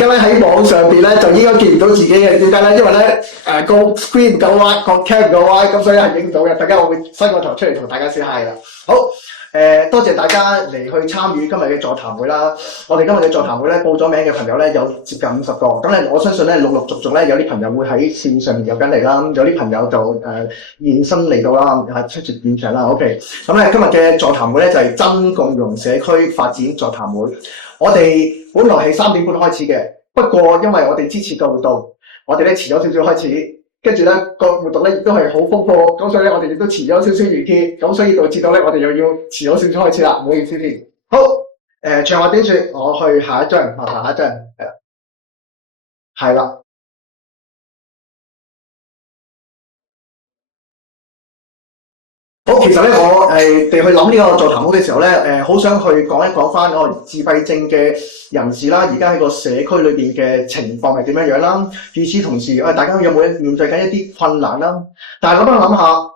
家咧喺網上邊咧就應該見唔到自己嘅，點解咧？因為咧個 screen 唔夠歪，個 cam 唔夠歪，咁所以係影唔到嘅。大家我會伸個頭出嚟同大家 say hi 啦。好，多謝大家嚟去參與今日嘅座談會啦。我哋今日嘅座談會咧報咗名嘅朋友咧有接近50個，咁咧我相信咧陸陸續續咧有啲朋友會喺線上面入緊嚟啦，有啲朋友就現身嚟到啦，出席現場啦。OK，咁咧今日嘅座談會咧就係真共融社區發展座談會。我哋本來係3點半開始嘅，不過因為我哋支持個活動，我哋咧遲咗少少開始，跟住咧個活動咧亦都係好豐富，咁所以咧我哋亦都遲咗少少完結，咁所以導致到咧我哋又要遲咗少少開始啦，唔好意思先。好，長話短說，我去下一張，下一張，係啦。好，其實咧我哋去諗呢個座談會嘅時候咧，好想去講一講翻我自閉症嘅人士啦，而家喺個社區裏邊嘅情況係點樣樣啦。與此同時，大家有冇面對緊一啲困難啦？但係諗下，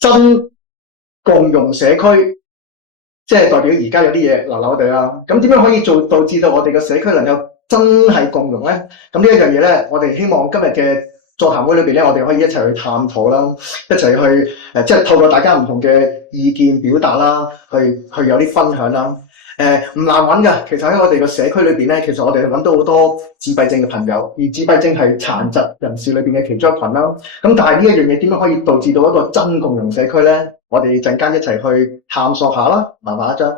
真共融社區，即係代表而家有啲嘢流流地啦。咁點樣可以導致到我哋嘅社區能夠真係共融咧？咁呢一樣嘢咧，我哋希望今日嘅座談會裏邊咧，我哋可以一齊去探討啦，一齊去即係透過大家唔同嘅意見表達啦，去有啲分享啦。唔難揾㗎，其實喺我哋個社區裏邊咧，其實我哋揾到好多自閉症嘅朋友，而自閉症係殘疾人士裏邊嘅其中一群啦。咁但係呢一樣嘢點樣可以導致到一個真共融社區咧？我哋陣間一齊去探索下啦。下一張。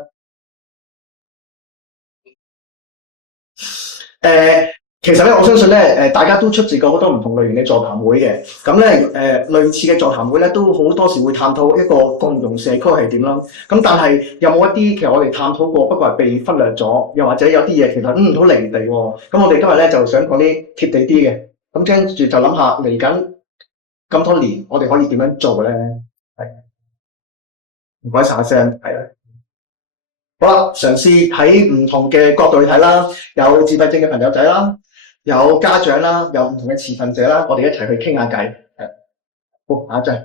其實咧，我相信咧，大家都出席過好多唔同類型嘅座談會嘅。咁咧，類似嘅座談會咧，都好多時會探討一個共融社區係點啦。咁但係有冇一啲其實我哋探討過，不過係被忽略咗，又或者有啲嘢其實好離地喎。咁我哋今日咧就想講啲貼地啲嘅。咁跟住就諗下嚟緊咁多年，我哋可以點樣做咧？係，唔該晒聲，係啦。好啦，嘗試喺唔同嘅角度去睇啦，有自閉症嘅朋友仔啦，有家長啦，有唔同嘅持份者啦，我哋一齊去傾下偈。好，下一張。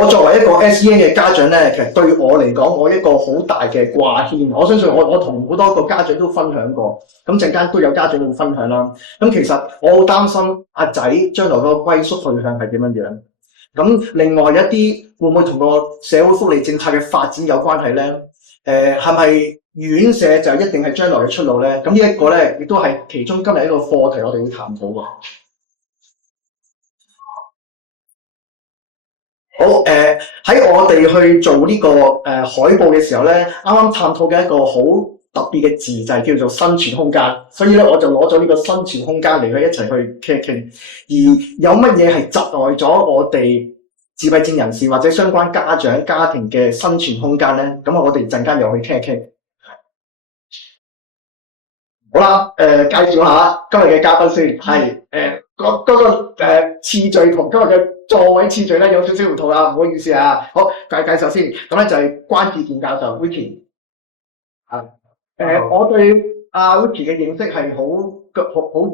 我作為一個 SEN 嘅家長咧，其實對我嚟講，我一個好大嘅掛牽。我相信我同好多個家長都分享過，咁陣間都有家長會分享啦。咁其實我好擔心阿仔將來個歸宿去向係點樣樣。咁另外一啲會唔會同個社會福利政策嘅發展有關係咧？係咪院舍就一定係將來嘅出路咧？咁呢一個咧，亦都係其中今日一個課題，我哋會探討喎。好，喺我哋去做呢個海報嘅時候咧，啱啱探討嘅一個好特別嘅字就係叫做生存空間，所以咧我就攞咗呢個生存空間嚟去一齊去傾一傾。而有乜嘢係窒礙咗我哋自閉症人士或者相關家長家庭嘅生存空間咧？咁我哋陣間又去傾一傾。好啦，介紹下今日嘅嘉賓先，係嗰個次序同今日嘅座位次序咧有少少唔同啦，唔好意思啊。好，介紹先，咁咧就係關志健教授 Vicky。我對阿 Vicky 嘅認識係好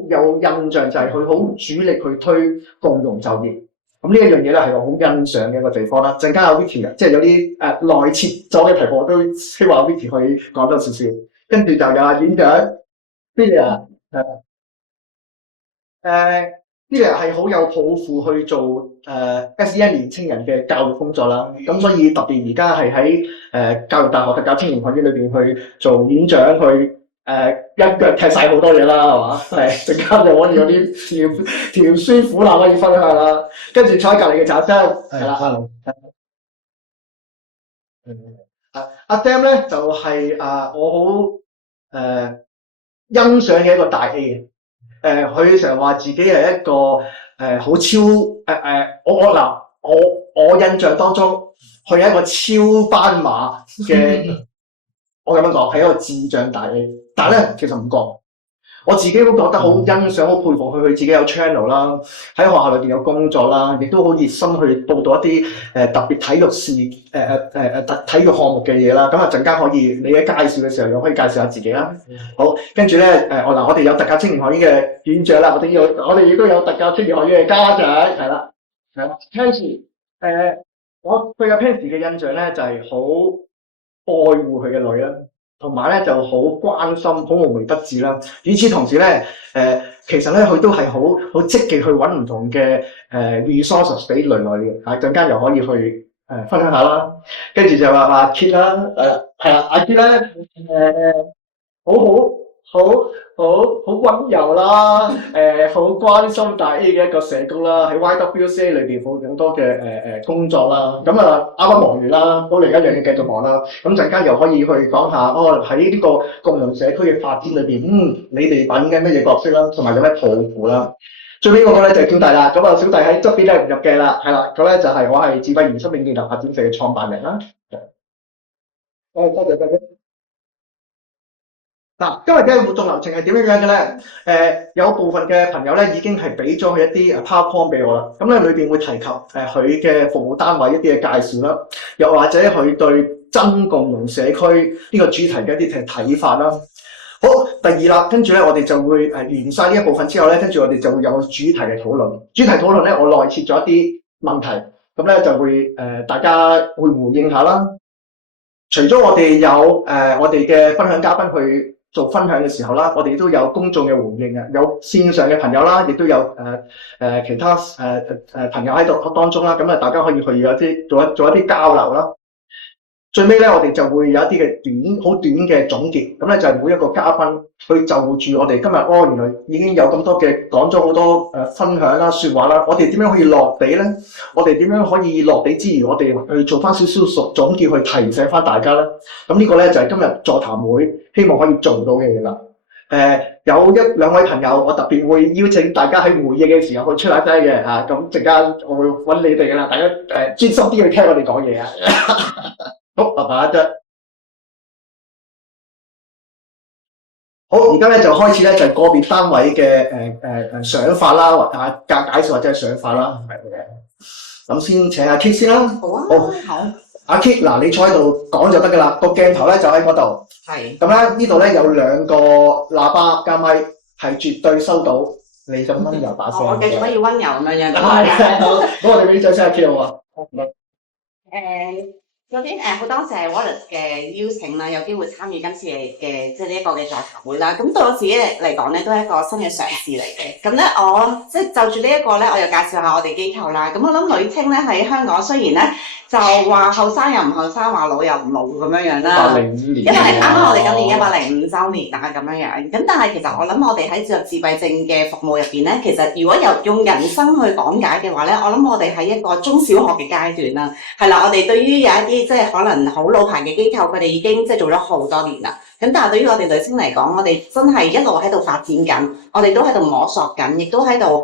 有印象，就係佢好主力去推共融就業。咁呢一樣嘢咧係我好欣賞嘅一個地方啦。陣間阿 Vicky 即係有啲內設咗嘅題目，我都希望 Vicky 可以講多少少。跟住就有阿院長 Billy， Billy 係好有抱負去做SEN 年青人嘅教育工作啦。咁所以特別而家係喺教育大學特教青年學院裏邊去做院長，去一腳踢晒好多嘢啦，係嘛？係陣間就可以有啲甜酸苦辣可以分享啦。跟住坐喺隔離嘅就阿 Sam， 係啦 ，hello。阿 Sam 咧就係我好欣賞嘅一個大 A。佢成日話自己係一個好超我印象當中，佢係一個超斑馬嘅，我咁樣講係一個智障大 A， 但係咧其實唔覺。我自己都覺得好欣賞、好佩服佢自己有 channel 啦，喺學校裏邊有工作啦，亦都好熱心去報導一啲特別體育體育項目嘅嘢啦。咁啊陣間可以你喺介紹嘅時候又可以介紹下自己啦。好，跟住咧我哋有特教青年學院嘅院長啦，我哋亦都有特教青年學院嘅家長，係啦，Tansy 我對阿 Pansy 嘅印象咧就係好愛護佢嘅女啦，同埋咧就好關心、好無微不至啦。與此同時咧，其實咧佢都係好積極去揾唔同嘅resources 俾女嘅，陣間又可以去分享下啦。跟住就話阿 Kit 啦，係啦，阿 Kit 咧好好好溫柔啦，好關心大 A 嘅一個社工啦，喺 YWCA 裏邊好多嘅工作啦。咁啊啱啱忙完啦，都嚟緊又要繼續忙啦。咁陣間又可以去講下喺呢個共融社區嘅發展裏邊，你哋扮緊乜嘢角色啦，同埋有咩抱負啦。最尾嗰個咧就係小弟啦。咁啊小弟喺側邊咧唔入鏡啦，係啦。咁咧就係我係智慧園生命技能發展社嘅創辦人啦。多謝大家。嗱，今日嘅活動流程係點樣樣嘅咧？有部分嘅朋友咧已經係俾咗佢一啲 PowerPoint 俾我啦。咁咧裏邊會提及佢嘅服務單位一啲嘅介紹啦，又或者佢對真共融社區呢個主題嘅一啲嘅睇法啦。好，第二啦，跟住咧我哋就會完晒呢一部分之後咧，跟住我哋就會有個主題嘅討論。主題討論咧，我內設咗一啲問題，咁咧就會大家會回應下啦。除咗我哋有我哋嘅分享嘉賓去做分享嘅時候啦，我哋都有公眾嘅回應嘅，有線上嘅朋友啦，亦都有其他朋友喺度當中啦，咁啊大家可以去有啲做一啲交流啦。最尾咧，我哋就會有一啲嘅好短嘅總結，咁咧就係每一個嘉賓去就住我哋今日原來已經有咁多嘅講咗好多分享啦、説話啦，我哋點樣可以落地咧？我哋點樣可以落地之餘，我哋去做翻少少總結去提醒翻大家咧？咁呢個咧就係今日座談會希望可以做到嘅嘢啦。有一兩位朋友，我特別會邀請大家喺回應嘅時候去出下聲嘅嚇，咁陣間我會揾你哋噶啦，大家專心啲去聽我哋講嘢啊！好，拜拜啫。好，而家咧就開始咧就係個別單位嘅想法啦，或介紹或者係想法啦，係嘅。咁先請阿 Kit 先啦。好啊，好。阿 Kit，嗱你坐喺度講就得㗎啦，個鏡頭咧就喺嗰度。係。咁咧呢度咧有兩個喇叭加咪，係絕對收到你咁溫柔把聲。我繼續可以溫柔咁樣。係，好。咁我哋俾啲掌聲阿 Kit 好啊。首先好多謝 Wallace 嘅邀請啦，有機會參與今次嘅即係呢一個嘅座談會啦。咁對我自己嚟講咧，都係一個新嘅嘗試嚟嘅。咁咧，我即係就住呢一個咧，我又介紹下我哋機構啦。咁我諗女青咧喺香港，雖然咧就話後生又唔後生，話老又唔老咁樣樣啦。105年。因為啱啱我哋今年105週年啊咁樣樣。咁但係其實我諗我哋喺自閉症嘅服務入邊咧，其實如果用人生去講解嘅話咧，我諗我哋喺一個中小學嘅階段啦。係啦，我哋對於有一啲即係可能好老牌嘅機構，佢哋已經即係做咗好多年啦。咁但係對於我哋女青嚟講，我哋真係一路喺度發展緊，我哋都喺度摸索緊，亦都喺度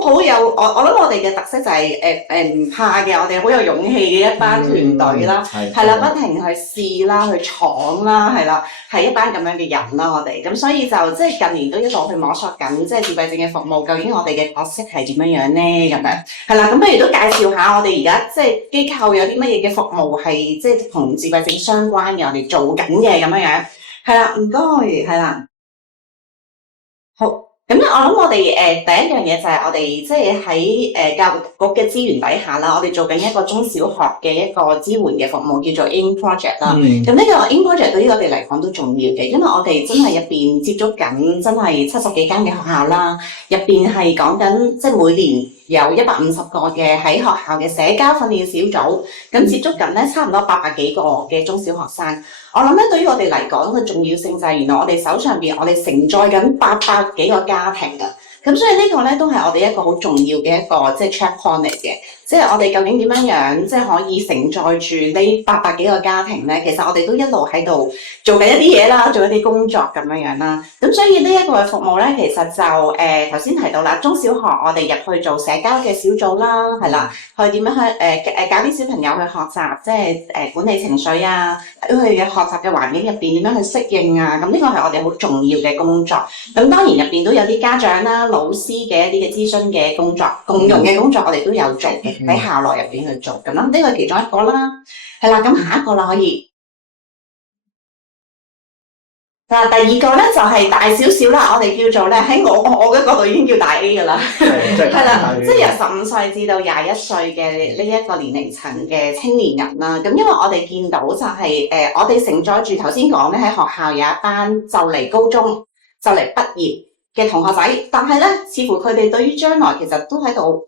好有我諗我哋嘅特色就係唔怕嘅，我哋好有勇氣嘅一班團隊啦，係啦，不停去試啦，去闖啦，係啦，係一班咁樣嘅人啦，我哋咁所以就即係近年都一路去摸索緊，即係自閉症嘅服務究竟我哋嘅角色係點樣樣咧咁樣，係啦，咁不如都介紹下我哋而家即係機構有啲乜嘢嘅服務係即係同自閉症相關嘅，我哋做緊嘅咁樣樣。係啦，唔該，係啦，好，咁咧，我諗我哋第一樣嘢就係我哋即係喺教育局嘅資源底下啦，我哋做緊一個中小學嘅一個支援嘅服務，叫做 In Project 啦。咁呢個 In Project 對於我哋嚟講都重要嘅，因為我哋真係入邊接觸緊真係70幾間嘅學校啦，入邊係講緊即係每年有150個嘅喺學校嘅社交訓練小組，咁接觸緊咧差唔多800幾個嘅中小學生。我諗咧，對於我哋嚟講嘅重要性就係原來我哋手上邊我哋承載緊800幾個家庭㗎，咁所以呢個咧都係我哋一個好重要嘅一個即係 check point 嚟嘅。即係我哋究竟點樣樣，即係可以承載住呢800幾個家庭咧？其實我哋都一路喺度做緊一啲嘢啦，做一啲工作咁樣樣啦。咁所以呢一個嘅服務咧，其實就頭先提到啦，中小學我哋入去做社交嘅小組啦，係啦，去點樣去教啲小朋友去學習，即係管理情緒啊，喺佢嘅學習嘅環境入邊點樣去適應啊。咁呢個係我哋好重要嘅工作。咁當然入邊都有啲家長啦、老師嘅一啲嘅諮詢嘅工作、共融嘅工作，我哋都有做嘅。喺校內入邊去做，咁呢個係其中一個啦，係啦，咁下一個啦可以，嗱，第二個咧就係大少少啦，我哋叫做咧喺我嘅角度已經叫大 A 㗎啦，係啦，即係由15歲至到21歲嘅呢一個年齡層嘅青年人啦。咁因為我哋見到就係我哋承載住頭先講咧喺學校有一班就嚟高中就嚟畢業嘅同學仔，但係咧似乎佢哋對於將來其實都喺度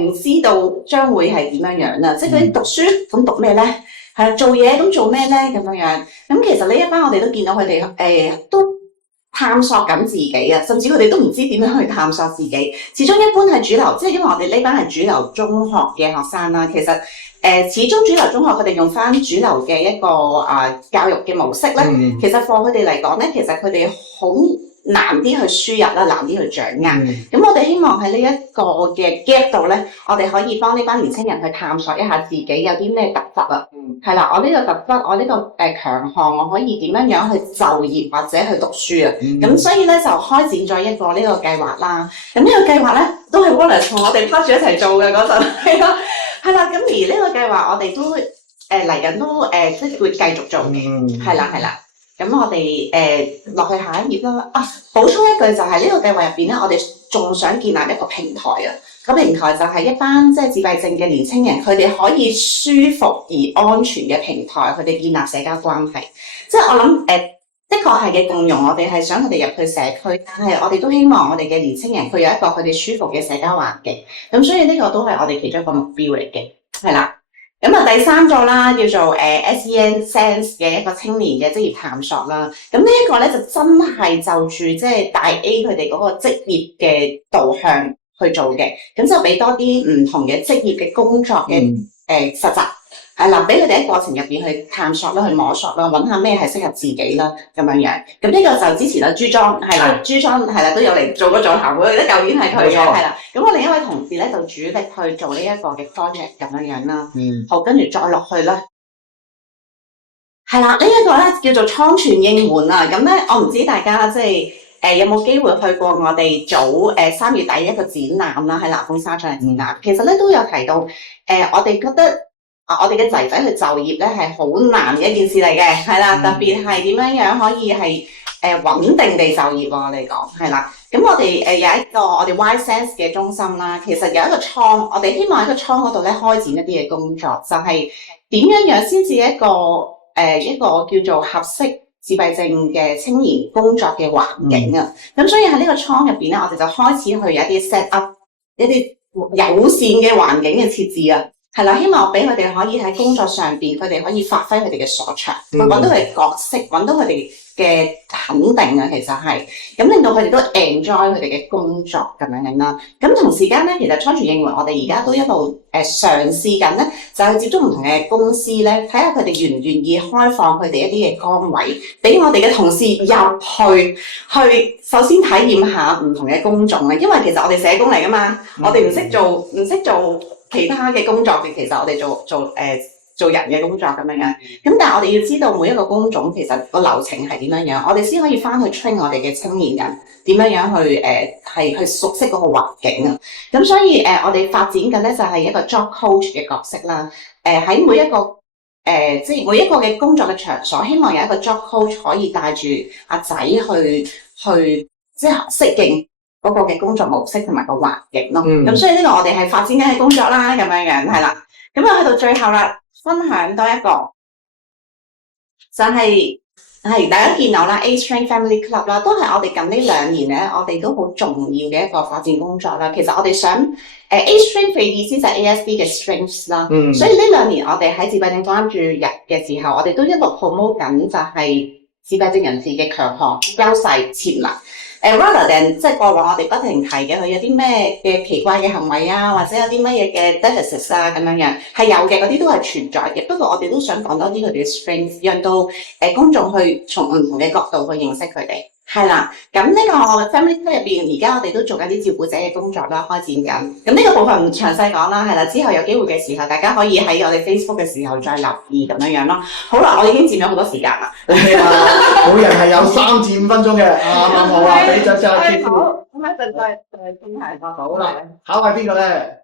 唔知道將會係點樣樣啦。即係佢哋讀書咁讀咩咧？係做嘢咁做咩咧？咁樣樣咁其實呢一班我哋都見到佢哋都探索緊自己啊，甚至佢哋都唔知點樣去探索自己。始終一般係主流，即係因為我哋呢班係主流中學嘅學生啦。其實始終主流中學佢哋用翻主流嘅一個教育嘅模式咧，其實課佢哋嚟講咧，其實佢哋好難啲去輸入啦，難啲去掌握。咁我哋希望喺呢一個嘅 gap 度咧，我哋可以幫呢班年青人去探索一下自己有啲咩特質啊。係啦，我呢個特質，我呢個強項，我可以點樣樣去就業或者去讀書啊。咁所以咧就開展咗一個呢個計劃啦。咁呢個計劃咧都係 Wallace 同我哋 partner 一齊做嘅嗰陣，係啦。咁而呢個計劃我哋都嚟緊都即係會繼續做嘅。係啦。咁我哋落去下一頁啦。補充一句就係呢個計劃入邊咧，我哋仲想建立一個平台啊。咁平台就係一班即係自閉症嘅年青人，佢哋可以舒服而安全嘅平台，佢哋建立社交關係。即係我諗的確係嘅共融，我哋係想佢哋入去社區，但係我哋都希望我哋嘅年青人佢有一個佢哋舒服嘅社交環境。咁所以呢個都係我哋其中一個目標嚟嘅，係啦。咁第三個啦，叫做SEN Sense 嘅一個青年嘅職業探索啦。咁呢一個咧就真係就住即係大 A 佢哋嗰個職業嘅導向去做嘅，咁就俾多啲唔同嘅職業嘅工作嘅實習，俾佢哋喺過程入邊去探索啦，去摸索啦，揾下咩係適合自己啦，咁樣樣。咁呢個就之前朱莊係啦，朱莊係啦都有嚟做過座談會，我記得舊年係佢嘅係啦。咁我另一位同事咧就主力去做呢一個嘅 project 咁樣樣啦。好，跟住再落去啦。係啦，呢一個咧叫做倉存應援啊。咁咧我唔知大家即係有冇機會去過我哋早3月底一個展覽啦，喺南豐紗廠嘅展覽。其實咧都有提到我哋覺得我哋嘅仔仔去就業咧係好難嘅一件事嚟嘅，係啦，特別係點樣樣可以係穩定地就業喎，我哋講係啦。咁我哋有一個我哋 Y-Sense 嘅中心啦，其實有一個倉，我哋希望喺個倉嗰度咧開展一啲嘅工作，就係點樣樣先至一個叫做合適自閉症嘅青年工作嘅環境啊。咁所以喺呢個倉入邊咧，我哋就開始去有一啲 set up 一啲友善嘅環境嘅設置啊。係啦，希望俾佢哋可以喺工作上邊，佢哋可以發揮佢哋嘅所長，揾到佢哋角色，揾到佢哋嘅肯定啊，其實係咁令到佢哋都 enjoy 佢哋嘅工作咁樣啦。咁同時間咧，其實倉存應援我哋而家都一路嘗試緊咧，就係接觸唔同嘅公司咧，睇下佢哋願唔願意開放佢哋一啲嘅崗位，俾我哋嘅同事入去首先體驗下唔同嘅工種啊。因為其實我哋社工嚟噶嘛，我哋唔識做其他嘅工作嘅，其實我哋做人嘅工作咁樣樣。咁但係我哋要知道每一個工種其實個流程係點樣樣，我哋先可以翻去 train 我哋嘅青年人點樣樣去熟悉嗰個環境啊。咁所以我哋發展緊咧就係一個 job coach 嘅角色啦。喺每一個即係每一個嘅工作嘅場所，希望有一個 job coach 可以帶住阿仔去即係適應嗰個嘅工作模式同埋個環境咯。咁所以呢個我哋係發展緊嘅工作啦，咁樣樣係啦。咁去到最後啦，分享多一個就係大家見到啦 A Strength Family Club 啦，都係我哋近呢2年咧，我哋都好重要嘅一個發展工作啦。其實我哋想A Strength 嘅意思就係 ASD 嘅 strengths 啦。所以呢2年我哋喺自閉症關注日嘅時候，我哋都一路 promote 緊就係自閉症人士嘅強項、優勢、潛能。rather than 即係過往我哋不停提嘅，佢有啲咩嘅奇怪嘅行為啊，或者有啲乜嘢嘅 deficits 啊咁樣樣，係有嘅，嗰啲都係存在嘅。不過我哋都想講多啲佢哋嘅 strength， 讓到公眾去從唔同嘅角度去認識佢哋。係啦，咁呢個 family club 入邊，而家我哋都做緊啲照顧者嘅工作啦，開展緊。咁呢個部分唔詳細講啦，係啦，之後有機會嘅時候，大家可以喺我哋 Facebook 嘅時候再留意咁樣樣咯。好啦，我已經佔咗好多時間啦。係啊，每人係有3至5分鐘嘅，啱好啊，俾張張貼。好，咁一陣再傾下個好啦。考係邊個咧？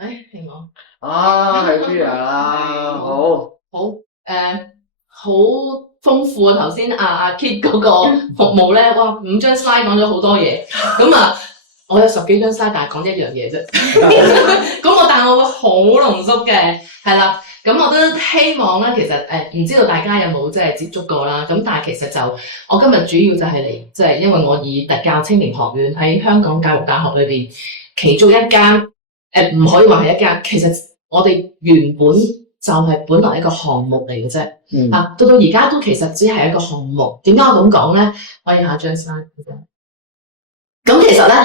係我。係 Pia 啦，好。好，好豐富啊！頭先阿 Kit 嗰個服務咧，哇，5張 slide 講咗好多嘢，咁啊，我有10幾張 slide，但係講一樣嘢啫。咁但係我會好濃縮嘅，係啦。咁我都希望咧，其實唔知道大家有冇即係接觸過啦。咁但係其實就我今日主要就係嚟，即係因為我以特教青年學院喺香港教育大學裏邊其中一間唔可以話係一間，其實我哋原本就係本來一個項目嚟嘅啫。到而家都其實只係一個項目。點解我咁講咧？可以下張 slide。咁其實咧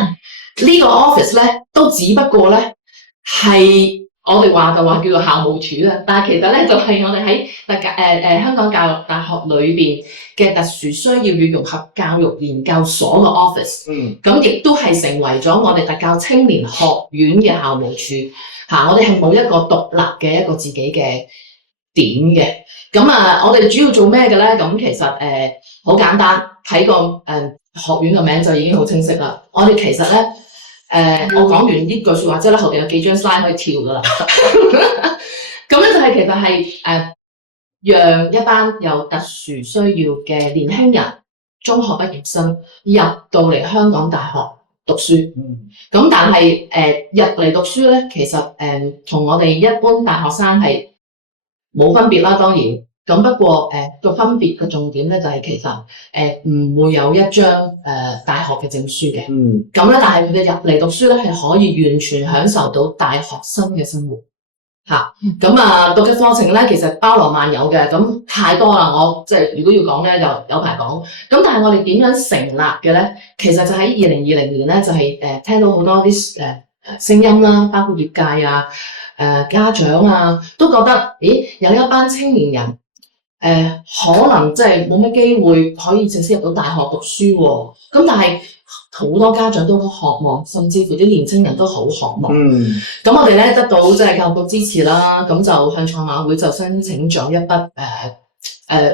呢個 office 咧都只不過咧係我哋話就話叫做校務處啦，但係其實咧就係我哋喺香港教育大學裏邊嘅特殊需要與融合教育研究所嘅 office。咁亦都係成為咗我哋特教青年學院嘅校務處。我哋係冇一個獨立嘅一個自己嘅點嘅。咁我哋主要做咩嘅咧？咁其實好簡單，睇個學院嘅名就已經好清晰啦。我哋其實咧我講完呢句説話之後咧，後邊有幾張 slide 可以跳噶啦。咁咧就係其實係讓一班有特殊需要嘅年輕人、中學畢業生入到嚟香港大學讀書。咁但係入嚟讀書咧，其實同我哋一般大學生係冇分別啦，當然。咁不過個分別嘅重點咧就係其實唔會有一張大學嘅證書嘅。咁咧但係佢哋入嚟讀書咧係可以完全享受到大學生嘅生活。咁讀嘅課程咧其實包羅萬有嘅，咁太多啦。我即係如果要講咧就有排講。咁但係我哋點樣成立嘅咧？其實就喺2020年咧就係聽到好多啲聲音啦，包括業界啊、家長啊，都覺得有一班青年人。可能即係冇乜機會可以正式入到大學讀書喎。咁但係好多家長都好渴望，甚至乎啲年青人都好渴望。咁我哋咧得到即係教育局支持啦，咁就向創馬會就申請咗一筆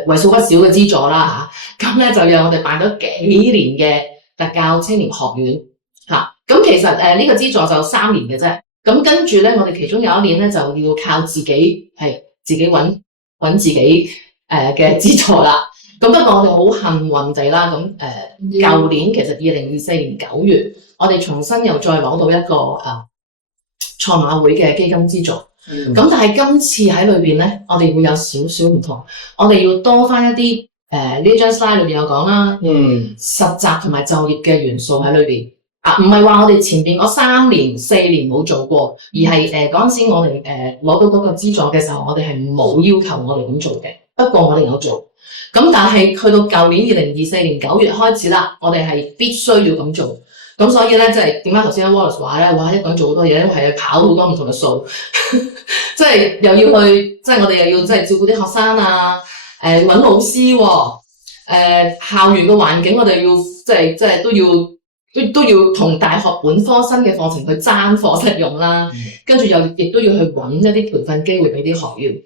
為數不少嘅資助啦嚇。咁咧就讓我哋辦咗幾年嘅特教青年學院嚇。咁其實呢個資助就3年嘅啫。咁跟住咧，我哋其中有1年咧就要靠自己揾自己嘅資助啦。咁不過我哋好幸運地啦，咁舊年其實2024年9月，我哋重新又再攞到一個創馬會嘅基金資助。咁但係今次喺裏邊咧，我哋會有少少唔同，我哋要多翻一啲呢張 slide 裏邊有講啦，實習同埋就業嘅元素喺裏邊。唔係話我哋前邊嗰3年4年冇做過，而係嗰陣時我哋攞到嗰個資助嘅時候，我哋係冇要求我哋咁做嘅。不過我哋有做。咁但係去到舊年2024年9月開始啦，我哋係必須要咁做。咁所以咧，即係點解頭先 Wallace 話咧，哇一個人做好多嘢，因為係跑好多唔同嘅數，即係又要去，即係我哋又要即係照顧啲學生啊，揾老師喎，校園嘅環境我哋要即係都要同大學本科生嘅課程去爭課室用啦，跟住亦都要去揾一啲培訓機會俾啲學員。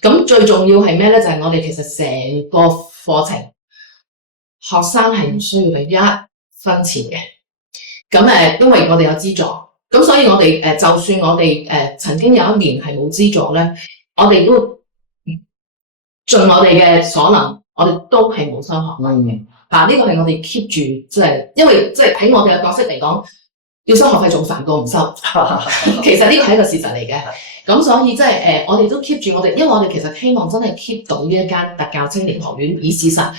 咁最重要係咩咧？就係我哋其實成個課程學生係唔需要俾1分錢嘅。咁因為我哋有資助，咁所以我哋就算我哋曾經有1年係冇資助咧，我哋都盡我哋嘅所能，我哋都係冇收學費嘅。呢個係我哋 keep 住，即係因為即係喺我哋嘅角色嚟講，要收學費仲煩過唔收。其實呢個係一個事實嚟嘅。咁所以即係我哋都 keep 住我哋，因為我哋其實希望真係 keep 到呢一間特教青年學院，而事實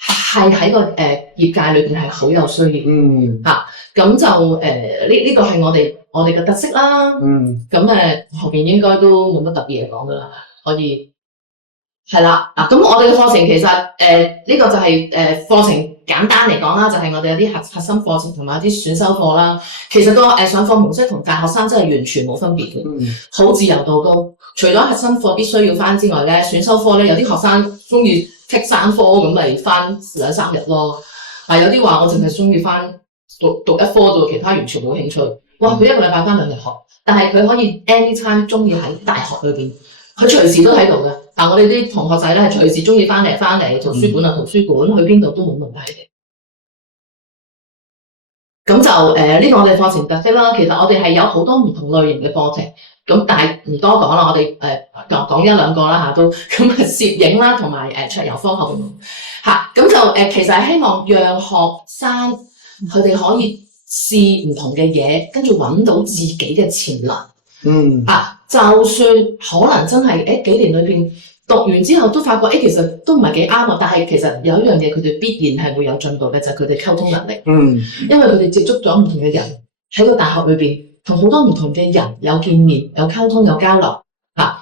係喺個業界裏邊係好有需要。咁就呢個係我哋嘅特色啦。咁後邊應該都冇乜特別嘢講噶啦，可以係啦。咁我哋嘅課程其實呢個就係課程簡單嚟講啦，就係我哋有啲核心課程同埋一啲選修課啦。其實個上課模式同大學生真係完全冇分別嘅，好自由度高。除咗核心課必須要返之外咧，選修課咧有啲學生中意剔3科咁咪返2、3日咯。有啲話我淨係中意返讀1科啫，其他完全冇興趣。哇！佢1個禮拜返2日學，但係佢可以 anytime 中意喺大學裏邊，佢隨時都喺度嘅。但我哋啲同學仔咧係隨時中意返嚟，圖書館圖書館，去邊度都冇問題嘅。咁就呢個我哋課程特色啦。其實我哋係有好多唔同類型嘅課程，咁但係唔多講啦，我哋講一兩個啦嚇都，咁攝影啦同埋桌遊科學嚇，咁就其實係希望讓學生佢哋可以試唔同嘅嘢，跟住揾到自己嘅潛能。就算可能真係幾年裏邊讀完之後都發覺其實都唔係幾啱啊，但係其實有一樣嘢佢哋必然係會有進步嘅，就係佢哋溝通能力。因為佢哋接觸咗唔同嘅人喺個大學裏邊。同好多唔同嘅人有見面、有溝通、有交流，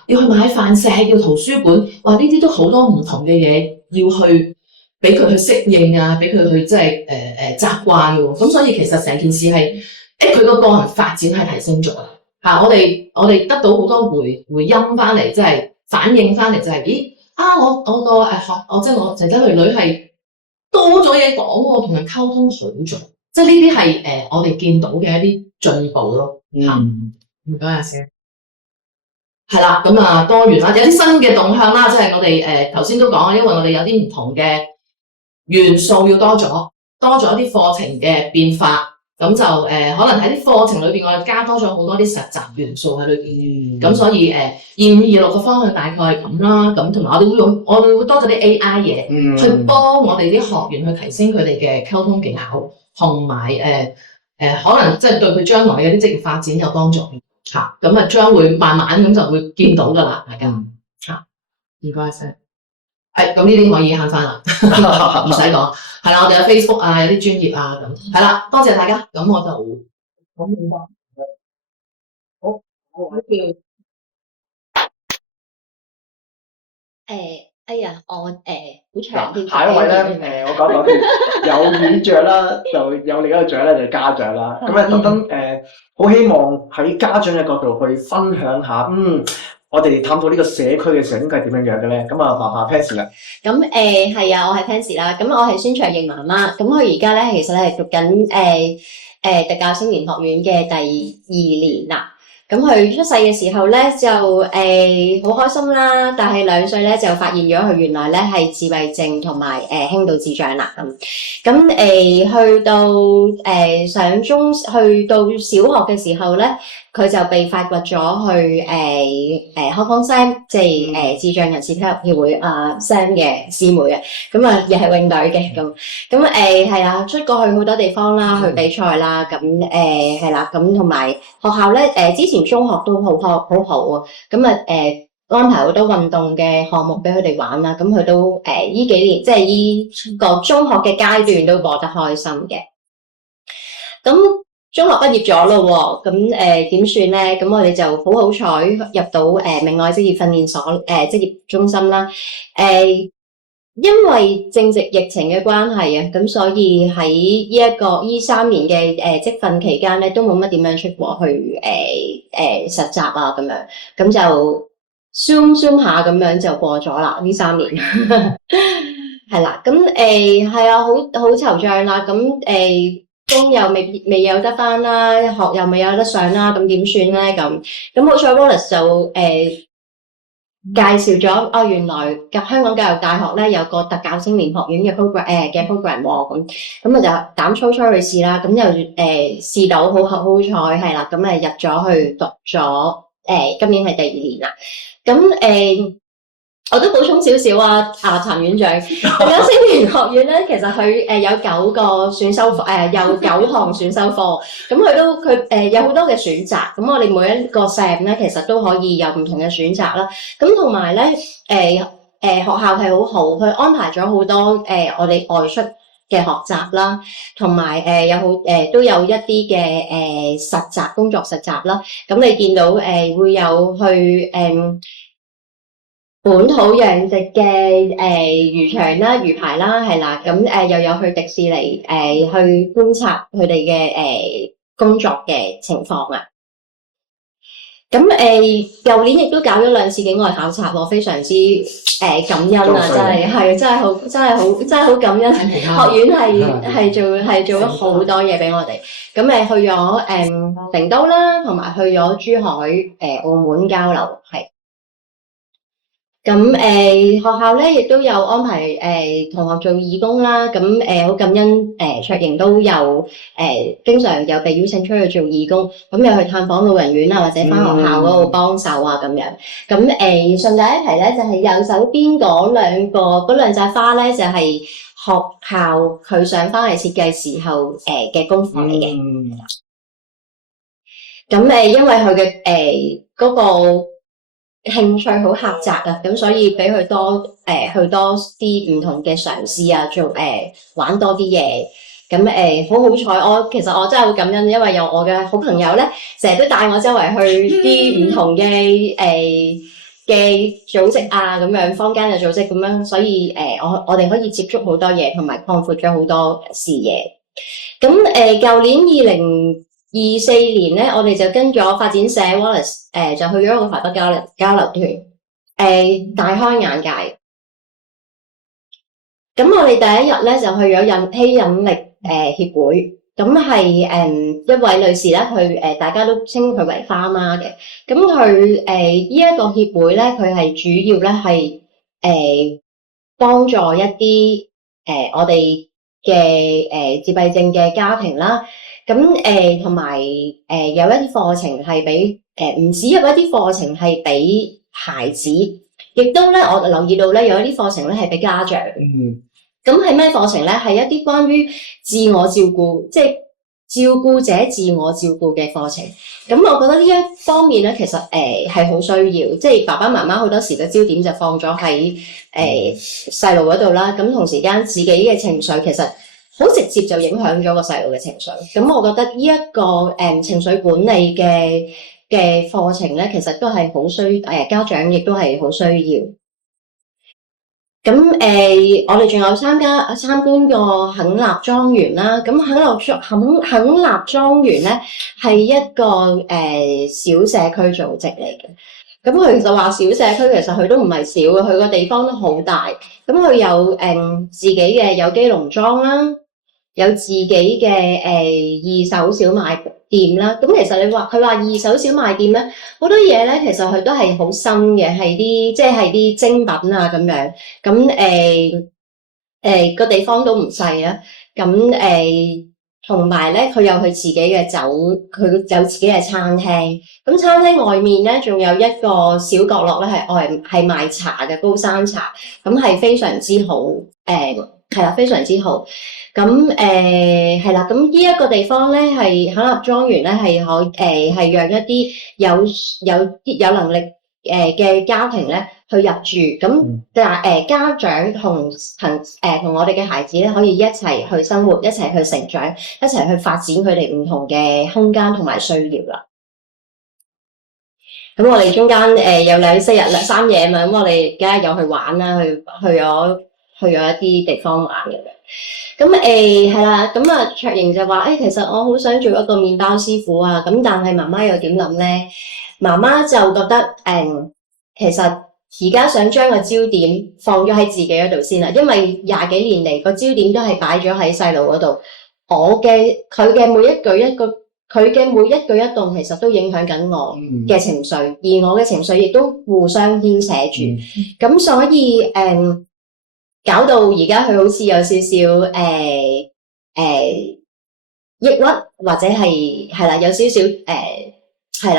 要去買飯食、要圖書館，哇！呢啲都好多唔同嘅嘢要去俾佢去適應啊，俾佢去即係習慣喎。咁所以其實成件事係佢個個人發展係提升咗啦。我哋得到好多回音翻嚟，即係反應翻嚟就係、我個即係我仔仔女女係多咗嘢講喎，同人溝通好咗。即係呢啲係我哋見到嘅一啲進步咯。唔該阿 Sir。係啦，咁啊多元啦，有啲新嘅動向啦，即係我哋頭先都講啦，因為我哋有啲唔同嘅元素要多咗一啲課程嘅變化，咁就可能喺啲課程裏邊我哋加多咗好多啲實習元素喺裏邊。咁所以2526嘅方向大概係咁啦。咁同埋我哋會多咗啲 AI 嘢，去幫我哋啲學員去提升佢哋嘅溝通技巧。同埋可能即係對佢將來嘅啲職業發展有幫助嚇，咁啊將會慢慢咁就會見到㗎啦，大家嚇。唔該曬，咁呢啲可以慳翻啦，唔使講。係啦，我哋有 Facebook 啊，有啲專頁啊咁。係啦，多謝大家。咁我就講明白。好，我哎呀，我好長啲。下一位咧，我講有院長啦，就有另一個長咧，就係家長啦。咁咧特登好希望喺家長嘅角度去分享下，我哋探討呢個社區嘅時候應該係點樣樣嘅咧？咁啊，麻煩 Pansy 啦。咁係啊，我係 Pansy 啦。咁我係孫卓應媽媽。咁佢而家咧其實係讀緊特教青年學院嘅第2年啦。咁佢出世嘅時候咧就好開心啦，但係2歲咧就發現咗佢原來咧係自閉症同埋輕度智障啦。咁去到去到小學嘅時候咧，佢就被發掘咗去康方 Sam， 即係智障人士體育協會Sam 嘅師妹啊。咁啊又係泳隊嘅咁係啊，出過去好多地方啦，去比賽啦。咁係啦，咁同埋學校咧之前中學都好好啊。咁安排好多運動嘅項目俾佢哋玩啦。咁佢都呢幾年即係呢個中學嘅階段都過得開心嘅。咁中學畢業咗咯喎，咁點算咧？咁我哋就好彩入到明愛職業訓練所職業中心啦。因為正值疫情嘅關係啊，咁所以喺呢3年嘅職訓期間咧，都冇乜點樣出過去實習啊咁樣，咁就 zoom 下咁樣就過咗啦呢3年。係啦，咁係啊，好惆悵啦，咁工又未有得返啦，學又未有得上啦，咁點算咧？咁好彩 Wallace 就介紹咗原來香港教育大學咧有個特教青年學院嘅 program 喎，咁我就膽粗粗去試啦，咁又試到好彩係啦，咁入咗去讀咗今年係第2年啦，咁我都補充少少啊，陳院長，特教青年學院咧，其實佢有9個選修課，有9項選修課，咁佢有好多嘅選擇，咁我哋每一個 Sam 咧，其實都可以有唔同嘅選擇啦。咁同埋咧，學校係好好，佢安排咗好多我哋外出嘅學習啦，同埋都有一啲嘅實習工作實習啦。咁你見到會有去本土養殖嘅魚場啦、魚排啦，係啦，咁又有去迪士尼去觀察佢哋嘅工作嘅情況啊。咁舊年亦都搞咗2次境外考察喎，非常之感恩啊！真係好感恩，學院係做咗好多嘢俾我哋。咁去咗成都啦，同埋去咗珠海、澳門交流係。咁學校咧亦都有安排同學做義工啦。咁好感恩卓瑩都有經常有被邀請出去做義工，咁又去探訪老人院啊，或者返學校嗰度幫手啊咁樣。咁順帶一提咧，就係右手邊嗰兩扎花咧，就係學校佢想返嚟設計時候嘅功課嚟嘅。咁因為佢嘅嗰個興趣好狹窄啊，咁所以俾佢去多啲唔同嘅嘗試啊，做玩多啲嘢。咁好彩，其實我真係好感恩，因為有我嘅好朋友咧，成日都帶我周圍去啲唔同嘅嘅組織啊，咁樣坊間嘅組織咁樣，所以我哋可以接觸好多嘢，同埋擴闊咗好多視野。咁舊年2024年咧，我哋就跟咗發展社 Wallace 就去咗一個台北交流團，大開眼界。咁我哋第一日咧就去咗吸引力協會，咁係一位女士咧，佢大家都稱佢為花媽嘅。咁佢呢一個協會咧，佢係主要咧係幫助一啲我哋嘅自閉症嘅家庭啦。咁同埋有一啲課程係俾唔止有一啲課程係俾孩子，亦都咧我留意到咧有一啲課程咧係俾家長。咁係咩課程咧？係一啲關於自我照顧，即係照顧者自我照顧嘅課程。咁我覺得呢一方面咧，其實係好需要，即係爸爸媽媽好多時嘅焦點就放咗喺細路嗰度啦。咁同時間自己嘅情緒其實好直接就影響咗個細路嘅情緒。咁我覺得呢一個情緒管理嘅課程咧，其實都係好需家長亦都係好需要。咁我哋仲有參觀過肯立莊園啦。咁肯立莊園咧係一個小社區組織嚟嘅。咁佢就話小社區其實佢都唔係小嘅，佢個地方都好大。咁佢有自己嘅有機農莊啦，有自己嘅二手小賣店啦。咁其實佢話二手小賣店咧，好多嘢咧，其實佢都係好新嘅，係啲精品啊咁樣。咁個地方都唔細啊。咁同埋咧，佢有佢自己嘅酒，佢有自己嘅餐廳。咁餐廳外面咧，仲有一個小角落咧，係賣茶嘅高山茶。咁係非常之好，係啦，非常之好。咁係啦，咁呢一個地方咧係肯立莊園咧係讓一啲有能力嘅家庭咧去入住。咁家長同我哋嘅孩子咧可以一齊去生活，一齊去成長，一齊去發展佢哋唔同嘅空間同埋需要啦。咁我哋中間有4日3夜嘛，咁我哋梗係有去玩啦，去咗一啲地方玩嘅。咁係啦，咁啊卓瑩就話其實我好想做一個麵包師傅啊。咁但係媽媽又點諗咧？媽媽就覺得其實而家想將個焦點放咗喺自己嗰度先啦，因為20幾年嚟個焦點都係擺咗喺細路嗰度。佢嘅每一舉一動其實都影響緊我嘅情緒，而我嘅情緒亦都互相牽扯住。咁所以搞到而家佢好似有少少抑鬱，或者係啦，有少少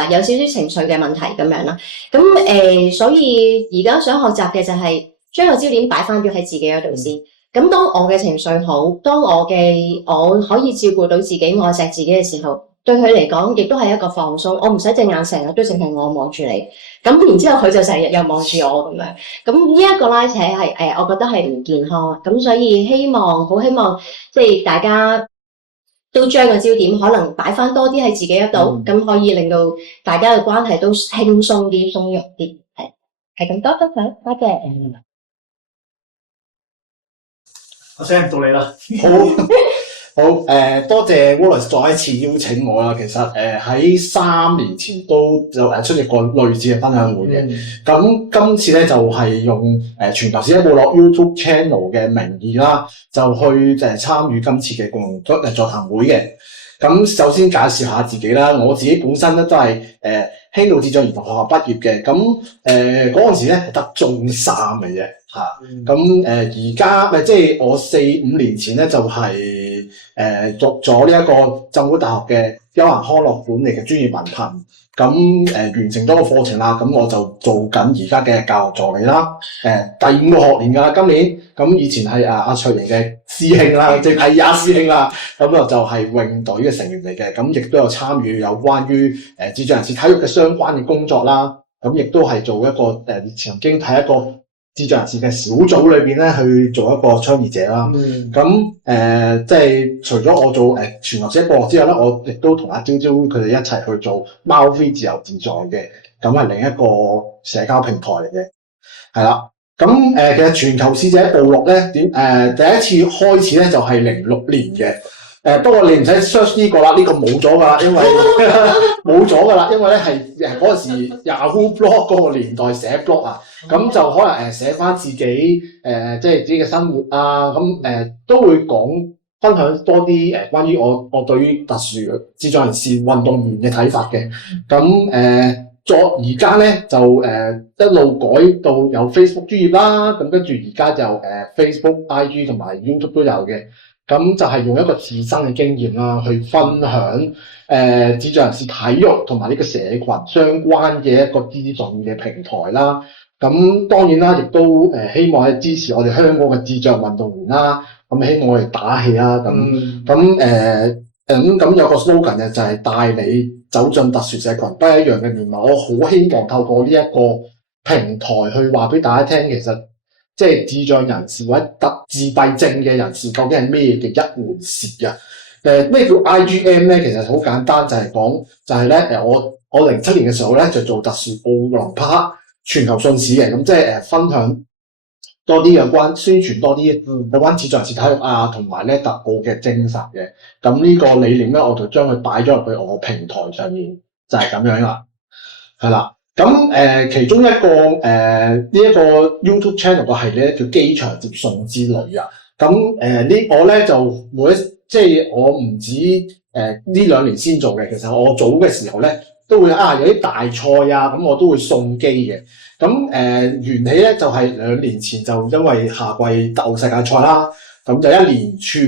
有少少情緒嘅問題咁樣啦。咁所以而家想學習嘅就係將個焦點擺翻咗喺自己嗰度先。咁當我嘅情緒好，當我可以照顧到自己，愛錫自己嘅時候，對佢嚟講亦都係一個放鬆。我唔使隻眼成日都淨係我望住你，咁然之後佢就成日又望住我咁樣。咁呢一個拉扯係我覺得係唔健康。咁所以好希望即係大家都將個焦點可能擺翻多啲喺自己嗰度，咁可以令到大家嘅關係都輕鬆啲、鬆容啲。係咁多謝。阿 Sam 到你啦。好，多謝 Wallace 再一次邀請我啦。其實喺3年前都就出席過類似嘅分享會嘅。咁今次咧就係用全球史一部落 YouTube channel 嘅名義啦，就去參與今次嘅共同座談會嘅。咁首先介紹下自己啦，我自己本身咧都係輕度智障兒童學校畢業嘅，咁嗰陣時咧係得中三嘅啫嚇，咁而家咪即係我4-5年前咧就係讀咗呢一個浸會大學嘅休閒康樂管理嘅專業文憑，咁完成咗個課程啦，咁我就做緊而家嘅教學助理啦，第5個學年㗎啦今年，咁以前係阿卓瑩嘅師兄啦，即係阿師兄啦，咁就係泳隊嘅成員嚟嘅，咁亦都有參與有關於智障人士體育嘅相關嘅工作啦，咁亦都係做一個曾經喺一個智障人士嘅小組裏邊咧去做一個倡議者啦。咁即係除咗我做全球式播客之外咧，我亦都同阿朝朝佢哋一齊去做貓飛自由自在嘅，咁係另一個社交平台嚟嘅，係啦。咁其實全球使者部落咧第一次開始咧就係06年嘅。不過你唔使 search 呢個啦，呢個冇咗㗎啦，因為冇咗㗎啦，因為咧係嗰陣時 Yahoo blog 嗰個年代寫 blog 啊，咁就可能寫翻自己即係自己嘅生活啊，咁都會分享多啲關於我對於特殊智障人士運動員嘅睇法嘅，咁而家咧就一路改到有 Facebook 專頁啦，咁跟住而家就Facebook、IG 同埋 YouTube 都有嘅。咁就係用一個自身嘅經驗啦，去分享智障人士體育同埋呢個社群相關嘅一個資訊嘅平台啦。咁當然啦，亦都希望係支持我哋香港嘅智障運動員啦。咁希望我哋打氣啦。咁有個 slogan 嘅就係帶你走進特殊社群，不一樣嘅面貌。我好希望透過呢一個平台去話俾大家聽，其實即係智障人士或者自閉症嘅人士究竟係咩嘅一回事啊？咩叫 IGM 咧？其實好簡單，就係講就係咧我07年嘅時候咧就做特殊奧林匹克全球信使嘅，咁即係分享多啲有關宣傳多啲有關智障人士體育啊，同埋咧特奧嘅精神嘅。咁呢個理念咧，我就將佢擺咗入去我平台上面，就係咁樣啦，係啦。咁其中一個呢一個 YouTube channel 個系列咧叫機場接送之旅啊。咁我咧就即係我唔止呢2年先做嘅，其實我早嘅時候咧都會有啲大賽啊，咁我都會送機嘅。咁緣起咧就係2年前就因為夏季特奧世界賽啦，咁就一連串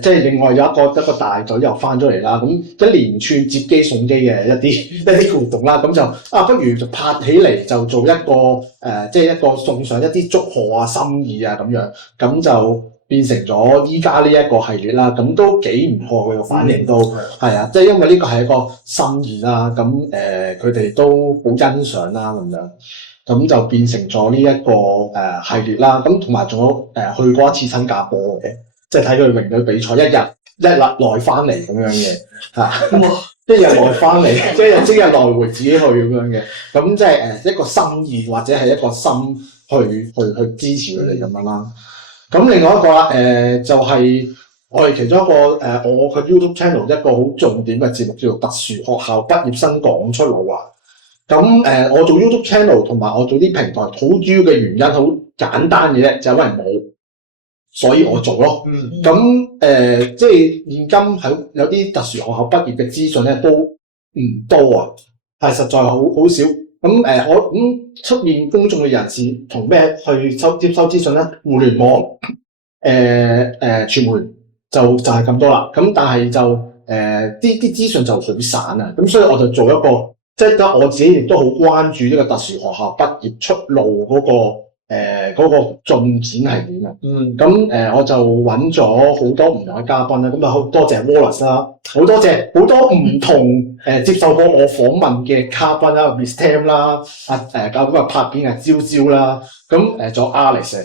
即係另外有一個大隊又翻咗嚟啦，咁一連串接機送機嘅一啲活動啦，咁就不如就拍起嚟就做一個即係一個送上一啲祝賀啊、心意啊咁樣，咁就變成咗依家呢一個系列啦，咁都幾唔錯嘅反應都係啊，即係因為呢個係一個心意啦，咁佢哋都好欣賞啦咁樣。咁就變成咗呢一個系列啦，咁同埋仲有去過一次新加坡嘅，即係睇佢泳隊比賽，一日內翻嚟咁樣嘅嚇，一日內翻嚟，即日來回自己去咁樣嘅，咁即係一個心意或者係一個心去支持佢哋咁樣啦。咁另外一個啦，就係我哋其中一個我嘅 YouTube channel 一個好重點嘅節目叫做特殊學校畢業生講出路啊。咁我做 YouTube channel 同埋我做啲平台，好主要嘅原因好簡單嘅啫，就係因為冇，所以我做咯。咁即係現今喺有啲特殊學校畢業嘅資訊咧，都唔多啊，係實在好少。咁我出面公眾嘅人士同咩去接收資訊咧？互聯網傳媒就係咁多啦。咁但係就啲資訊就好散啊。咁所以我就做一個。即係我自己亦都好關注呢個特殊學校畢業出路嗰個進展係點啊？咁我就揾咗好多唔同嘅嘉賓啦，咁啊好多謝 Wallace 啦，好多謝好多唔同接受過我訪問嘅嘉賓啦 ，Miss Tam 啦，咁拍片嘅朝朝啦，咁仲有 Alex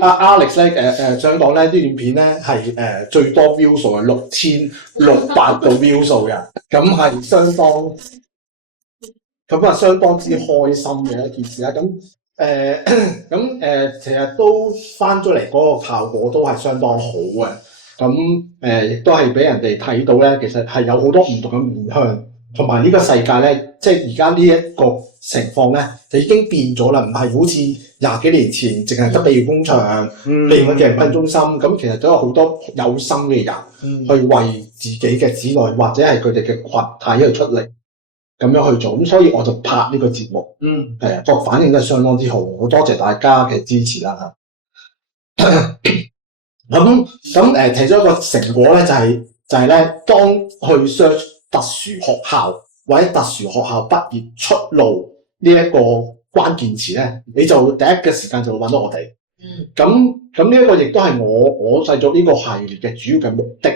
Alex 咧想講咧呢段片咧係最多 view 數係6600個 view 數嘅，咁係相當之開心嘅一件事啦。其實都翻咗嚟嗰個效果都係相當好嘅。咁亦都係俾人哋睇到咧，其實係有好多唔同嘅面向，同埋呢個世界咧，即係而家呢一個情況咧，就已經變咗啦，唔係好似20幾年前淨係得庇護工場、庇護嘅人訓中心，咁其實都有好多有心嘅人去為自己嘅子女或者係佢哋嘅群體去出力。咁樣去做，咁所以我就拍呢個節目，個反應都係相當之好，好多謝大家嘅支持啦嚇。咁其中一個成果咧就係咧，當去 search 特殊學校或者特殊學校畢業出路呢一個關鍵詞咧，你就第一嘅時間就會揾到我哋。咁呢一個亦都係我製作呢個系列嘅主要嘅目的，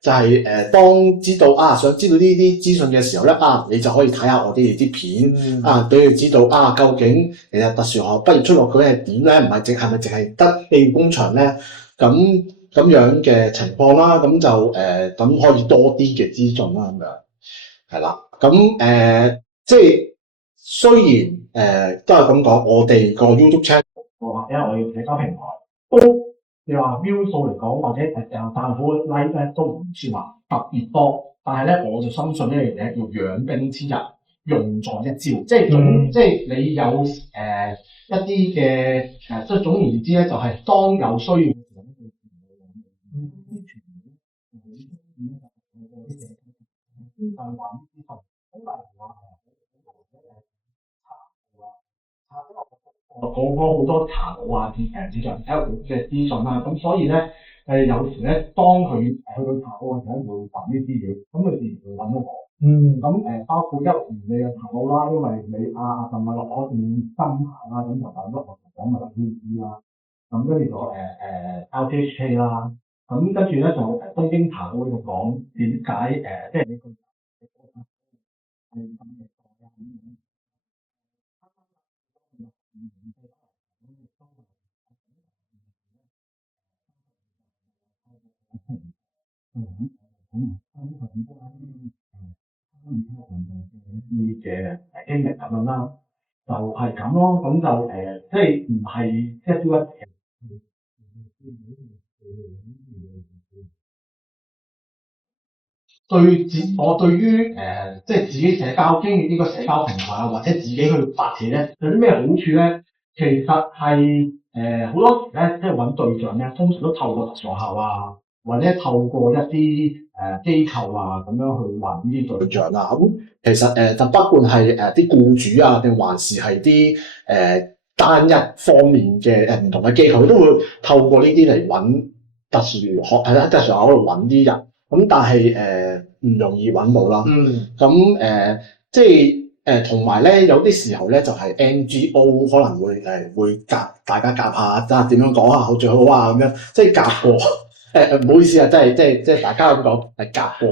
就係當知道想知道呢啲資訊嘅時候咧，你就可以睇下我哋啲片俾佢知道究竟其實特殊學校畢業出路佢係點咧？唔係係咪淨係得庇護工場咧？咁樣嘅情況啦，咁就咁可以多啲嘅資訊啦，咁樣係啦。咁即係雖然都係咁講，我哋個 YouTube channel 或者我要社交平台都你話 view 數嚟講，或者讚好 like 咧都唔算話特別多，但係咧我就深信呢樣嘢叫養兵之日，用在一朝，即係你有一啲嘅即係總而言之咧，就係當有需要。講好多查到智障 L 嘅資訊啦，咁所以咧有時咧，當佢去到查到嘅時候，會揾呢啲嘢，咁佢自然會揾到我。咁包括一年你嘅查到啦，因為你尋日攞件金牌啦，咁就揾到我講埋 PE 啦，咁跟住咗LPHK 啦，咁跟住咧就東京查到就講點解即係你個啲嘅經歷咁樣啦，就係咁咯。咁就即係唔係即係都一我對於即係自己社交經歷呢個社交平台或者自己去發嘢咧，有啲咩好處咧？其實係好多時咧，即係揾對象咧，通常都透過特殊學校或者透過一啲機構咁樣去揾呢啲對象啦。咁其實就不管係啲僱主定還是係啲單一方面嘅唔同嘅機構，都會透過呢啲嚟揾特殊學校嗰度揾啲人。咁但係唔容易揾到啦。咁即係同埋咧，有啲時候咧就係 NGO 可能會大家夾下，點樣講好最好咁樣，即係夾過。唔好意思即係大家咁講係夾過。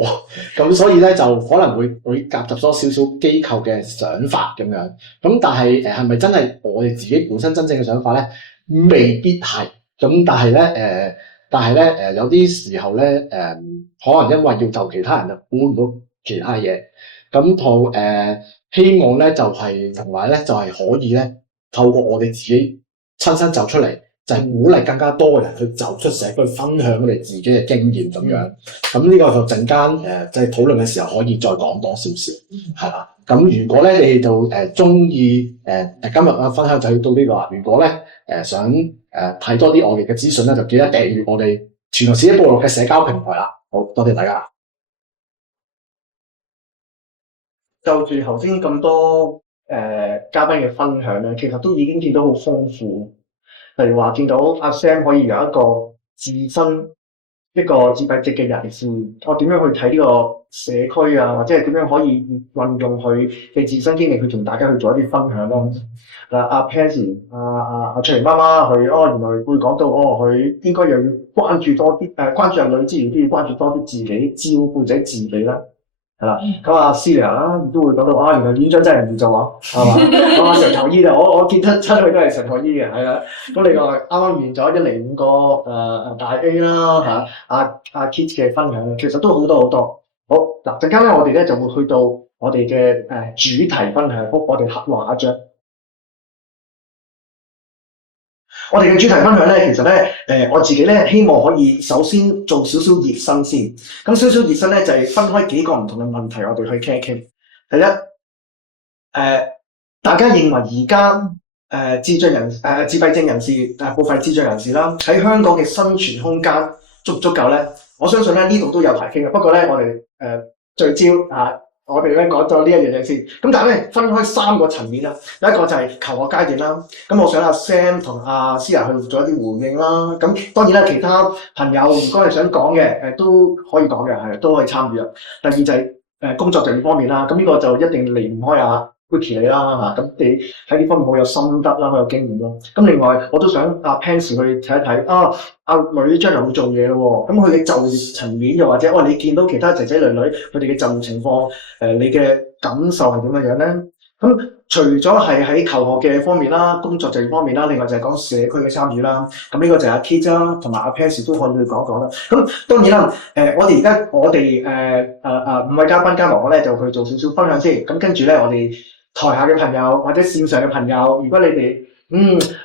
咁所以咧就可能會夾雜咗少少機構嘅想法咁樣。咁但係係咪真係我哋自己本身真正嘅想法咧？未必係。咁但係咧有啲時候咧可能因為要就其他人就估唔到其他嘢，咁同希望咧就係同埋咧就係可以咧透過我哋自己親身走出嚟，就係鼓勵更加多嘅人去走出社區，分享佢哋自己嘅經驗咁樣。咁呢個就陣間即係討論嘅時候可以再講多少少，係啦。咁如果咧你哋就中意今日嘅分享就到呢度啦。如果咧想睇多啲我哋嘅資訊咧，就記得訂閱我哋全球史一部落嘅社交平台啦。好多謝大家。就住頭先咁多嘉賓嘅分享咧，其實都已經見到好豐富。例如話見到阿 Sam 可以有一個自身一個自閉症嘅人士，我點樣去睇呢個社區或者係點樣可以運用佢嘅自身經歷去同大家去做一啲分享咯。嗱，阿 Pansy 阿翠玲媽媽佢原來會講到佢應該又要關注多啲關注人類之餘都要關注多啲自己照顧者自己啦。係啦，咁阿 Celia 啦，亦都會講到原來院長真係唔做係嘛？成頭醫我見得出佢都係成頭醫嘅，係啦。咁另外啱啱完咗105個大 A 啦阿 Kit 嘅分享，其實都好多好多。好嗱，陣間咧我哋咧就會去到我哋嘅主題分享，我哋刻畫一張。我哋嘅主題分享咧，其實咧，我自己咧希望可以首先做少少熱身先。咁少少熱身咧，就係分開幾個唔同嘅問題，我哋去傾一傾。第一，大家認為而家自閉症人士部分智障人士啦，喺香港嘅生存空間足唔足夠咧？我相信咧呢度都有排傾嘅。不過咧，我哋聚焦我哋咧講咗呢一樣嘢先，咁但係咧分開3個層面啦，有一個就係求學階段啦，咁我想阿 Sam 同阿 Sia 去做一啲回應啦，咁當然啦，其他朋友如果係想講嘅都可以講嘅，係都可以參與啊。第二就係工作就業方面啦，咁呢個就一定離唔開阿 Vicky 你啦嚇，咁你喺呢方面好有心得啦，好有經驗咯。咁另外我都想阿 Pans 去睇一睇阿女將來會做嘢咯喎，咁佢哋就業層面又或者你見到其他仔仔女女佢哋嘅就業情況，你嘅感受係點樣樣咧？咁除咗係喺求學嘅方面啦，工作就業方面啦，另外就係講社區嘅參與啦。咁呢個就係阿 Kit 啦，同埋阿 Pans 都可以去講講啦。咁當然啦，我哋5位嘉賓加埋我咧就去做少少分享先。咁跟住咧，我哋台下嘅朋友或者線上嘅朋友，如果你哋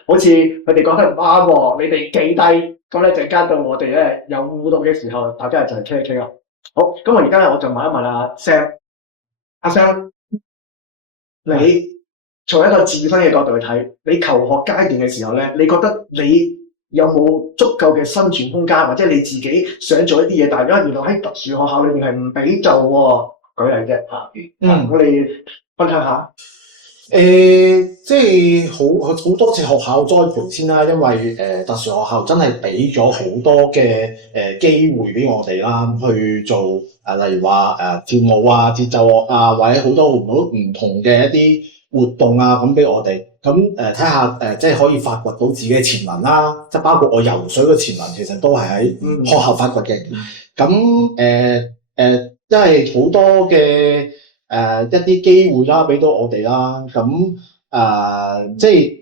好似佢哋講得唔啱喎，你哋記低。咁咧陣間到我哋咧有互動嘅時候，大家就係傾一傾啦。好，咁我而家咧我就問一問阿 Sam，阿 Sam，你從一個自身嘅角度去睇，你求學階段嘅時候咧，你覺得你有冇足夠嘅生存空間，或者你自己想做一啲嘢，但係原來喺特殊學校裏面係唔俾做喎？舉例啫嚇，咁你分享下。即係好多謝學校栽培先啦，因為特殊學校真係俾咗好多嘅機會俾我哋啦，去做例如話跳舞啊、節奏樂啊，或者好多唔同嘅一啲活動啊，咁俾我哋。咁睇下即係可以發掘到自己嘅潛能啦，即係包括我游水嘅潛能，其實都係喺學校發掘嘅。咁因為好多嘅一啲機會啦，俾到我哋啦。咁即係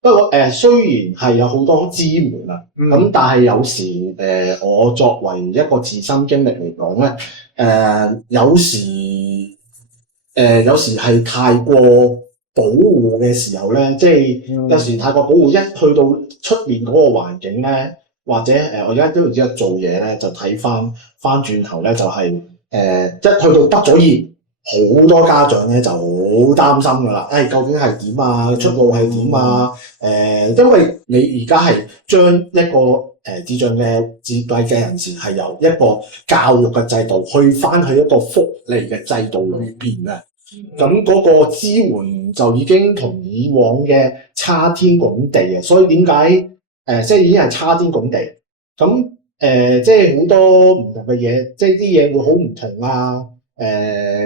不過雖然係有好多支援啊，咁但係有時我作為一個自身經歷嚟講咧，有時係太過保護嘅時候咧，即係有時太過保護，一去到出面嗰個環境咧，或者我而家都唔知做嘢咧，就睇翻轉頭咧，就係一去到畢咗業，好多家長咧就好擔心噶啦，究竟係點啊？出路係點啊？因為你而家係將一個智障嘅自閉嘅人士係由一個教育嘅制度去翻去一個福利嘅制度裏邊啊，咁嗰個支援就已經同以往嘅差天共地啊，所以點解即係已經係差天共地咁即係好多唔同嘅嘢，即係啲嘢會好唔同啊！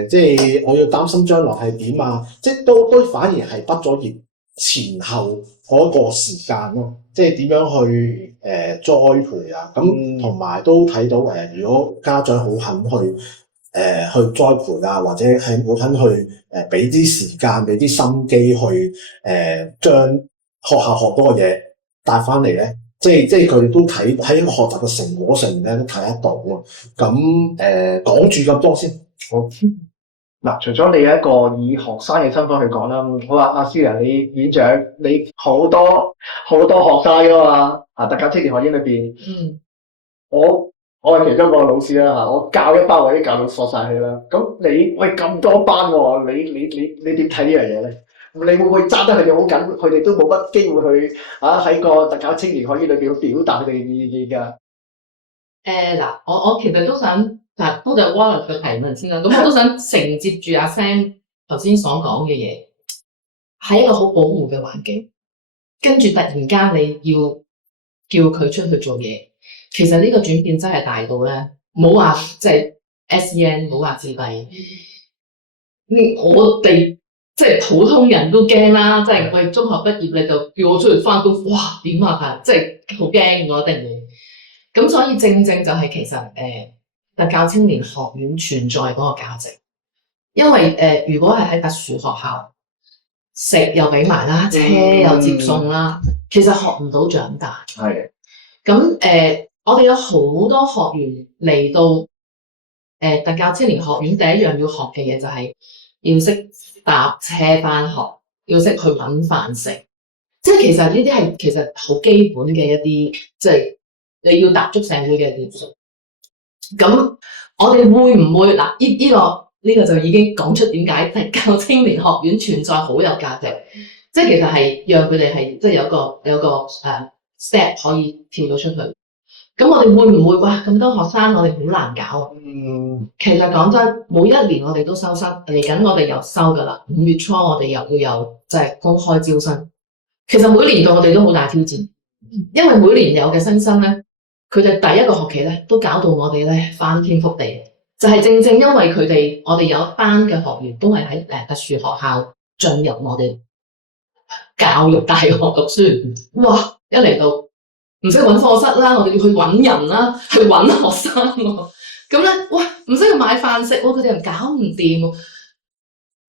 即係我要擔心將來係點啊！即係都反而係畢咗業前後嗰個時間咯，即係點樣去栽培啊！咁同埋都睇到如果家長好肯去栽培啊，或者係好肯去俾啲時間、俾啲心機去將學校學嗰個嘢帶翻嚟咧。即係佢哋都睇喺個學習嘅成果上面咧都睇得到咯。咁講住咁多先。好嗱，除咗你一個以學生嘅身份去講啦，好啊，阿 Sia 你院長，你好多學生噶嘛？特教青年學院裏邊，我係其中一個老師啦嚇，我教一班我已經教到索晒氣啦。咁你咁多班喎，你點睇呢樣嘢咧？你會唔會揸得佢哋好緊？佢哋都冇乜機會去喺個特教青年學院裏邊去表達佢哋嘅意見㗎。嗱，我其實都想多謝 Wallace 嘅提問先啦。咁我都想承接住阿 Sam 頭先所講嘅嘢，喺一個好保護嘅環境，跟住突然間你要叫佢出去做嘢，其實呢個轉變真係大到咧，冇話即係 SEN，冇話自閉，我哋即係普通人都驚啦，即係喂中學畢業你就叫我出去返工，哇點啊？即係好驚我一定會。咁所以正就係其實特教青年學院存在嗰個價值，因為如果係喺特殊學校，食又俾埋啦，車又接送啦，其實學唔到長大。係。咁我哋有好多學員嚟到特教青年學院，第一樣要學嘅嘢就係要識搭車返學，要識去揾飯食。即係其實呢啲係其實好基本嘅一啲，即係你要踏足社會嘅元素。咁我哋會唔會嗱？呢個就已經講出點解特教青年學院存在好有價值。即係其實係讓佢哋係即係有個step 可以跳到出去。咁我哋會唔會哇咁多學生我哋好難搞啊？其實講真，每一年我哋都收生，嚟緊我哋又收㗎啦。5月初我哋又要有即係公開招生。其實每年對我哋都好大挑戰，因為每年有嘅新生咧，佢哋第一個學期咧都搞到我哋咧翻天覆地。就係正正因為佢哋，我哋有一班嘅學員都係喺特殊學校進入我哋教育大學讀書。哇！一嚟到唔識揾課室啦，我哋要去揾人啦，去揾學生喎。咁咧，哇！唔識去買飯食喎，佢哋又搞唔掂喎，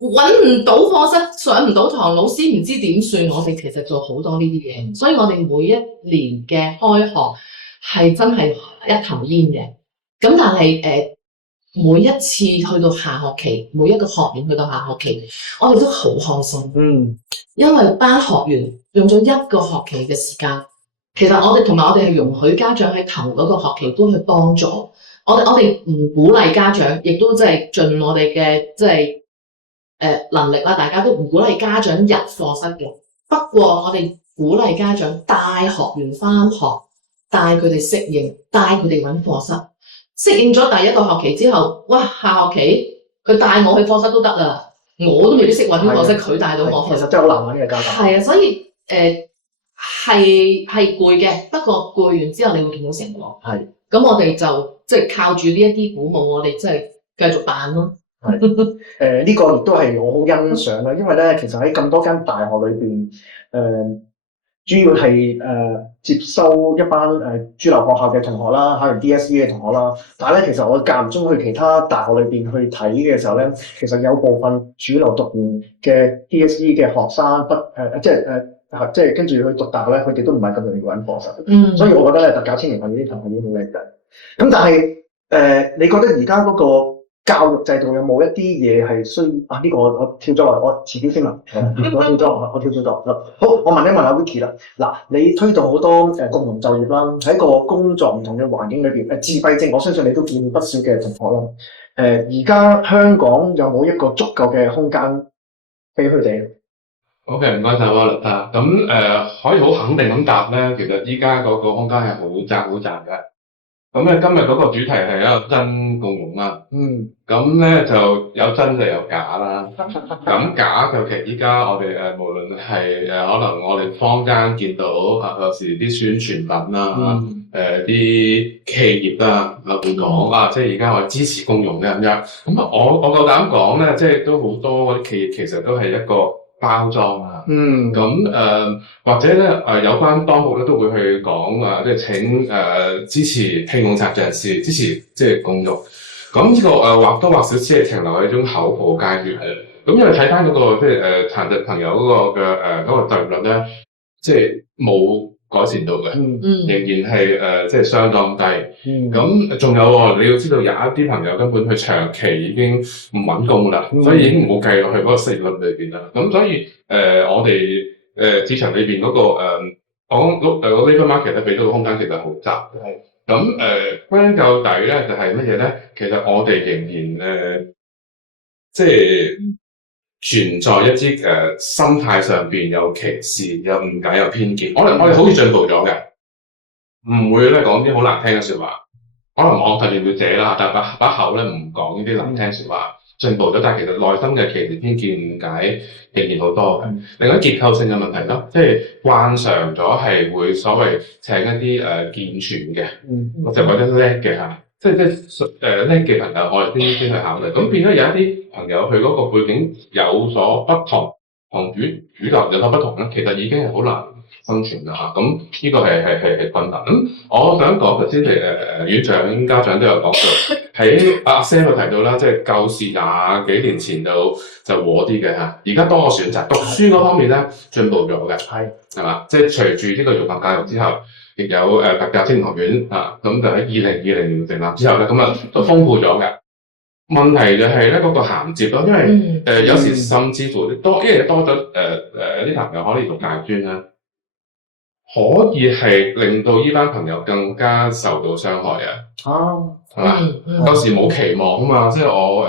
揾唔到課室，上唔到堂，老師唔知點算。我哋其實做好多呢啲嘢，所以我哋每一年嘅開學係真係一頭煙嘅。咁但係每一次去到下學期，每一個學員去到下學期，我哋都好開心。因為班學員用咗一個學期嘅時間，其實我哋同埋我哋係容許家長喺頭嗰個學期都去幫助。我哋唔鼓勵家長，亦都即係盡我哋嘅即係能力啦。大家都唔鼓勵家長入課室嘅。不過我哋鼓勵家長帶學員返學，帶佢哋適應，帶佢哋揾課室。適應咗第一個學期之後，哇！下學期佢帶我去課室都得啦，我都未必識揾課室，佢帶到我。其實真係好難揾嘅家長。係啊，所以係攰嘅，不過攰完之後你會見到成果。係。咁我哋就即係靠住呢一啲鼓舞，我哋即係繼續辦咯。係。呢個亦都係我好欣賞啦，因為咧，其實喺咁多間大學裏邊，主要係接收一班主流學校嘅同學啦，考完 DSE 嘅同學啦。但係咧，其實我間唔中去其他大學裏邊去睇嘅時候咧，其實有部分主流讀完嘅 DSE 嘅學生即係跟住去讀大學咧，佢哋都唔係咁容易揾課室。所以我覺得咧，特教青年學院啲同學已經好叻㗎。咁但係你覺得而家嗰個教育制度有冇一啲嘢係需要啊？呢個我跳咗話，我遲啲先問。我跳咗。好，我問一問阿 Vicky 啦。嗱，你推動好多共同就業啦，喺個工作唔同嘅環境裏邊，自閉症我相信你都見不少嘅同學啦。而家香港有冇一個足夠嘅空間俾佢哋？OK，唔該晒 Wallace 啊。咁可以好肯定咁答咧，其實依家嗰個空間係好窄嘅。咁咧今日嗰個主題係一個真共融啦。咁咧就有真就有假啦。咁假就其實依家我哋無論係可能我哋坊間見到有時啲宣傳品啦，啲企業啦會講即係而家我支持共融嘅咁樣。咁我夠膽講咧，即係都好多嗰啲企業其實都係一個包裝啊，咁或者咧有關當局咧都會去講即係請支持聘用殘疾人士，支持即係共融。咁呢個或多或少只係停留喺一種口號階段嘅。咁因為睇翻嗰個即係殘疾朋友嗰個嘅嗰個就業率咧，即係冇改善到嘅，仍然係即係相當低。咁仲有你要知道有一啲朋友根本佢長期已經唔揾工啦，所以已經冇計落去嗰個失業率裏邊啦。咁所以我哋市場裏邊嗰個講個 labour market 咧俾到個空間其實好窄。咁歸根究底咧就係乜嘢咧？其實我哋仍然即係存在一啲心態上邊有歧視、有誤解、有偏見。我哋好似進步咗嘅，唔會咧講啲好難聽嘅説話。可能我特別會者啦，但把口咧唔講呢啲難聽説話，進步咗。但係其實內心嘅歧視、偏見、誤解仍然好多嘅。另外結構性嘅問題咯，即係慣常咗係會所謂請一啲健全嘅，或者叻嘅嚇。即係叻嘅朋友，我哋先去考慮。咁變咗有一啲朋友佢嗰個背景有所不同，同主流有所不同咧，其實已經係好難生存啦嚇。咁呢個係困難。咁我想講頭先院長家長都有講到，喺阿 Sam 都提到啦，即係舊時廿幾年前就和啲嘅嚇，而家多個選擇，讀書嗰方面咧進步咗嘅，係嘛？即係隨住呢個融合教育之後。亦有特教青年學院咁就喺2020年成立之後咧，咁都豐富咗嘅。問題就係咧嗰個銜接咯，因為有時甚至乎多，因為多咗啲朋友可以讀大專啦，可以係令到呢班朋友更加受到傷害啊！係嘛？有時冇期望啊嘛，即係我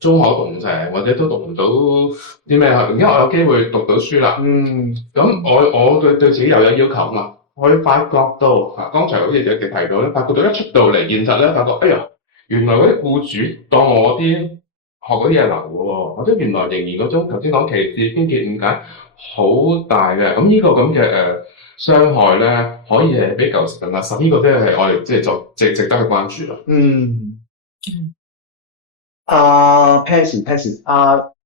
中學讀唔成，或者都讀唔到啲咩，而家我有機會讀到書啦。咁我對自己又有要求啊嘛。我會發覺到剛才好似有提到咧，發覺到一出到嚟現實咧，發覺哎呀，原來嗰啲僱主當我啲學嗰啲嘢流嘅喎，或者原來仍然嗰種頭先講歧視、偏見、誤解好大嘅。咁呢個咁嘅傷害咧，可以係比舊時更加深。呢個真係我哋即係就值得去關注咯。Pansy，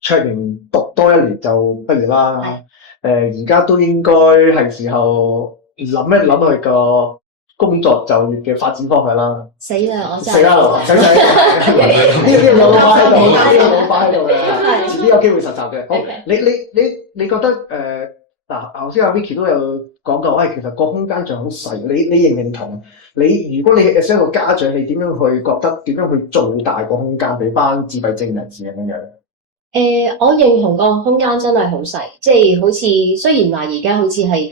卓瑩讀多一年就畢業啦。而家都應該係時候諗一諗佢個工作就業嘅發展方向啦。死啦！我真死啦！死死！呢個老闆喺度，呢個老闆喺度嘅，遲啲有機會實習嘅。好，你覺得頭先阿 Vicky 都有講過，其實個空間仲好細，你認唔認同？如果你係一個家長，你點樣去覺得點樣去做大個空間俾班自閉症人士咁樣？我認同個空間真係好細，即係好似雖然話而家好似係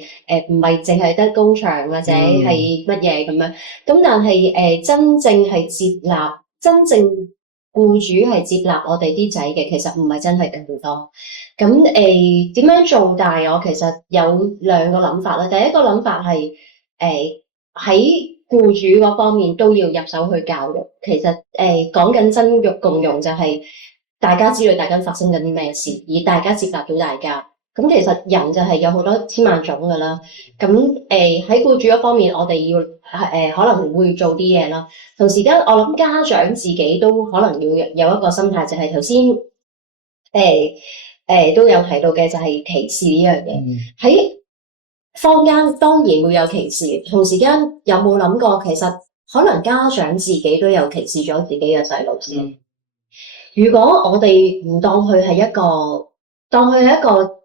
唔係淨係得工場或者係乜嘢咁樣，咁但係真正係接納真正僱主係接納我哋啲仔嘅，其實唔係真係咁多。咁點樣做大？我其實有兩個諗法啦。第一個諗法係喺僱主嗰方面都要入手去教育。其實講緊生育共融就係大家知道大家發生緊啲咩事，而大家接納到大家。咁其實人就係有好多千萬種㗎啦。咁喺僱主嗰方面，我哋要可能會做啲嘢啦。同時間，我諗家長自己都可能要有一個心態，就係頭先都有提到嘅，就係歧視呢樣嘢。喺坊間當然會有歧視，同時間有冇諗過其實可能家長自己都有歧視咗自己嘅細路先。如果我哋唔當佢係一個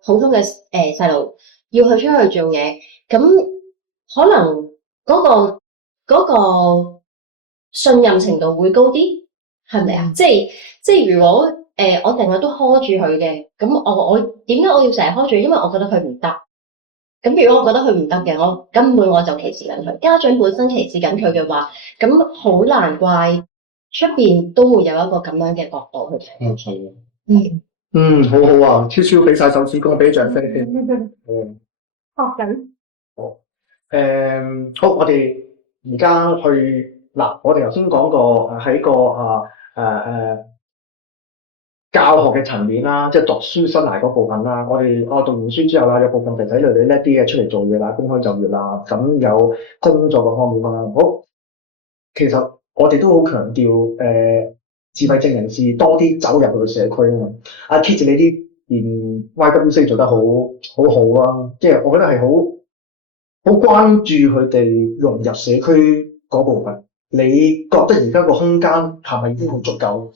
普通嘅細路，要佢出去做嘢，咁可能嗰個信任程度會高啲，係咪啊？即係如果我成日都呵住佢嘅，咁我點解我要成日呵住？因為我覺得佢唔得。咁如果我覺得佢唔得嘅，我根本就歧視緊佢。家長本身歧視緊佢嘅話，咁好難怪出邊都會有一個咁樣嘅角度去睇。好好啊，超超俾晒手指公，俾掌聲先。學緊。好，我哋而家去我哋頭先講過喺個教學嘅層面啦，即係讀書生涯嗰部分啦。我讀完書之後啦，有部分仔仔女女叻啲嘅出嚟做嘢啦，公開就業啦，咁有工作嘅方面啦。好，其實我哋都好強調自閉症人士多啲走入去社區啊嘛。阿 Kit 你啲YWC 做得好好啊，即係我覺得係好關注佢哋融入社區嗰部分。你覺得而家個空間係咪已經好足夠？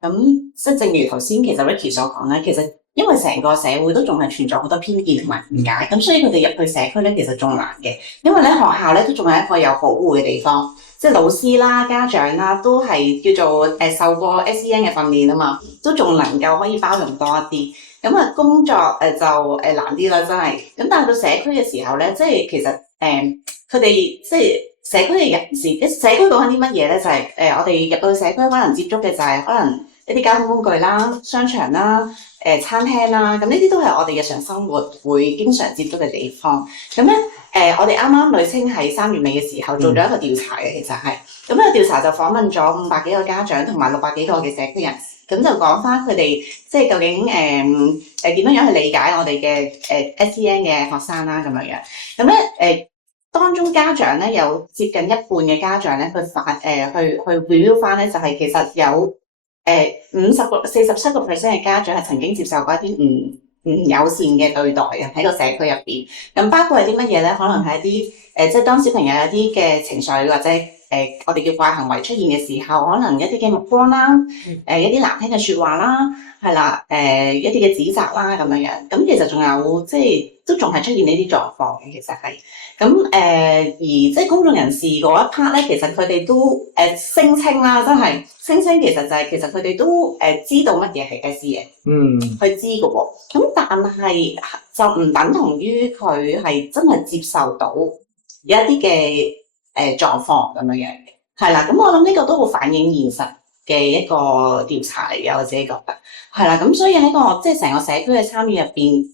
咁即係正如頭先其實 Ricky 所講咧，其實因為成個社會都仲係存在好多偏見同埋誤解，咁所以佢哋入去社區咧其實仲難嘅，因為咧學校咧都仲係一個有保護嘅地方，即係老師啦、家長啦都係叫做受過 SEN 嘅訓練啊嘛，都仲能夠可以包容多一啲。咁工作就難啲啦，真係。咁但係到社區嘅時候咧，即係其實佢哋即係社區嘅人士，社區講緊啲乜嘢咧？就係我哋入到社區可能接觸嘅就係可能一啲交通工具啦、商場啦、餐廳啦，咁呢啲都係我哋日常生活會經常接觸嘅地方。咁咧我哋啱啱女青喺3月尾嘅時候做咗一個調查嘅，其實係咁呢個調查就訪問咗500幾個家長同埋600幾個嘅社區人士。咁就講翻佢哋即係究竟點樣去理解我哋嘅SEN 嘅學生啦咁樣樣。咁咧當中家長咧有接近一半嘅家長咧，去 review 翻咧，就係其實有47% 嘅家長係曾經接受過一啲唔友善嘅對待嘅喺個社區入邊。咁包括係啲乜嘢咧？可能係一啲即係當小朋友有啲嘅情緒或者我哋叫怪行為出現嘅時候，可能一啲嘅目光啦，一啲難聽嘅説話啦，係啦，一啲嘅指責啦咁樣樣。咁其實仲有即係都仲係出現呢啲狀況嘅，其實係。咁而即係公眾人士嗰一 part 咧，其實佢哋都聲稱啦，真係聲稱其實就係其實佢哋都知道乜嘢係 SEN，佢知嘅喎。咁但係就唔等同於佢係真係接受到有一啲嘅狀況咁樣樣嘅，係啦。咁我諗呢個都好反映現實嘅一個調查嚟嘅，我自己覺得係啦。咁所以喺個即係成個社區嘅參與入邊，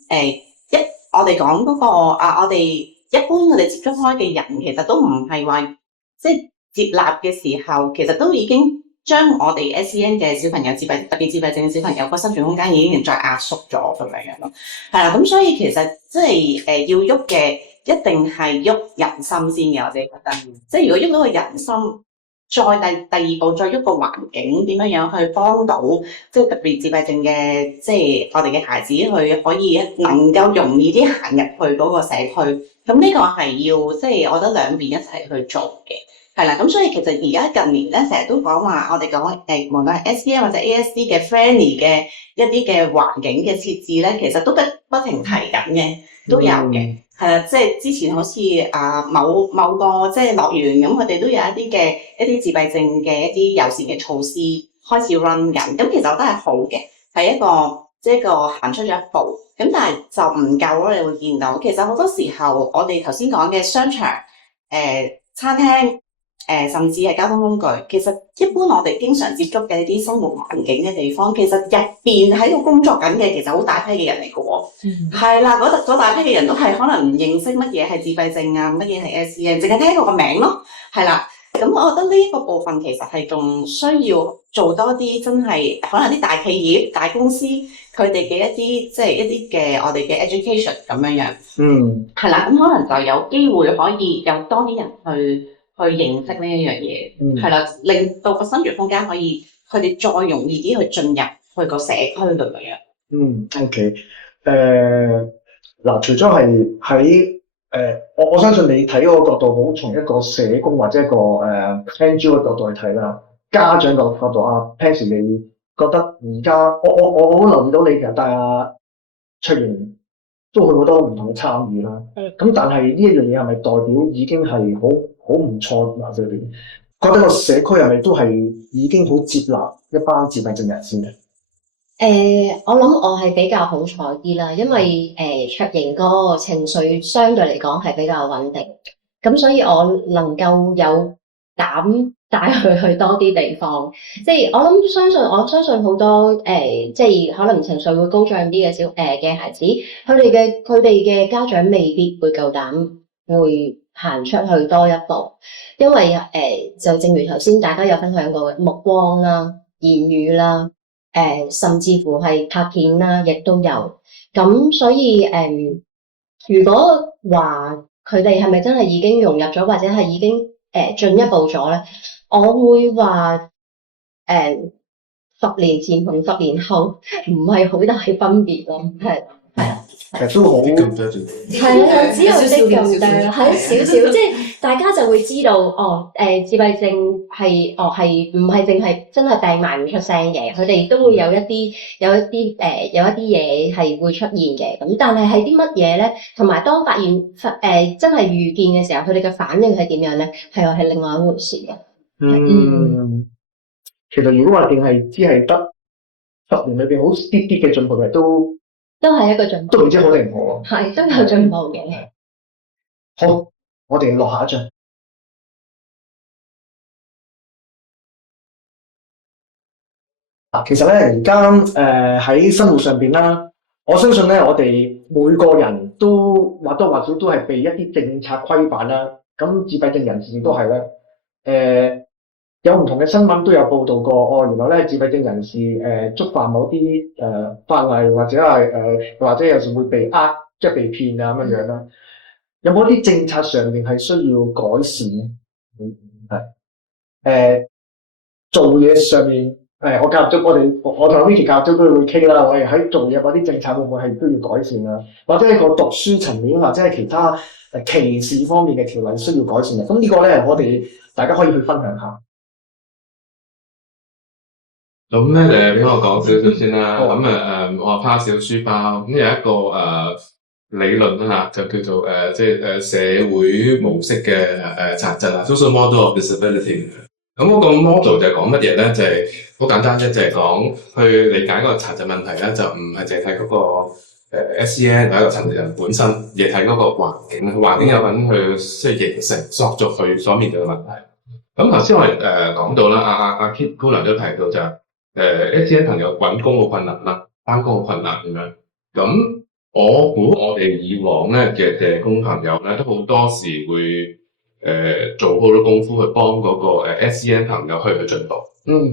我哋講嗰個我哋一一般我哋接觸開嘅人，其實都唔係話即係接納嘅時候，其實都已經將我哋 SEN 嘅小朋友特別自閉症嘅小朋友個生存空間已經再壓縮咗咁樣咯。係啦，咁所以其實即係要喐嘅一定係喐人心先嘅，我自己覺得。即係如果喐到個人心，再第二步再喐個環境，點樣樣去幫到即係特別自閉症嘅即係我哋嘅孩子，去可以能夠容易啲行入去嗰個社區。咁呢個係要即係我覺得兩邊一齊去做嘅。係啦，咁所以其實而家近年咧，成日都講話我哋講無論係 SEN 或者 ASD 嘅 friendly 嘅一啲嘅環境嘅設置咧，其實都不停提緊嘅，都有嘅。係啦，即係之前好似某個即係樂園咁，佢哋都有一啲自閉症嘅一啲友善嘅措施開始 run 緊。咁其實我覺得係好嘅，係一個行出咗一步。咁但係就唔夠咯，你會見到其實好多時候我哋頭先講嘅商場、餐廳。甚至係交通工具，其實一般我哋經常接觸嘅啲生活環境嘅地方，其實入邊喺度工作緊嘅，其實好大批嘅人嚟嘅喎。係啦，嗰大批嘅人都係可能唔認識乜嘢係自閉症啊，乜嘢係 SEN，淨係聽過個名咯。係啦，咁我覺得呢一個部分其實係仲需要做多啲，真係可能啲大企業、大公司佢哋嘅一啲即係一啲嘅我哋嘅 education 咁樣樣。係啦，咁可能就有機會可以有多啲人去認識呢一樣嘢，係啦，令到個生存空間可以佢哋再容易啲去進入去個社區度咁樣。OK， 嗱，除咗係喺我相信你睇嗰個角度，好從一個社工或者一個NGO 嘅角度去睇啦。家長嘅角度Pansy，你覺得而家我好留意到你其實帶阿卓瑩都去好多唔同嘅參與啦。咁但係呢一樣嘢係咪代表已經係好唔錯嗱？佢哋覺得個社區係咪都係已經好接納一班自閉症人士嘅？我諗我係比較好彩啲啦，因為卓瑩嗰個情緒相對嚟講係比較穩定，咁所以我能夠有膽帶佢去多啲地方。即係我相信好多即係可能情緒會高漲啲嘅孩子，佢哋嘅家長未必會夠膽會行出去多一步，因為就正如頭先大家有分享過嘅目光啦、言語啦。甚至乎係拍片啦，亦都有。咁所以如果話佢哋係咪真係已經融入咗，或者係已經進一步咗咧？我會話10年前同10年後唔係好大分別咯，係啊。其實都好係啊，只有啲咁多，係少少，即係大家就會知道自閉症係唔係淨係真係病埋唔出聲嘅，佢哋都會有一啲嘢係會出現嘅。咁但係啲乜嘢咧？同埋當發現真係遇見嘅時候，佢哋嘅反應係點樣咧？係另外一回事嘅。其實如果話淨係只係得10年裏邊好啲嘅進步，都係一個進步，都唔知好定唔好。係都有進步嘅。好，我哋落下一張。其實咧而家喺生活上邊啦，我相信咧我哋每個人都或多或少都係被一啲政策規範啦。咁自閉症人士亦都係咧。有唔同嘅新聞都有報道過，原來咧自閉症人士觸犯某啲法例，或者係或者有時會被即係被騙啊咁樣啦。有冇一啲政策上面係需要改善咧？做嘢上面我間中我同 Vicky 間中都會傾啦。我哋喺做嘢嗰啲政策會唔會係都要改善啊？或者一個讀書層面，或者係其他歧視方面嘅條例需要改善嘅？咁呢個咧我哋大家可以去分享下。咁咧俾我講少少先啦。咁我拋小書包，咁有一個理論啦嚇，就叫做即係社會模式嘅殘疾啊 social model of disability。咁嗰個 model 就係講乜嘢咧？就係好簡單啫，就係講去理解嗰個殘疾問題咧，就唔係淨係睇嗰個SEN 或者個殘疾人本身，而係睇嗰個環境。環境有份去即係形成塑造佢所面對嘅問題。咁頭先我哋講到啦，阿 Kit 姑娘都提到就係SEN 朋友揾工好困難啦，返工好困難咁樣。咁我估我哋以往咧嘅社工朋友咧，都好多時會做好多功夫去幫嗰個SEN 朋友去進步。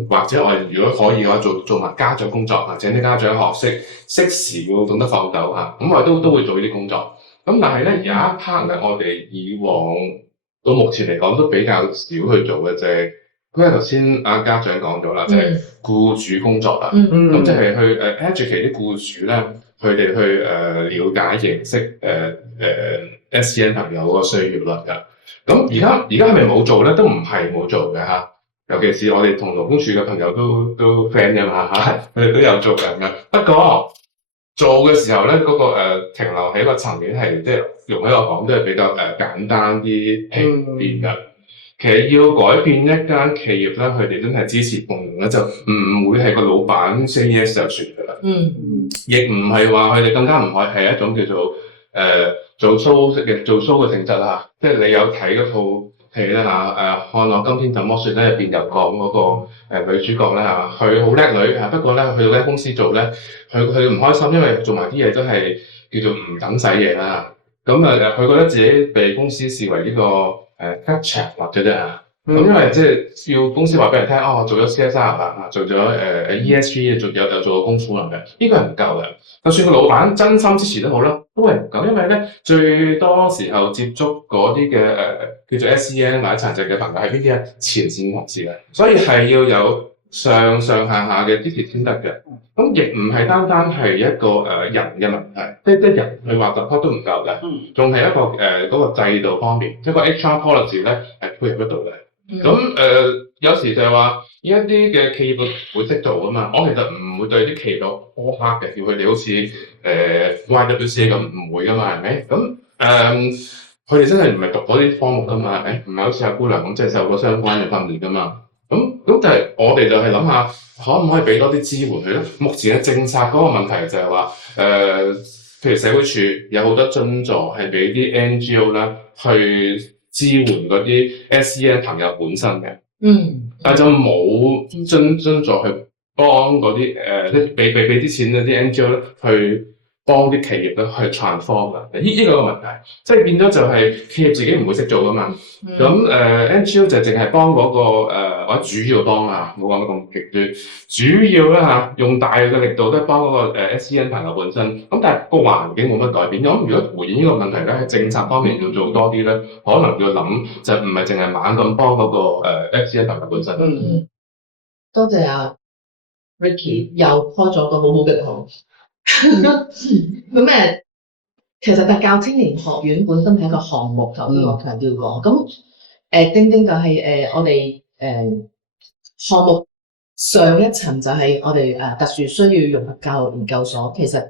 或者我哋如果可以嘅話，做埋家長工作，請啲家長學識適時要懂得放手嚇。咁我哋都會做呢啲工作。咁但係咧有一 part 咧，我哋以往到目前嚟講都比較少去做嘅啫。因為頭先阿家長講咗啦，就係僱主工作啦。咁即係去educate 啲僱主咧。佢哋去了解認識SEN 朋友嗰個需要啦㗎。咁而家係咪冇做咧？都唔係冇做嘅嚇。尤其是我哋同勞工處嘅朋友都 friend 嘅嘛嚇，佢哋都有做緊嘅。不過做嘅時候咧，嗰個停留喺個層面係即係用喺我講都係比較簡單啲平便嘅。其實要改變一間企業咧，佢哋真係支持共融咧，就唔會係個老闆 say yes 就算㗎啦。亦唔係話佢哋更加唔係一種叫做做 show 嘅性質啦。即係你有睇嗰套戲啦嚇，看我今天怎麼說咧，入邊又講嗰個女主角咧嚇，佢好叻女嚇，不過咧去到間公司做咧，佢唔開心，因為做埋啲嘢都係叫做唔等使嘢啦。咁佢覺得自己被公司視為呢個gotcha 或者啫嚇。咁因為即係要公司話俾人聽，做咗 CSR 啦，做咗ESG 有做過功夫啦嘅，呢個係唔夠嘅。就算個老闆真心支持都好啦，都係唔夠，因為咧最多時候接觸嗰啲嘅叫做 SEN 或者殘疾嘅朋友係邊啲啊？前線同事嘅，所以係要有上下嘅支持先得嘅。咁亦唔係單係一個人嘅問題，即係人去話 support 都唔夠嘅，仲係一個嗰個制度方面，即係個 HR policy 咧係配合得到嘅。咁有時就係話呢一啲嘅企業會識做啊嘛，我其實唔會對啲企業有苛刻嘅，叫佢哋好似YWCA 咁唔會噶嘛，係咪？咁佢哋真係唔係讀嗰啲科目噶嘛，係咪？唔係好似阿姑娘咁即係受過相關嘅訓練噶嘛。咁就係我哋就係諗下，可唔可以俾多啲支援佢咧？目前嘅政策嗰個問題就係話譬如社會署有好多津助係俾啲 NGO 啦去支援嗰啲 SEN 朋友本身嘅，但就冇津助去幫嗰啲即係俾啲錢嗰啲 NGO 去幫啲企業咧去 transform 嘅，呢個個問題，即係變咗就係企業自己唔會識做噶嘛，咁NGO 就淨係幫嗰個或者主要幫啊，冇講得咁極端，主要咧嚇用大嘅力度都係幫嗰個SEN 朋友本身，咁但係個環境冇乜改變，咁如果回應呢個問題咧，喺政策方面要做多啲咧，可能要諗就唔係淨係猛咁幫嗰個SEN 朋友本身。多謝阿 Ricky 又開咗個好好嘅堂。咁其實特教青年學院本身係一個項目，頭先我強調過。咁正就係我哋項目上一層就係我哋特殊需要融合教育研究所。其實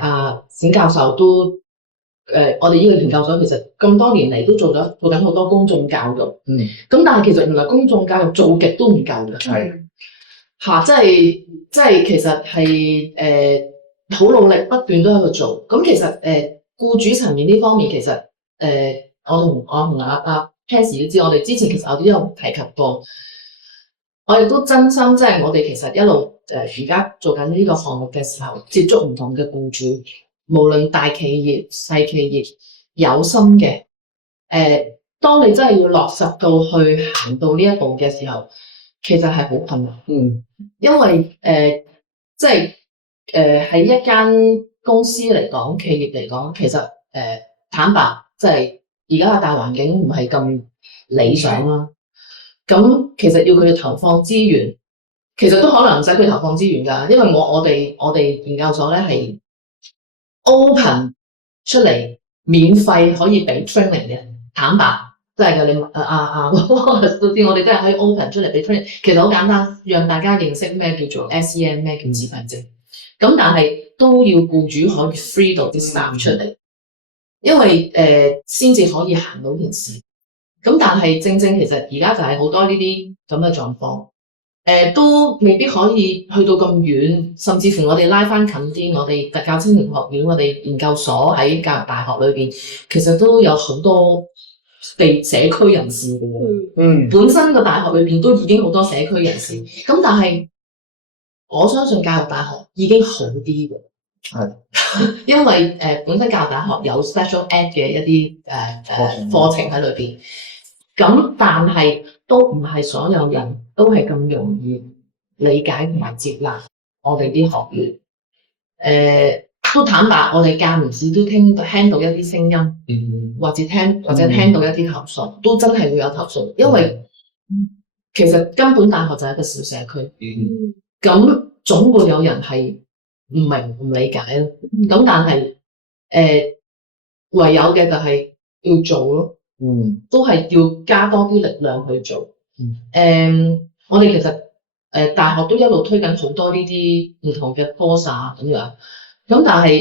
阿冼教授都我哋呢個研究所其實咁多年嚟都做緊好多公眾教育。咁但係其實原來公眾教育做極都唔夠嘅。係嚇，即係其實係好努力，不斷都喺度做。咁其實僱主層面呢方面，其實我同阿 Pansy 都知，我哋之前其實我哋都有提及過。我哋都真心即係我哋其實一路而家做緊呢個項目嘅時候，接觸唔同嘅僱主，無論大企業、細企業，有心嘅當你真係要落實到去行到呢一步嘅時候，其實係好困難。因為即係喺一間公司嚟講，企業嚟講，其實坦白，即係而家嘅大環境唔係咁理想啦。咁其實要佢哋投放資源，其實都可能唔使佢投放資源㗎，因為我哋研究所咧係 open 出嚟，免費可以俾 training 嘅，坦白。真係嘅，你都知我哋真係可以 open 出嚟俾 training， 其實好簡單，讓大家認識咩叫做 SEN， 咩叫自閉症。咁但係都要僱主可以 free 到啲 staff 出嚟，因為先至可以行到件事。咁但係正其實而家就係好多呢啲咁嘅狀況，都未必可以去到咁遠，甚至乎我哋拉翻近啲，我哋特教青年學院，我哋研究所喺教育大學裏邊，其實都有好多被社區人士嘅。本身個大學裏邊都已經好多社區人士，咁但係我相信教育大學已經好啲嘅，係因為本身教育大學有 special ed 嘅一啲課程喺裏邊，咁但係都唔係所有人都係咁容易理解同埋接納我哋啲學員。都坦白，我哋間唔時都聽到一啲聲音，或者聽到一啲投訴，都真係會有投訴，因為其實根本大學就係一個小社區，咁總會有人係唔明唔理解咯。咁但係唯有嘅就係要做咯，都係要加多啲力量去做。我哋其實大學都一路推緊好多呢啲唔同嘅 course 啊咁樣。咁但係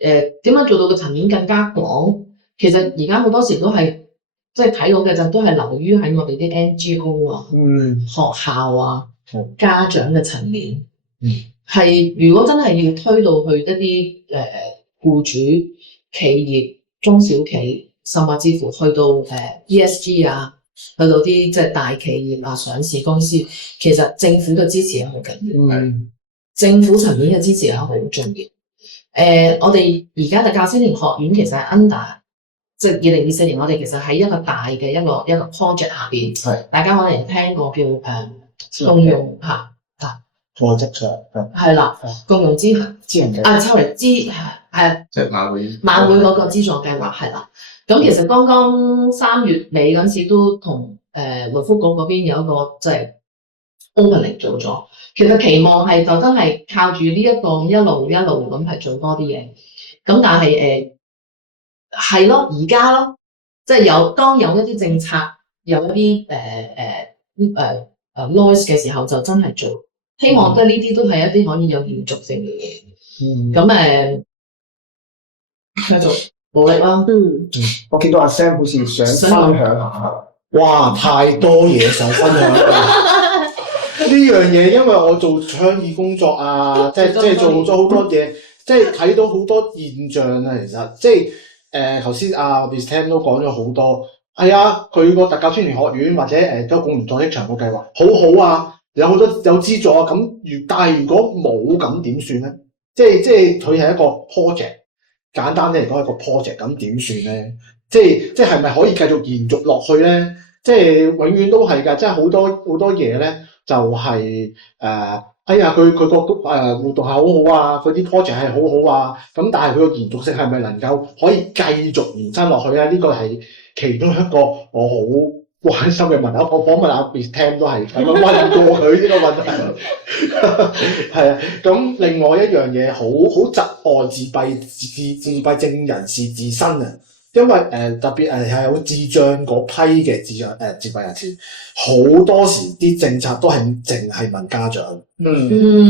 點樣做到個層面更加廣？其實而家好多時都係即係睇到嘅就都係流於喺我哋啲 NGO 啊、學校啊、家長嘅層面。係如果真係要推到去一啲僱主、企業、中小企，甚至乎去到ESG 啊，去到啲即係大企業啊、上市公司，其實政府嘅支持係好緊要。政府層面嘅支持係好重要。我哋而家嘅教師連學院其實係 under， 即係2024年，我哋其實喺一個大嘅一個 project 下邊，大家可能聽過叫共用嚇project 上係啦，共用資源sorry即係晚會嗰個資助計劃係啦。咁其實剛剛3月尾嗰陣時都同勞福局嗰邊有一個即係 opening 做咗。其實期望係就真係靠住呢一個一路咁係做多啲嘢，咁但係係咯，而家咯，即係當有一啲政策有一啲noise 嘅時候，就真係做。希望即係呢啲都係一啲可以有延續性嘅嘢。咁繼續努力啦。我見到阿 Sam 好似想分享下。哇！太多嘢想分享啦〜呢樣嘢，因為我做倡議工作啊，即係做咗好多嘢，即係睇到好多現象啊。其實即係頭先Miss Tam 都講咗好多，係啊，佢個特教青年學院或者個共融在職場個計劃好好啊，有好多有資助啊。咁但係如果冇咁點算咧？即係佢係一個 project， 簡單啲嚟講係一個 project， 咁點算咧？即係咪可以繼續延續落去咧？即係永遠都係㗎，即係好多嘢咧。就係哎呀，佢個活動係好好啊，佢啲 project 係好好啊，咁但係佢個延續性係咪能夠可以繼續延伸落去咧？呢個係其中一個我好關心嘅問題。我訪問阿 Miss Tam 都係咁樣問過佢呢個問題。係啊，咁另外一樣嘢好窒礙自閉症人士自身啊。因為特別係有智障嗰批嘅自閉人士，好多時啲政策都係淨係問家長，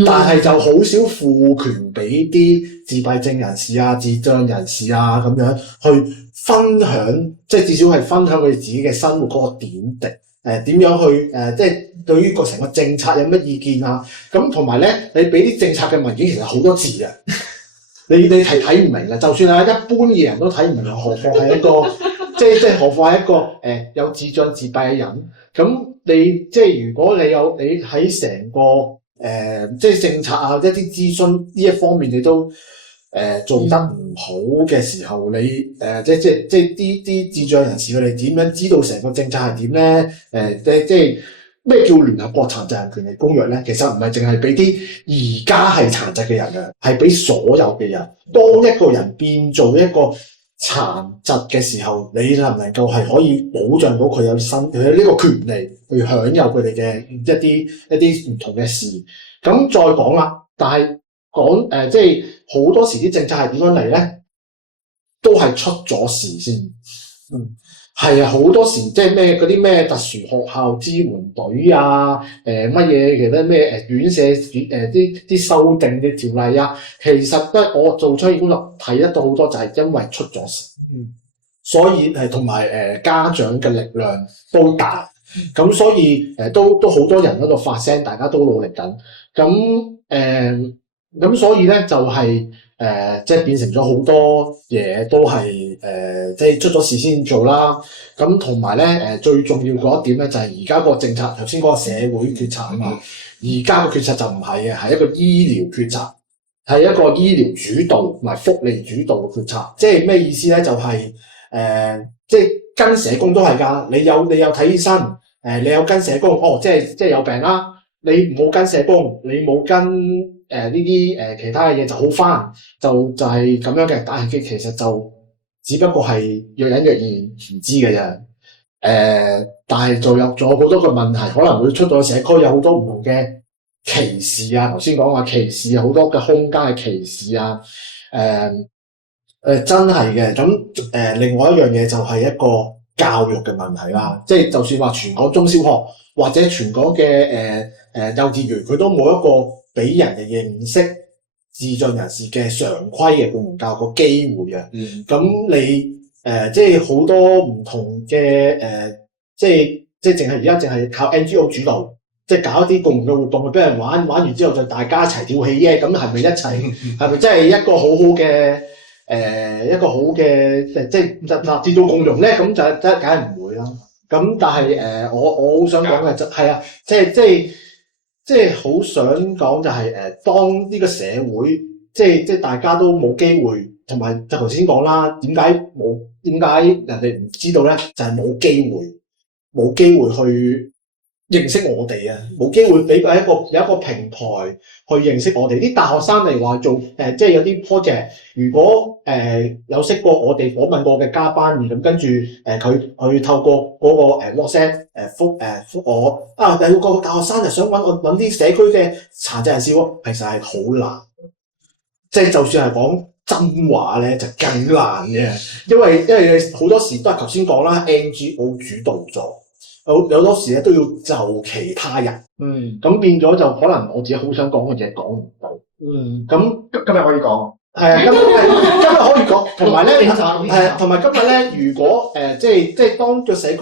但係就好少賦權俾啲自閉症人士啊、智障人士啊咁樣去分享，即係至少係分享佢哋自己嘅生活嗰個點滴，點樣去即係對於個成個政策有乜意見啊？咁同埋咧，你俾啲政策嘅文件其實好多字嘅。你係睇唔明嘅，就算係一般嘅人都睇唔明，何況係一個即係何況係一個有智障自閉嘅人。咁你即係如果你喺成個即係政策啊一啲諮詢呢一方面你都做得唔好嘅時候，你即係啲智障人士佢哋點樣知道成個政策係點咧？即係。咩叫聯合國殘疾人權利公約咧？其實唔係淨係俾啲而家係殘疾嘅人嘅，係俾所有嘅人。當一個人變做一個殘疾嘅時候，你能唔能夠係可以保障到佢有呢個權利去享有佢哋嘅一啲唔同嘅事？咁再講啦，但係講即係好多時啲政策係點樣嚟咧？都係出咗事先。係啊，好多時即係咩嗰啲咩特殊學校支援隊啊，乜嘢其他咩院舍啲修訂嘅條例啊，其實都係我做倡議工作睇得到好多，就係因為出咗事，所以同埋家長嘅力量都大，咁所以都好多人喺度發聲，大家都努力緊，咁所以咧就係、即係變成咗好多嘢都係即係出咗事先做啦。咁同埋咧最重要嗰一點咧就係而家個政策，頭先嗰個社會決策啊嘛。而家個決策就唔係嘅，係一個醫療決策。係一個醫療主導同埋福利主導嘅決策。即係咩意思咧？就係、即係跟社工都係㗎。你有睇醫生，你有跟社工，即係有病啦。你冇跟社工，你冇跟呢啲其他嘅嘢就好返，就係咁樣嘅。但係其實就只不過係若隱若現唔知嘅啫。但係就有咗好多個問題，可能會出到社區有好多唔同嘅歧視啊。頭先講話歧視，好多嘅空間嘅歧視啊。真係嘅。咁另外一樣嘢就係一個教育嘅問題啦。即係就算話全港中小學或者全港嘅幼稚園，佢都冇一個俾人哋認識智障人士嘅常規嘅共同教育個機會啊。咁你即係好多唔同嘅即係而家淨係靠 NGO 主導，即係搞一啲共同嘅活動去俾人玩完之後就大家一齊跳起耶。咁係咪一齊？係咪真係一個好好嘅一個好嘅即係自動共融咧？咁就梗係唔會啦。咁但係我好想講嘅就係啊，即係好想講就係當呢個社會即係大家都冇機會，同埋就頭先講啦，點解人哋唔知道咧？就係冇機會去認識我哋啊，冇機會俾有一個平台去認識我哋。啲大學生嚟話做即係有啲 project， 如果有識過我哋訪問過嘅嘉賓，咁跟住佢透過嗰個WhatsApp覆我啊，有個大學生就想揾啲社區嘅殘疾人士喎，其實係好難。即係就算係講真話咧，就更難嘅，因為好多時都係頭先講啦 ，NGO 主導咗。有多時咧都要就其他人，咁變咗就可能我自己好想講嘅嘢講唔到，咁今日可以講，係啊，今日可以講，同埋咧同埋今日咧，如果即係當個社區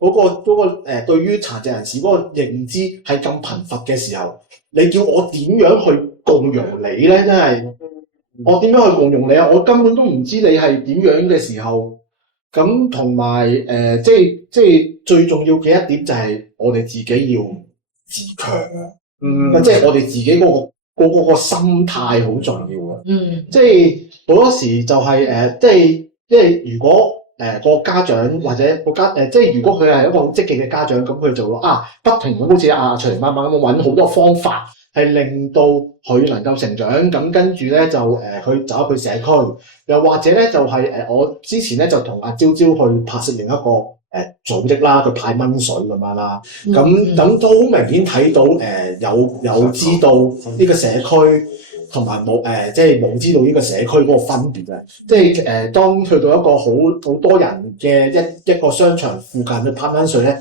嗰個對於殘疾人士嗰個認知係咁貧乏嘅時候，你叫我點樣去共融你咧？真係我點樣去共融你啊？我根本都唔知你係點樣嘅時候。咁同埋即係最重要嘅一點就係我哋自己要自強啊！即係我哋自己嗰個心態好重要啊！即係好多時就係即係如果個家長或者個即係如果佢係一個好積極嘅家長，咁佢就會不停咁好似阿徐媽媽咁揾好多方法，係令到佢能夠成長。咁跟住咧就佢走入去社區，又或者咧就係我之前咧就同阿朝朝去拍攝另一個組織啦，佢派蚊水咁樣啦。咁都好明顯睇到有知道呢個社區同埋冇即係冇知道呢個社區嗰個分別嘅。即係當去到一個好多人嘅一個商場附近去派蚊水咧，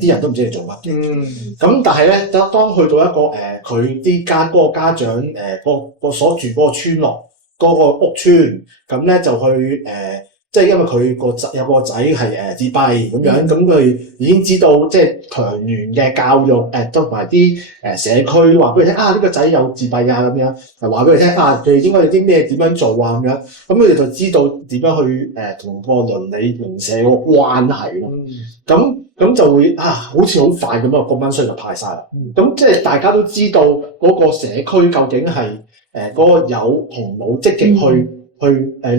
啲人都唔知你做乜嘅。咁但係咧，當去到一個佢嗰個家長個所住嗰個村落嗰個屋村，咁咧就去即係因為佢有個仔係自閉咁樣，咁佢已經知道即係強聯嘅教育同埋啲社區話俾佢聽呢個仔有自閉啊咁樣，就話俾佢聽佢哋應該有啲咩點樣做啊咁樣，咁佢哋就知道點樣去同個鄰里鄰舍嗰個關係咯。咁就會好似好快咁個蚊水就派晒啦。咁即係大家都知道嗰個社區究竟係嗰個有同冇積極去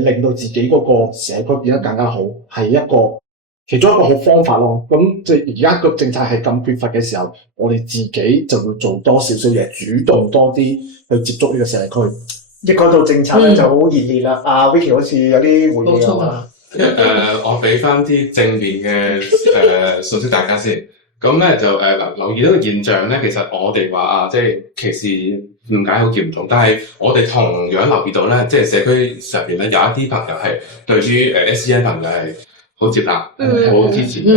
令到自己嗰個社區變得更加好，係其中一個好方法咯。咁即係而家個政策係咁缺乏嘅時候，我哋自己就會做多少少嘢，主動多啲去接觸呢個社區。一講到政策咧就好熱烈啦。阿 Vicky 好似有啲回應啊。我俾翻啲正面嘅信息大家先。咁咧就留意到個現象咧，其實我哋話即係歧視誤解好嚴重，但係我哋同樣留意到咧，即係社區上邊咧有一啲朋友係對於SEN 朋友係好接納、好支持嘅。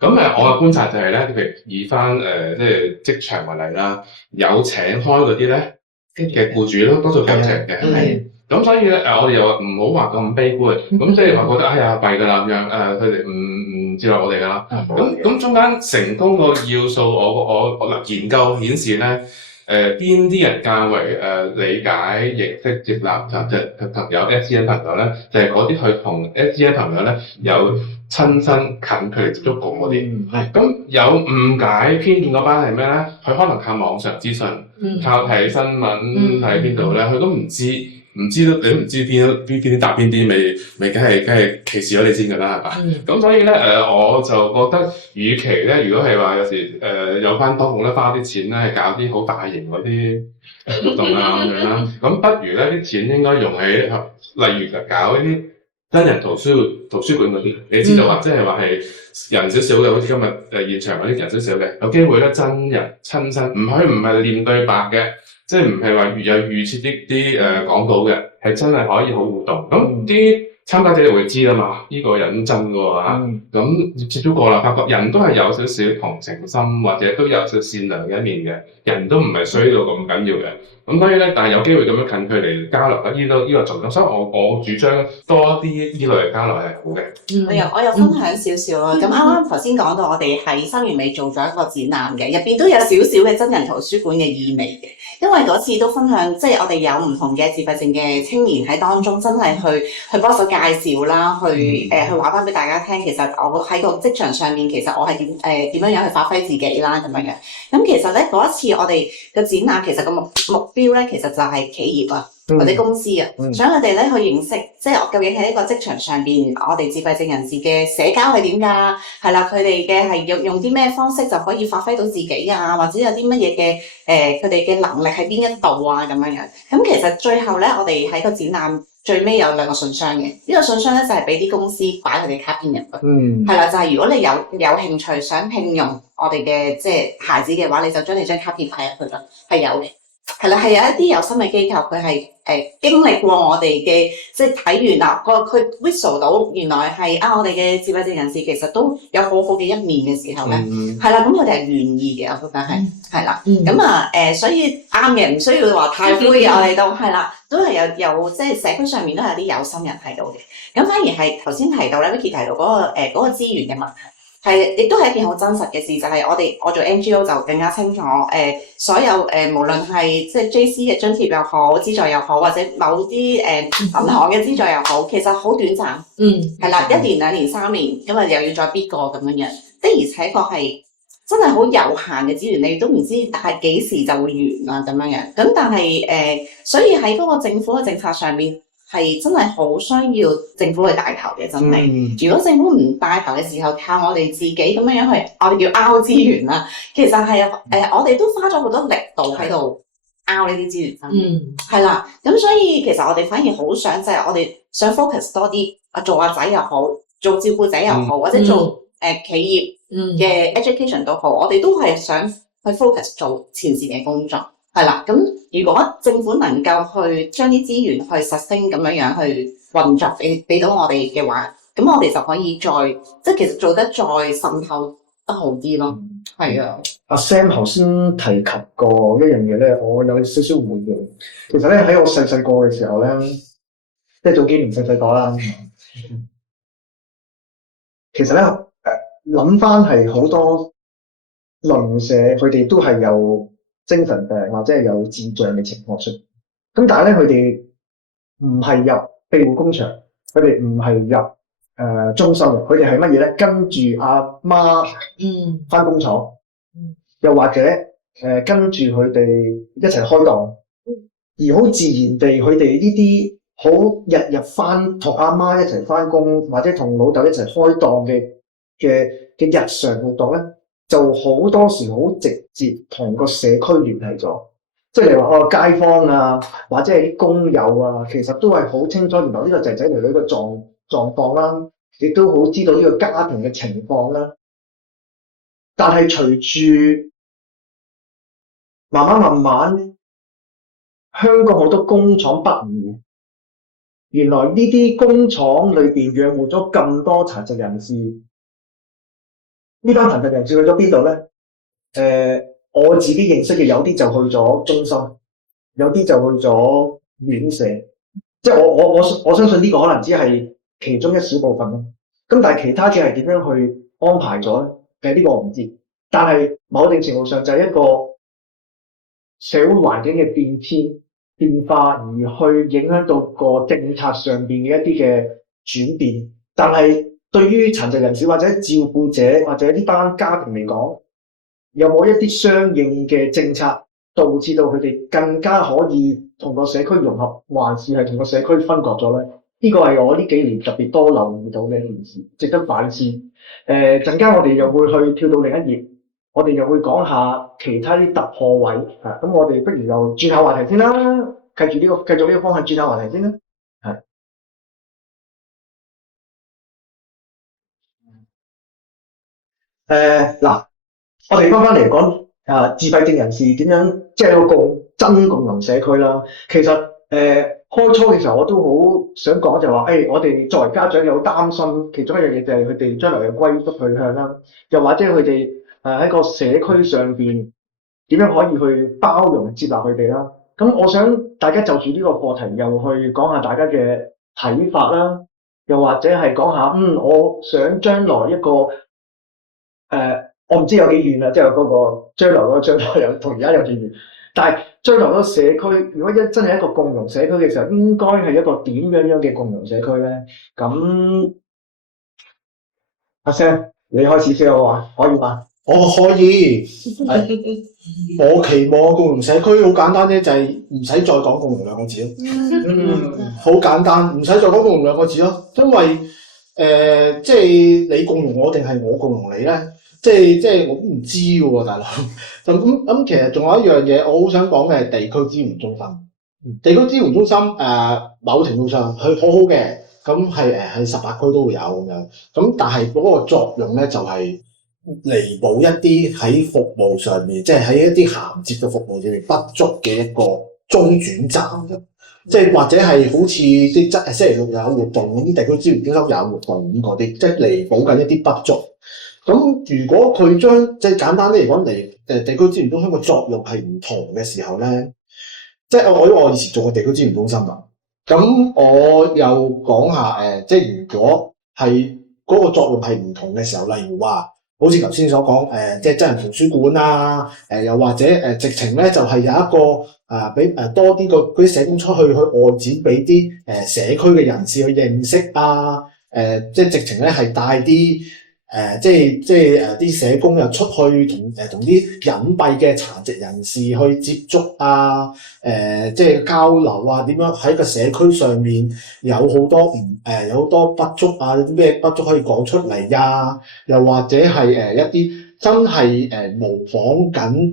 咁我嘅觀察就係咧，譬如以翻即係職場為例啦，有請開嗰啲咧嘅僱主咯，多數有請嘅。咁所以咧我哋又唔好話咁悲觀，咁即係話覺得哎呀弊㗎啦咁樣，佢哋唔接納我哋㗎啦。咁中間成功個要素，我研究顯示咧，邊啲人較為理解、認識、接納殘疾朋友 SEN 朋友咧，就係嗰啲去同 SEN 朋友咧有親身近距離接觸過嗰啲。係咁有誤解偏見嗰班係咩咧？佢可能靠網上資訊，靠睇新聞睇邊度咧，佢都唔知都你都唔知邊啲答邊啲，咪梗係歧視咗你先㗎啦，係嘛？咁所以咧我就覺得，與其咧，如果係話有時有翻當局咧花啲錢咧，係搞啲好大型嗰啲活動啊咁樣啦，咁不如咧啲錢應該用喺例如就搞一啲真人圖書館嗰啲，你知道話，即係話係人少少嘅，好似今日現場嗰啲人少少嘅，有機會咧真人親身，唔係念對白嘅，即係唔係話有預設啲講稿嘅，係真係可以好互動。咁啲參加者就會知啦嘛，呢個人真嘅喎嚇。咁接觸過啦，發覺人都係有少少同情心，或者都有少少善良嘅一面嘅，人都唔係衰到咁緊要嘅。咁所以咧，但係有機會咁樣近距離交流，呢個重點。所以我主張多啲呢類嘅交流係好嘅。我又分享少少啦。咁啱啱頭先講到，我哋喺3月尾做咗一個展覽嘅，入邊都有少少嘅真人圖書館嘅意味嘅。因為嗰次都分享，即係我哋有唔同嘅自閉症嘅青年喺當中，真係去幫手介紹啦，去話翻俾大家聽。其實我喺個職場上面，其實我係點樣去發揮自己啦咁樣嘅。咁其實咧嗰一次我哋嘅展覽，其實個目標咧，其實就係企業啊或者公司啊，想佢哋咧去認識，即係究竟喺呢個職場上邊，我哋自閉症人士嘅社交係點㗎？係啦，佢哋嘅係用啲咩方式就可以發揮到自己啊，或者有啲乜嘢嘅佢哋嘅能力喺邊一度啊咁樣樣。咁其實最後咧，我哋喺個展覽最尾有2個信箱嘅，呢個信箱咧就係俾啲公司擺佢哋卡片入去。係啦，就係如果你有興趣想聘用我哋嘅即係孩子嘅話，你就將你張卡片擺入去啦，係有嘅。係啦，係有一啲有心嘅機構，佢係經歷過我哋嘅，即係睇完啦，佢 whistle 到原來係我哋嘅自閉症人士其實都有好好嘅一面嘅時候咧，係啦，咁佢哋係願意嘅，我覺得係啦，咁所以啱嘅，唔需要話太灰嘅，我哋都係啦，都係有即係社區上面都係有啲有心人睇到嘅，咁反而係頭先提到咧 Vicky 提到嗰個資源嘅問題。係，亦都係一件好真實嘅事，就係我做 NGO 就更加清楚，所有無論係即係 JC 嘅津貼又好，資助又好，或者某啲銀行嘅資助又好，其實好短暫，係啦，1年、2年、3年，因為又要再 bid 過咁樣樣，的而且確係真係好有限嘅資源，你都唔知係幾時就會完啊咁樣樣，咁但係所以喺嗰個政府嘅政策上面。係真係好需要政府去帶頭嘅，真係。如果政府唔帶頭嘅時候，靠我哋自己咁樣樣去，我哋叫拗資源啦。其實係我哋都花咗好多力度喺度拗呢啲資源。係啦。咁所以其實我哋反而好想就係我哋想 focus 多啲，做阿仔又好，做照顧者又好，或者做企業嘅 education 都好，我哋都係想去 focus 做前線嘅工作。係啦，咁如果政府能夠去將啲資源去sustain咁樣去運作俾到我哋嘅話，咁我哋就可以再即係其實做得再滲透得好啲咯。係啊，阿 Sam 頭先提及過一樣嘢咧，我有少少回應。其實咧喺我細個嘅時候咧，即係早幾年細個啦，其實咧諗翻係好多鄰舍佢哋都係有精神病或者係有智障嘅情況出，咁但係咧佢哋唔係入庇護工場，佢哋唔係入中心嘅，佢哋係乜嘢咧？跟住阿媽返工廠，又或者跟住佢哋一齊開檔，而好自然地佢哋呢啲好日日返同阿媽一齊返工，或者同老豆一齊開檔嘅日常活動咧，就好多時好直接同個社區聯繫咗，即係你話街坊啊，或者係啲工友啊，其實都係好清楚原來呢個仔仔女女嘅狀況啦，亦都好知道呢個家庭嘅情況啦。但係隨住慢慢，香港好多工廠北移，原來呢啲工廠裏邊養活咗咁多殘疾人士。呢班殘疾人士去咗邊度咧？我自己認識嘅有啲就去咗中心，有啲就去咗院舍。即係我相信呢個可能只係其中一小部分咯。咁但係其他嘅係點樣去安排咗咧？呢個我唔知。但係某定程度上就係一個社會環境嘅變化，而去影響到個政策上邊嘅一啲嘅轉變。但係對於殘疾人士或者照顧者或者呢班家庭嚟講，有冇一啲相應嘅政策導致到佢哋更加可以同個社區融合，還是係同個社區分割咗咧？呢個係我呢幾年特別多留意到嘅一件事，值得反思。陣間我哋又會去跳到另一頁，我哋又會講下其他啲突破位啊。咁我哋不如又轉下話題先啦，繼續呢個方向轉下話題先啦。係嗱，我哋翻嚟講自閉症人士點樣即係個真共融社區啦。其實開初嘅時候我都好想講就話，我哋作為家長有擔心，其中一樣嘢就係佢哋將來嘅歸宿去向啦，又或者佢哋喺個社區上邊點樣可以去包容接納佢哋啦。咁我想大家就住呢個課題又去講下大家嘅睇法啦，又或者係講下我想將來一個我唔知有幾遠啦，即係嗰個將來嗰個將來有同而家有幾遠，但係將來嗰個社區，如果真係一個共融社區嘅時候，應該係一個點樣嘅共融社區咧？咁阿 Sam，你開始先好嘛？可以嗎？我可以，我期望嘅共融社區好簡單啫，就係唔使再講共融兩個字咯。好簡單，唔使再講共融兩個字咯，因為即係你共融我定係我共融你咧？即係我都唔知嘅喎，大佬。就咁其實仲有一樣嘢，我好想講嘅係地區資源中心。地區資源中心某程度上佢好好嘅，咁係喺18區都會有咁樣。咁但係嗰個作用咧就係彌補一啲喺服務上面，即係喺一啲銜接嘅服務上面不足嘅一個中轉站啫。即係或者係好似啲星期六有活動咁，地區資源中心有活動咁嗰啲，即係彌補緊一啲不足。咁如果佢將即係簡單啲嚟講地區資源中心嘅作用係唔同嘅時候咧，即係我以前做過地區資源中心啊，咁我又講下即係如果係嗰個作用係唔同嘅時候，例如話好似頭先所講即係真人圖書館啊，又或者直情咧就係有一個俾多啲嗰啲社工出去外展俾啲社區嘅人士去認識啊，即係直情咧係帶啲即係啲社工又出去同啲隱蔽嘅殘疾人士去接觸啊，即係交流啊，點樣喺個社區上面有好多有好多不足啊，有啲咩不足可以講出嚟呀？又或者係一啲真係模仿緊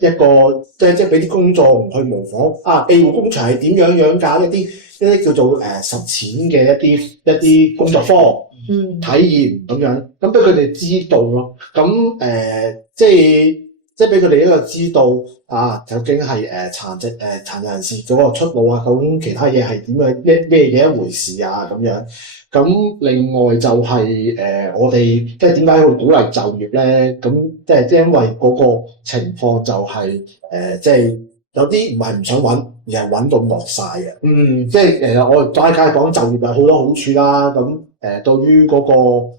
一個即係俾啲工作唔去模仿庇護工場係點樣㗎？一啲叫做實踐嘅一啲工作坊。體驗咁樣，咁俾佢哋知道咯。咁即係俾佢哋一個知道究竟係殘疾人士嗰個出路啊，究竟其他嘢係點樣咩嘢一回事啊咁樣。咁另外就係我哋即係點解會鼓勵就業咧？咁即係因為嗰個情況就係即係有啲唔係唔想揾，而係揾到落晒嘅。即係我哋齋街講就業有好多好處啦。咁對於嗰個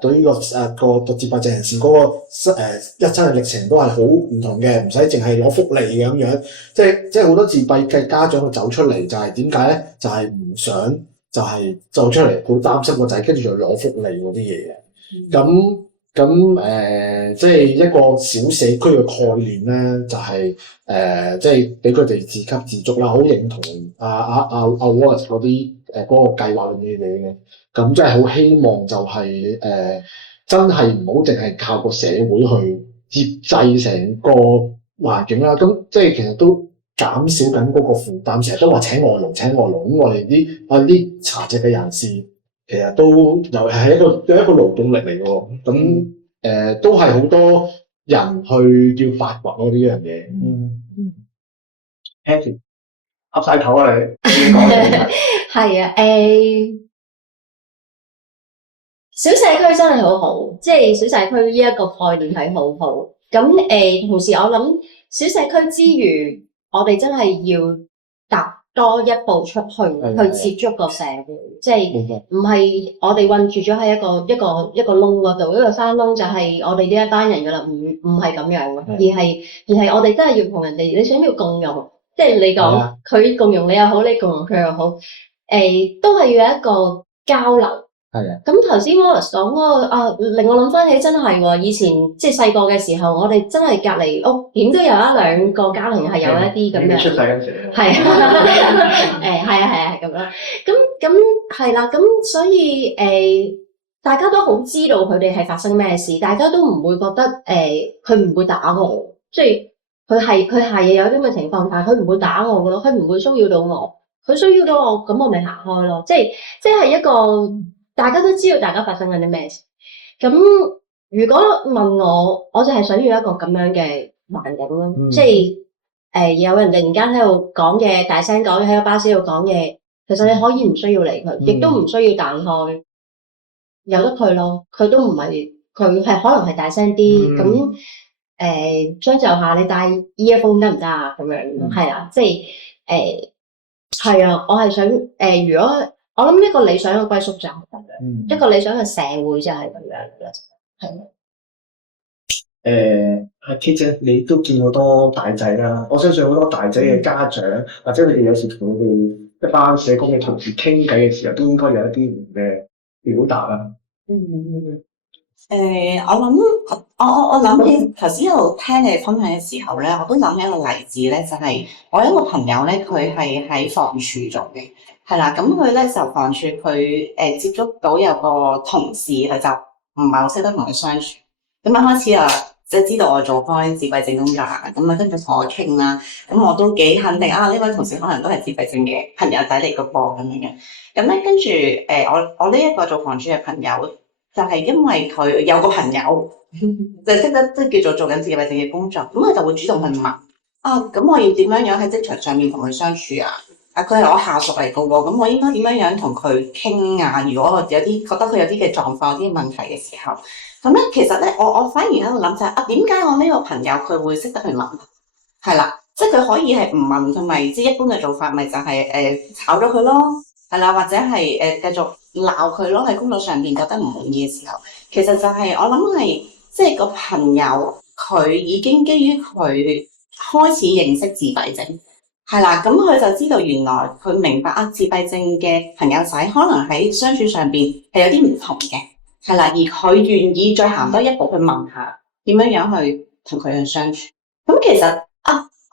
對於個自閉症人士嗰個一生嘅歷程都係好唔同嘅，唔使淨係攞福利嘅咁樣。即係好多自閉嘅家長佢走出嚟就係點解咧？就係唔想就係走出嚟，好擔心個仔跟住就攞福利嗰啲嘢嘅。咁即係一個小社區嘅概念咧，就係即係俾佢哋自給自足啦。好認同阿 Wallace 嗰啲嗰個計劃裏面嘅嘢嘅。咁即係好希望就係真係唔好淨係靠個社會去接濟成個環境啦。咁即係其實都減少緊嗰個負擔。成日都話請外勞，咁我哋啲殘疾嘅人士其實都又係一個勞動力嚟嘅喎。咁都係好多人去要發掘咯呢樣嘢。Happy 噏曬頭啊你講嘅係啊，小社區真係好好，即係小社區呢一個概念係好好。咁同時我諗小社區之餘，我哋真係要踏多一步出去去接觸個社會，即係唔係我哋困住咗喺一個窿嗰度，一個山窿就係我哋呢一班人噶啦，唔係咁樣嘅，而係我哋真係要同人哋，你想要共融，即係你講佢共融你又好，你共融佢又好，都係要有一個交流。係啊，咁頭先 Wallace 講嗰個令我諗翻起真係喎，以前即係細個嘅時候，我哋真係隔離屋點都有一兩個家庭係有一啲咁嘅。你出世嗰陣時。係係咁樣，咁係啦，咁所以大家都好知道佢哋係發生咩事，大家都唔會覺得佢唔會打我，即係佢係有啲咁嘅情況，但係佢唔會打我噶咯，佢唔會騷擾到我，佢騷擾到我，咁我咪行開咯，即係一個大家都知道大家發生緊啲咩事。咁如果問我就係想要一個咁樣嘅環境咯，即係有人突然間喺度講嘢，大聲講嘢喺個巴士度講嘢，其實你可以唔需要理佢，亦都唔需要彈開，由得佢咯。佢都唔係，佢係可能係大聲啲咁。將就下你戴 earphone 得唔得啊？咁樣係啦，即係係啊，我係想如果我諗一個理想嘅歸宿就係咁樣，一個理想嘅社會就係咁樣啦，係。阿 Kit 姐，你都見好多大仔啦，我相信好多大仔嘅家長，或者你哋有時同佢哋一班社工嘅同事傾偈嘅時候，都應該有一啲唔同嘅表達啦。我諗起頭先一路聽你哋分享嘅時候咧，我都諗起一個例子咧，就係我有一個朋友咧，佢係喺房署做嘅，係啦，咁佢咧就房署佢接觸到有個同事，佢就唔係好識得同佢相處，咁一開始啊，即係知道我做開自閉症工作啦，咁啊跟住同我傾啦，咁我都幾肯定啊，呢位同事可能都係自閉症嘅朋友仔嚟個噃咁樣嘅，咁咧跟住我呢一個做房署嘅朋友。就係因為佢有個朋友就識得即係叫做做緊自閉症嘅工作，咁佢就會主動去問啊，咁我要點樣喺職場上面同佢相處啊？佢係我下屬嚟嘅喎，咁我應該點樣同佢傾啊？如果我有啲覺得佢有啲嘅狀況、有啲問題嘅時候，咁咧其實咧我反而喺度諗就係點解我呢個朋友佢會識得去問？係啦，即係佢可以係唔問，佢咪即係一般嘅做法，咪就係炒咗佢咯，係啦，或者係繼續鬧佢咯，喺工作上邊覺得唔滿意嘅時候，其實就係我諗係即係個朋友佢已經基於佢開始認識自閉症，係啦，咁佢就知道原來佢明白啊自閉症嘅朋友仔可能喺相處上邊係有啲唔同嘅，係啦，而佢願意再行多一步去問下點樣去同佢去相處。咁其實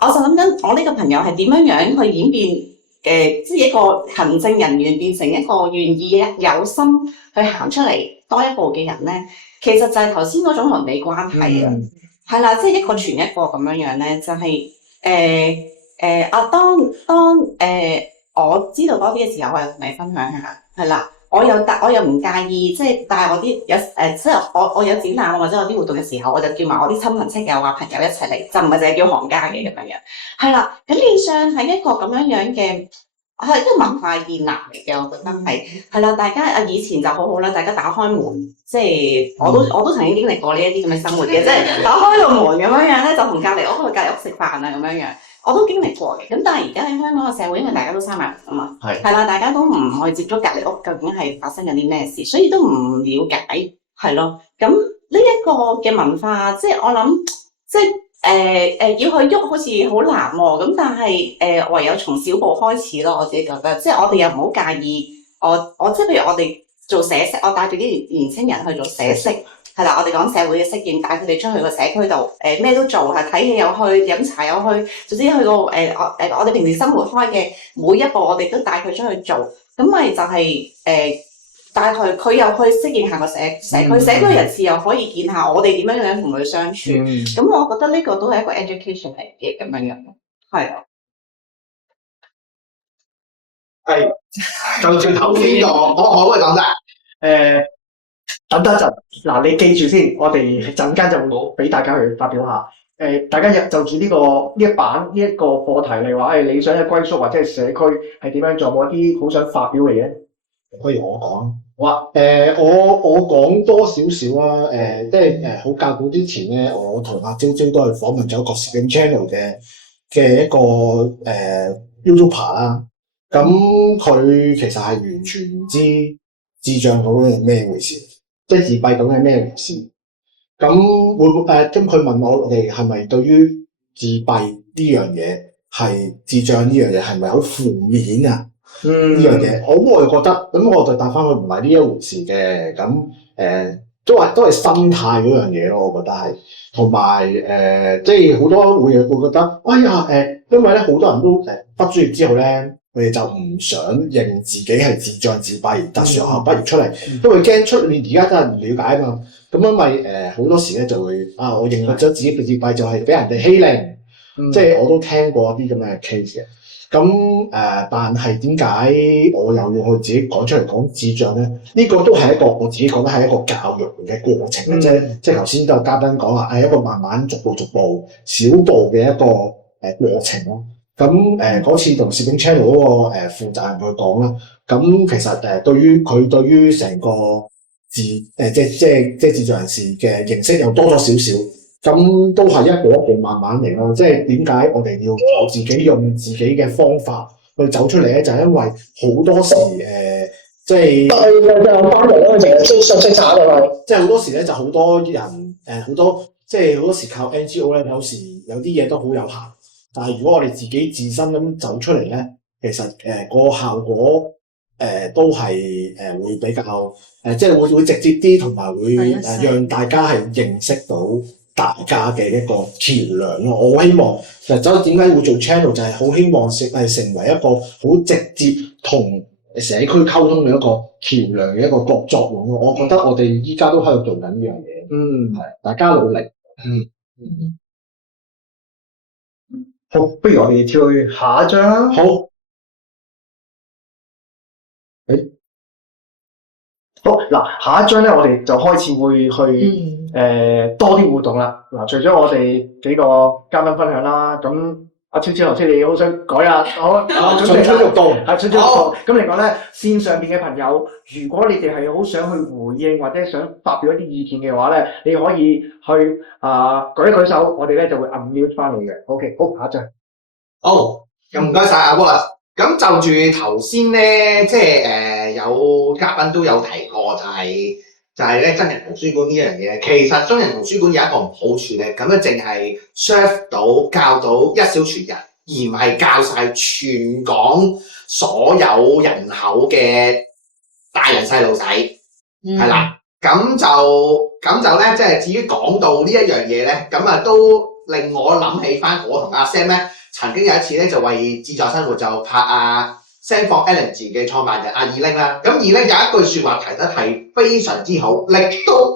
我就諗緊我呢個朋友係點樣去演變？即係一個行政人員變成一個願意有心去行出嚟多一步嘅人咧，其實就係頭先嗰種鄰里關係啊，係啦，即係一個傳一個咁樣咧，就係當我知道多啲嘅時候，我又同你分享下，係啦，我又唔介意，即係帶我啲即係我有展覽或者有啲活動嘅時候，我就叫埋我啲親朋戚友啊朋友一齊嚟，就唔係淨係叫行家嘅咁樣，係啦，咁變相係一個咁樣嘅係一個文化建立嚟嘅，我覺得係啦，大家以前就好好啦，大家打開門，即係我都曾經經歷過呢一啲咁嘅生活嘅，即係打開個門咁樣咧，就同隔離屋去隔離屋食飯啊咁樣。我都經歷過嘅，咁但係而家喺香港嘅社會，因為大家都閂埋門啊嘛，係啦，大家都唔去接觸隔離屋究竟係發生緊啲咩事，所以都唔了解，係咯。咁呢一個嘅文化，即係我諗，即係要去喐好似好難喎。咁但係唯有從小步開始咯。我自己覺得，即係我哋又唔好介意，我即係譬如我哋做社識，我帶住啲年青人去做社識。係啦，我哋講社會嘅適應，帶佢哋出去個社區度，咩都做，係睇戲又去，飲茶又去，總之去到我哋平時生活開嘅每一步，我哋都帶佢出去做，咁咪就係帶佢又去適應下個社區，社區人士又可以見下我哋點樣同佢相處，咁我覺得呢個都係一個 education 嚟嘅咁樣，係啊，係就照頭先我講啫，等得陣，嗱你記住先，我哋陣間就冇俾大家去發表下。大家就住呢一版呢一個課題嚟話，理想嘅歸宿或者係社區係點樣做，冇一啲好想發表嘅嘢？不如我講。好啊。我講多少少啊。即係好較早之前咧，我同阿晶晶都係訪問咗一個攝影 channel 嘅一個YouTuber 啦。咁佢其實係完全唔知智障究竟係咩回事。即係自閉究竟係咩回事？咁咁佢問我哋係咪對於自閉呢樣嘢係智障呢樣嘢係咪好負面啊？呢樣嘢。好，我就覺得咁，我就答翻佢唔係呢一回事嘅。咁都係心態嗰樣嘢咯，我覺得係。同埋即係好多會覺得，哎呀因為咧好多人都畢咗業之後咧，佢哋就唔想認自己係智障自閉，特殊學校畢業出嚟，因為驚出面而家真係唔了解啊嘛。咁因為好多時咧就會我認咗自己自閉就係俾人哋欺凌，即係我都聽過一啲咁嘅 case 嘅。咁但係點解我又要去自己講出嚟講智障咧？呢個都係一個我自己覺得係一個教育嘅過程嘅啫。即係頭先都有嘉賓講話係一個慢慢逐步小步嘅一個過程咯。咁嗰次同攝影 channel 嗰個負責人佢講啦，咁其實對於成個即係智障人士嘅認識又多咗少少。咁都係一步一步慢慢嚟咯，即係點解我哋要我自己用自己嘅方法去走出嚟咧？就係因為好多時即係就翻嚟咯，就係信息差啊嘛。即係好多時咧，就好多人好多即係好多時靠 NGO 咧，有時有啲嘢都好有限。但係如果我哋自己自身咁走出嚟咧，其實個效果都係會比較即係會直接啲，同埋會讓大家係認識到大家嘅一個橋梁咯。我希望其實點解會做 channel 就係好希望成為一個好直接同社區溝通嘅一個橋梁嘅一個作用咯。我覺得我哋依家都喺度做緊呢樣嘢，係大家努力。好，不如我哋跳去下一張啦。好。好嗱，下一張咧，我哋就開始會去多啲互動啦。嗱，除咗我哋幾個嘉賓分享啦，咁阿超頭先你好想改啊，好蠢蠢欲動，係蠢蠢欲動。咁嚟講咧，線上邊嘅朋友，如果你哋係好想去回應或者想發表一啲意見嘅話咧，你可以去舉一舉手，我哋咧就會 unmute 翻你嘅。OK， 好，下一張。好，咁唔該晒阿 Wallace。咁就住頭先咧，即係有嘉賓都有提過，就係咧真人圖書館呢樣嘢。其實真人圖書館有一個唔好處咧，咁樣淨係 serve 到教到一小撮人，而唔係教晒全港所有人口嘅大人細路仔，係啦。咁就咧，即係至於講到呢一樣嘢咧，咁啊都令我諗起翻我同阿 Sam 咧。曾經有一次咧，就為自在生活就拍Stand for Allergy 嘅創辦人阿二玲啦。咁二玲有一句説話提得係非常之好，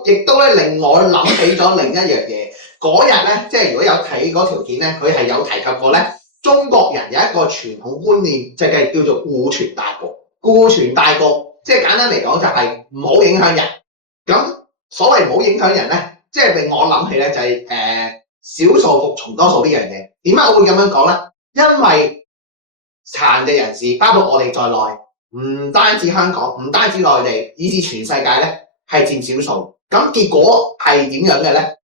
亦都咧令我諗起咗另一樣嘢。嗰日咧，即係如果有睇嗰條片咧，佢係有提及過咧，中國人有一個傳統觀念，就係叫做顧全大局。顧全大局，即係簡單嚟講就係唔好影響人。咁所謂唔好影響人咧，即係令我諗起咧就係少數服從多數呢樣嘢。點解我會咁樣講咧？因為殘疾人士包括我哋在內，唔單止香港，唔單止內地，以至全世界咧係佔少數。咁結果係點樣嘅咧？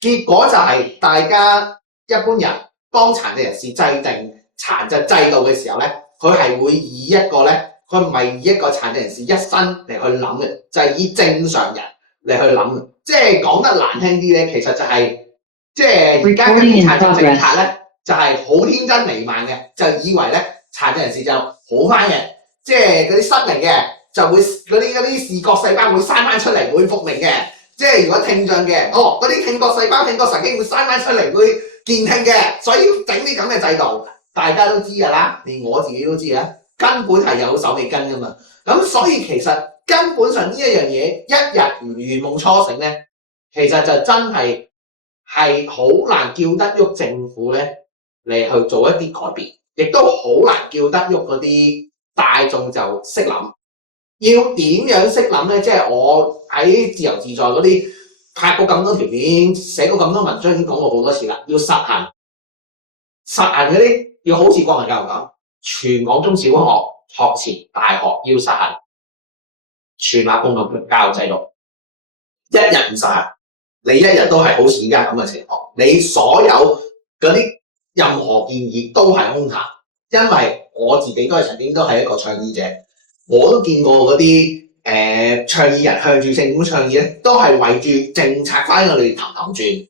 結果就係大家一般人幫殘疾人士制定殘疾制度嘅時候咧，佢係會以一個咧，佢唔係以一個殘疾人士一生嚟去諗嘅，就係以正常人嚟去諗嘅。即係講得難聽啲咧，其實就係即係而家嘅殘疾政策咧。就係好天真瀰漫嘅，就以為咧殘疾人士就好翻嘅，即係嗰啲失明嘅就會嗰啲視覺細胞會生翻出嚟會復明嘅，即係如果聽障嘅，嗰啲聽覺細胞、聽覺神經會生翻出嚟會健聽嘅，所以要整啲咁嘅制度，大家都知㗎啦，連我自己都知啊，根本係有手尾跟㗎嘛。咁所以其實根本上呢一樣嘢，一日唔如夢初醒咧，其實就真係好難叫得喐政府咧。嚟去做一啲改變，亦都好難叫得喐嗰啲大眾就識諗。要點樣識諗咧？即係我喺自由自在嗰啲拍過咁多條片，寫過咁多文章，已經講過好多次啦。要實行，實行嗰啲要好似國民教育咁，全港中小學、學前、大學要實行全額公共教育制度。一日唔實行，你一日都係好似而家咁嘅情況。你所有嗰啲任何建議都係空談，因為我自己都係曾經都係一個倡議者，我都見過嗰啲倡議人向住政府倡議咧，都係圍住政策翻喺度氹氹轉，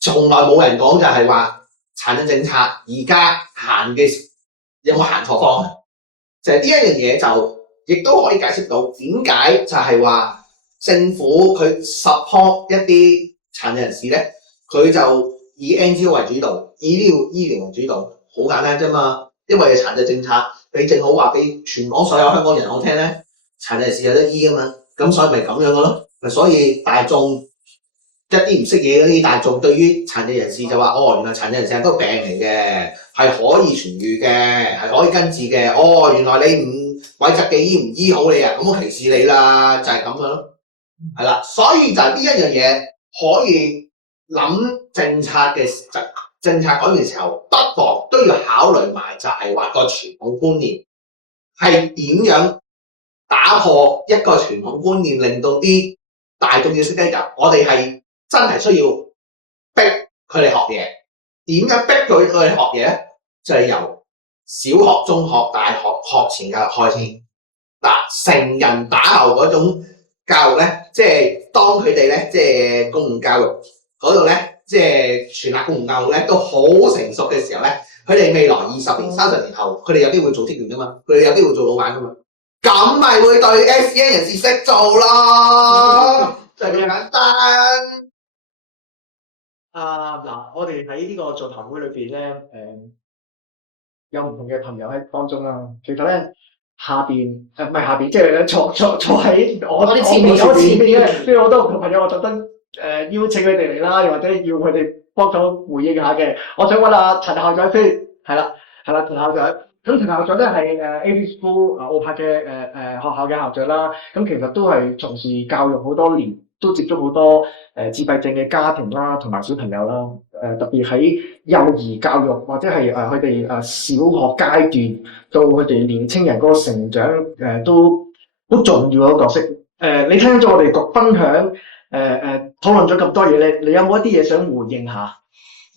從來冇人講就係話殘疾政策而家行嘅有冇行錯方向，就係呢一樣嘢就亦都可以解釋到點解就係話政府佢 support 一啲殘疾人士咧，佢就以 NGO 為主導，以醫療為主導，好簡單啫嘛。因為殘疾政策，你正好話俾全港所有香港人我聽咧，殘疾人士有得醫噶嘛，咁所以咪咁樣嘅咯。所以大眾一啲唔識嘢嗰啲大眾對於殘疾人士就話：哦，原來殘疾人士係個病嚟嘅，係可以痊愈嘅，係可以根治嘅。哦，原來你唔諱疾忌醫唔醫好你啊，咁我歧視你啦，就係咁嘅咯。係啦，所以就呢一樣嘢可以諗政策改變嘅時候，不妨都要考慮埋就係話個傳統觀念係點樣打破一個傳統觀念，令到啲大眾要識得入。我哋係真係需要逼佢哋學嘢。點樣逼佢哋學嘢咧？就係由小學、中學、大學學前教育開始。嗱，成人打後嗰種教育咧，即係當佢哋咧，即係公共教育嗰度咧。即係全額公共教育咧都好成熟嘅時候咧，佢哋未來20年、30年後，佢哋有機會做職員噶嘛，佢哋有機會做老闆噶嘛，咁咪會對 SEN 人士識做咯，就係咁簡單。嗱，我哋喺呢個座談會裏邊咧，有唔同嘅朋友喺當中啦。其實咧，下邊，即係坐喺我前面嘅，即係好多唔同朋友，我特登。邀請佢哋嚟啦，又或者要佢哋幫手回應下嘅。我想揾阿陳校長先，係啦，陳校長。咁陳校長咧係AV School 澳柏嘅學校嘅校長啦。咁其實都係從事教育好多年，都接觸好多自閉症嘅家庭啦，同埋小朋友啦。特別喺幼兒教育或者係佢哋小學階段到佢哋年青人嗰個成長都好重要嘅角色。你聽咗我哋個分享。討論咗咁多嘢咧，你有冇一啲嘢想回應下？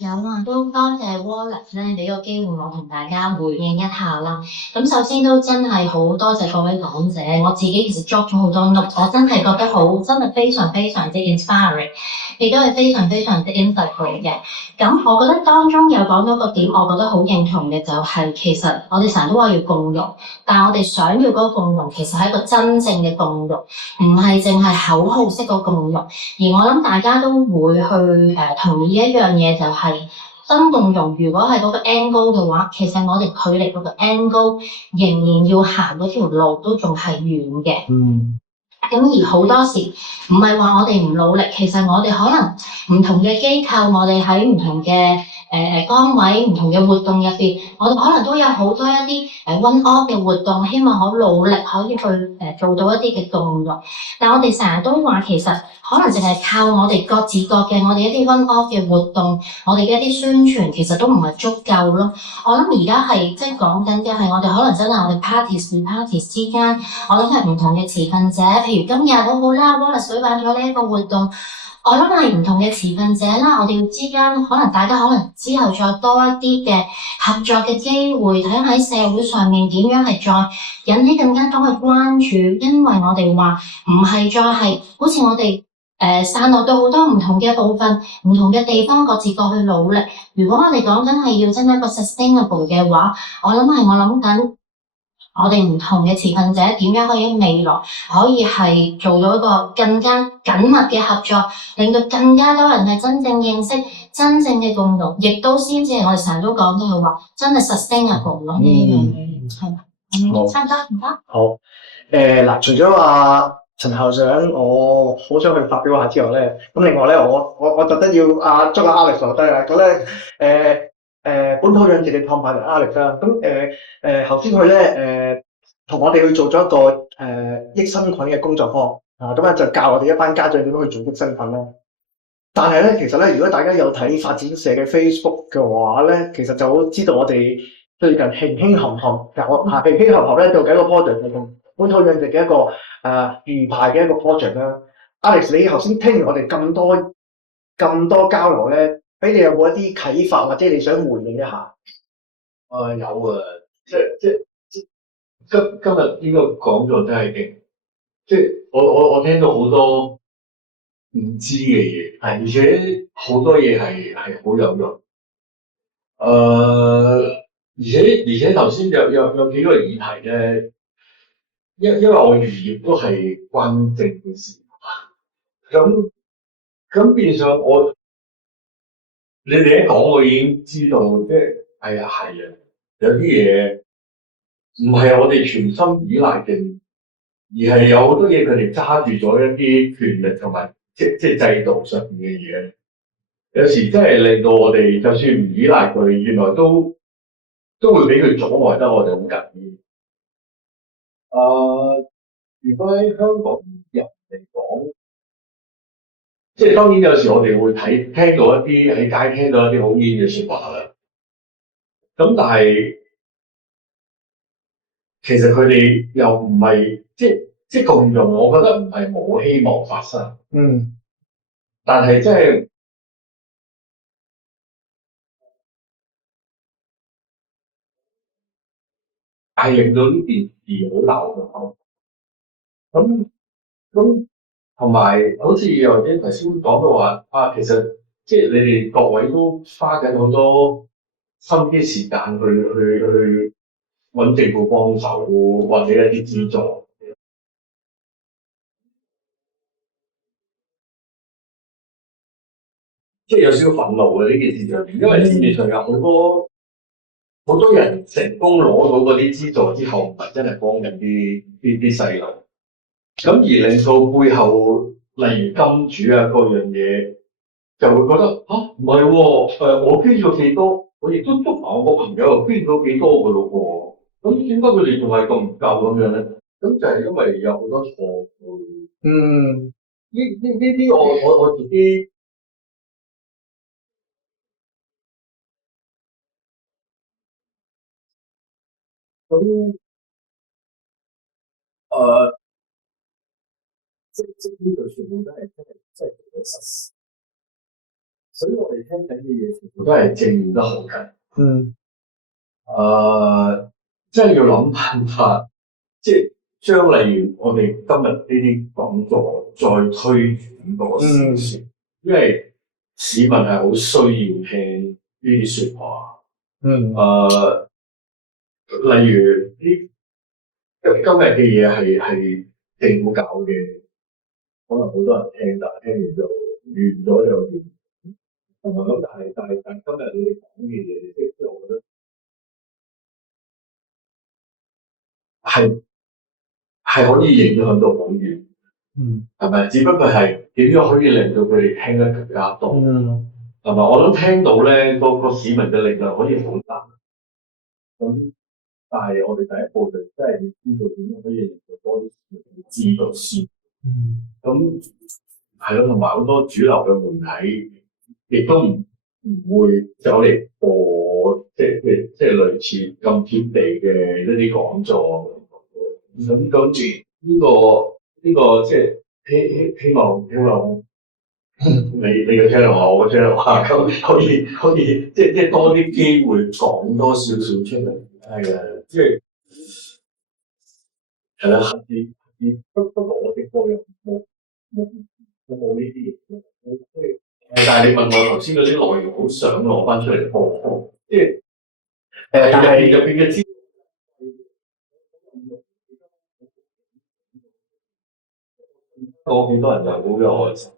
有啊，都多謝 Wallace 咧俾個機會我同大家回應一下啦。咁首先都真係好多謝各位講者，我自己其實作咗好多 note， 我真係覺得真係非常非常之 inspiring， 亦都係非常非常之 insightful 嘅。咁我覺得當中有講到個點，我覺得好認同嘅就係其實我哋成日都話要共融，但係我哋想要嗰個共融其實係一個真正嘅共融，唔係淨係口號式個共融。而我諗大家都會去同意一樣嘢就係。真共融如果係嗰個 end goal 嘅話，其實我哋距離嗰個 end goal 仍然要行嗰條路都仲係遠嘅。咁而好多時唔係話我哋唔努力，其實我哋可能唔同嘅機構，我哋喺唔同嘅崗位、唔同嘅活動入邊，我哋可能都有好多一啲one off 嘅活動，希望好努力可以去做到一啲嘅共融。但我哋成日都話，其實可能淨係靠我哋各自各嘅我哋一啲 one off 嘅活動，我哋嘅一啲宣傳，其實都唔係足夠咯。我諗而家係即係講緊嘅係我哋可能真係我哋 parties 與 parties 之間，我諗係唔同嘅持份者，譬如今日好啦 Wallace 舉辦咗呢一個活動。我諗係唔同嘅持份者啦，我哋之間可能大家可能之後再多一啲嘅合作嘅機會，睇下喺社會上面點樣係再引起更加多嘅關注，因為我哋話唔係再係好似我哋散落到好多唔同嘅部分、唔同嘅地方，各自各去努力。如果我哋講緊係要真係一個 sustainable 嘅話，我諗緊。我哋唔同嘅持份者點樣可以喺未來可以係做到一個更加緊密嘅合作，令到更加多人係真正認識真正嘅共融，亦都先至係我哋成日都講到嘅話，真係 sustainable 咯呢一樣嘢，係嘛？差唔多唔得？好，嗱，除咗話陳校長，我好想去發表下之後咧，咁另外咧，我特登要捉阿 Alex 落低啦，咁咧本土養殖嘅創辦人 Alex 啦，咁頭先佢咧同我哋去做咗一個益生菌嘅工作坊，咁就教我哋一班家長點樣去做益生菌啦。但係咧，其實咧，如果大家有睇發展社嘅 Facebook 嘅話咧，其實就好知道我哋最近輕輕含咧做緊一個 project 同本土養殖嘅一個魚排嘅一個 project 啦。Alex， 你頭先聽完我哋咁多交流咧，俾你有冇一啲啟發，或者你想回應一下？有啊，今日呢個講座真係勁，即係我聽到好多唔知嘅嘢，而且好多嘢係好有用。而且頭先有幾個議題咧，因為我漁業都係關政嘅事，咁變相你哋一講我已經知道，即係係啊，有啲嘢唔係我哋全心依賴嘅，而係有好多嘢佢哋揸住咗一啲權力同埋即係制度上面嘅嘢，有時真係令到我哋就算唔依賴佢，原來都會俾佢阻礙得我哋好緊要。如果喺香港人嚟講，即係當然有時我哋會聽到一啲喺街聽到一啲好 mean 嘅説話啦。咁但係其實佢哋又唔係即係共用，我覺得唔係冇希望發生。但係即係令到呢件事好鬧咁同埋好似或者頭先講到話其實即係你哋各位都花緊好多心機時間去揾政府幫手或者一啲資助，即係有少少憤怒嘅呢件事上面，因為市面上有好多人成功攞到嗰啲資助之後，唔係真係幫緊啲細路，咁而令到背後例如金主啊嗰樣嘢，就會覺得唔係喎，我捐咗幾多，我亦都祝埋我個朋友捐咗幾多㗎咯喎，咁點解佢哋仲係咁唔夠咁樣咧？咁就係因為有好多錯誤。呢啲我自己。咁即呢度全部都係真係做咗實事，所以我哋聽緊嘅嘢全部都係正面得好緊。即係要諗辦法，即係將例如我哋今日呢啲講座再推廣多少少，因為市民係好需要聽呢啲説話。例如今日嘅嘢係政府搞嘅，可能好多人聽，但係聽完就完咗就完。咁但係今日你哋講嘅嘢，即係我覺得係可以影響到好遠。係咪？只不過係點樣可以令到佢哋聽得更加多？係咪？我都聽到咧，個市民嘅力量可以好大。咁但係我哋第一步就真係要知道點樣可以令到多啲市民知道先。咁係咯，同埋好多主流嘅媒體亦都唔會走嚟播，即係類似咁貼地嘅一啲講座。咁跟住呢個即係希望你嘅 channel 我嘅 channel 咁可以即係多啲機會講多少少出嚟。係啊，即係係啦，不過我哋個人冇呢啲嘢，但係你問我頭先嗰啲內容，好想攞翻出嚟播，即係但係入邊嘅資料，個幾多人就好有愛心，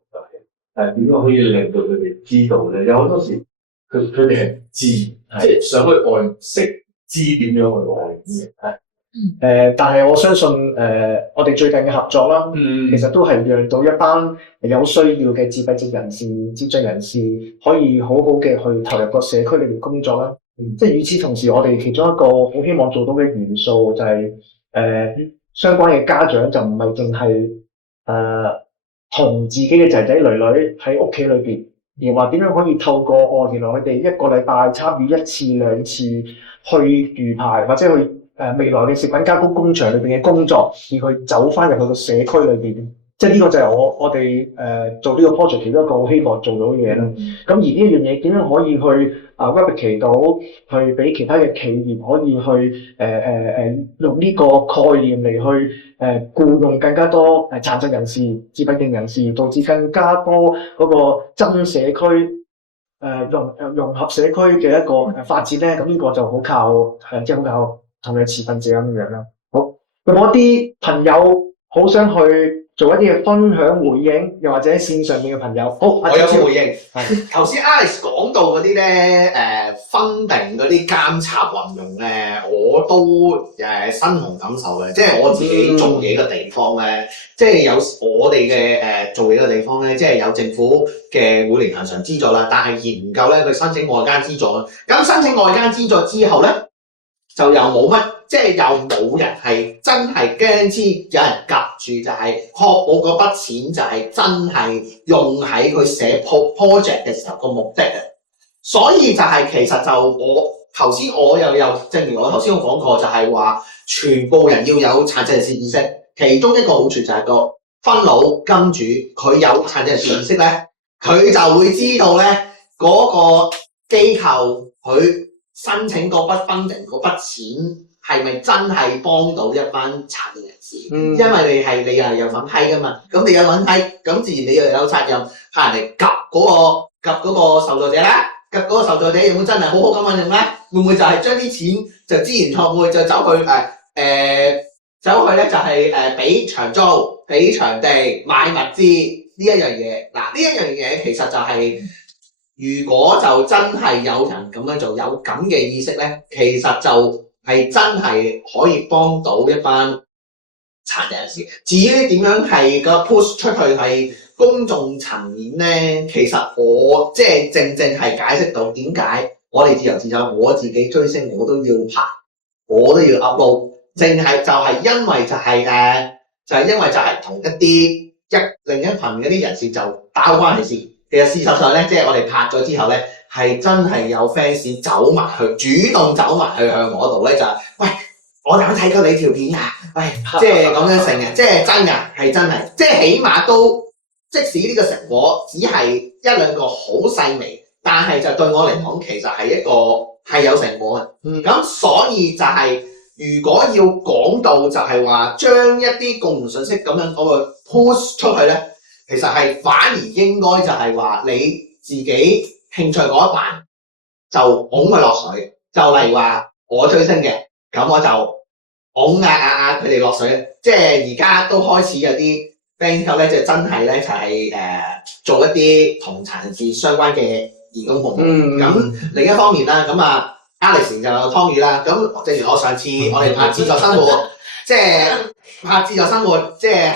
但係點樣可以令到佢哋知道咧？有好多時佢哋係唔知，即係想去愛識知點樣去愛。但係我相信我哋最近嘅合作啦，其實都係讓到一班有需要嘅自閉症人士、智障人士可以好好嘅去投入個社區裏面工作啦。即係與此同時，我哋其中一個好希望做到嘅元素就係相關嘅家長就唔係淨係同自己嘅仔仔女女喺屋企裏邊，而話點樣可以透過原來佢哋一個禮拜參與1次2次去魚排或者去未來嘅食品加工工場裏邊嘅工作，而去走翻入去個社區裏邊，即係呢個就係我哋做呢個 project 其中一個好希望做到嘅嘢啦。咁而呢一樣嘢點樣可以去replicate 到，去俾其他嘅企業可以去用呢個概念嚟去僱用更加多殘疾人士、自閉症人士，導致更加多嗰個真社區融合社區嘅一個發展咧，咁呢個就好靠即係好靠同嘅持份者咁樣啦。好，咁我啲朋友好想去做一啲嘅分享回應，又或者線上面嘅朋友，好，我有個回應。係頭先 Alex 講到嗰啲咧，分定嗰啲監察運用咧，我都身同感受嘅。即係我自己做嘢嘅地方咧，即係有我哋嘅做嘢嘅地方咧，即係有政府嘅每年恆常資助啦。但係研究咧，佢申請外間資助啦。咁申請外間資助之後咧，就又冇乜。即係又冇人係真係驚知有人夾住，就係確保嗰筆錢就係真係用喺佢寫 project 嘅時候個目的啊！所以就係其實就我頭先我又有正如我頭先講過，就係話全部人要有殘疾人士意識。其中一個好處就係個分佬金主佢有殘疾人士意識咧，佢就會知道咧嗰個機構佢申請嗰筆 funding 嗰筆錢。係咪真係幫到一班殘疾人士？因為你又係有份批噶嘛，咁你有份批，咁自然你又有責任派人嚟及嗰個受助者啦，及嗰個受助者有冇真係好好咁運用咧？會唔會就係將啲錢就資源錯配，就走去走去咧就係俾長租、俾場地、買物資呢一樣嘢？嗱，呢一樣嘢其實就係、如果就真係有人咁樣做，有咁嘅意識咧，其實就係真係可以幫到一班殘疾人士。至於點樣係個 push 出去係公眾層面咧，其實我即係正係解釋到點解我哋自由自在，我自己追星我都要拍，我都要 upload， 淨係就係因為就係因為就係同一啲另一群嗰啲人士就打好關係先。其實事實上咧，即係我哋拍咗之後咧。係真係有 fans 走埋去，主動走埋去向我度咧，就係喂，我有睇過你條片啊，喂，即係咁樣成嘅，即係真㗎，係真係，即係起碼都，即使呢個成果只係一兩個好細微，但係就對我嚟講，其實係一個係有成果嘅。咁所以就係、如果要講到就係話將一啲共同信息咁樣嗰個 push 出去咧，其實係反而應該就係話你自己。興趣嗰一環就拱佢落水，就例如話我追星嘅，咁我就拱佢哋落水。即係而家都開始有啲 fans club 咧，就真係咧就係做一啲同殘疾人士相關嘅義工服務。咁另一方面啦，咁啊 Alex 就湯宇啦。咁正如我上次我哋拍自助生活，即係拍自助生活，即係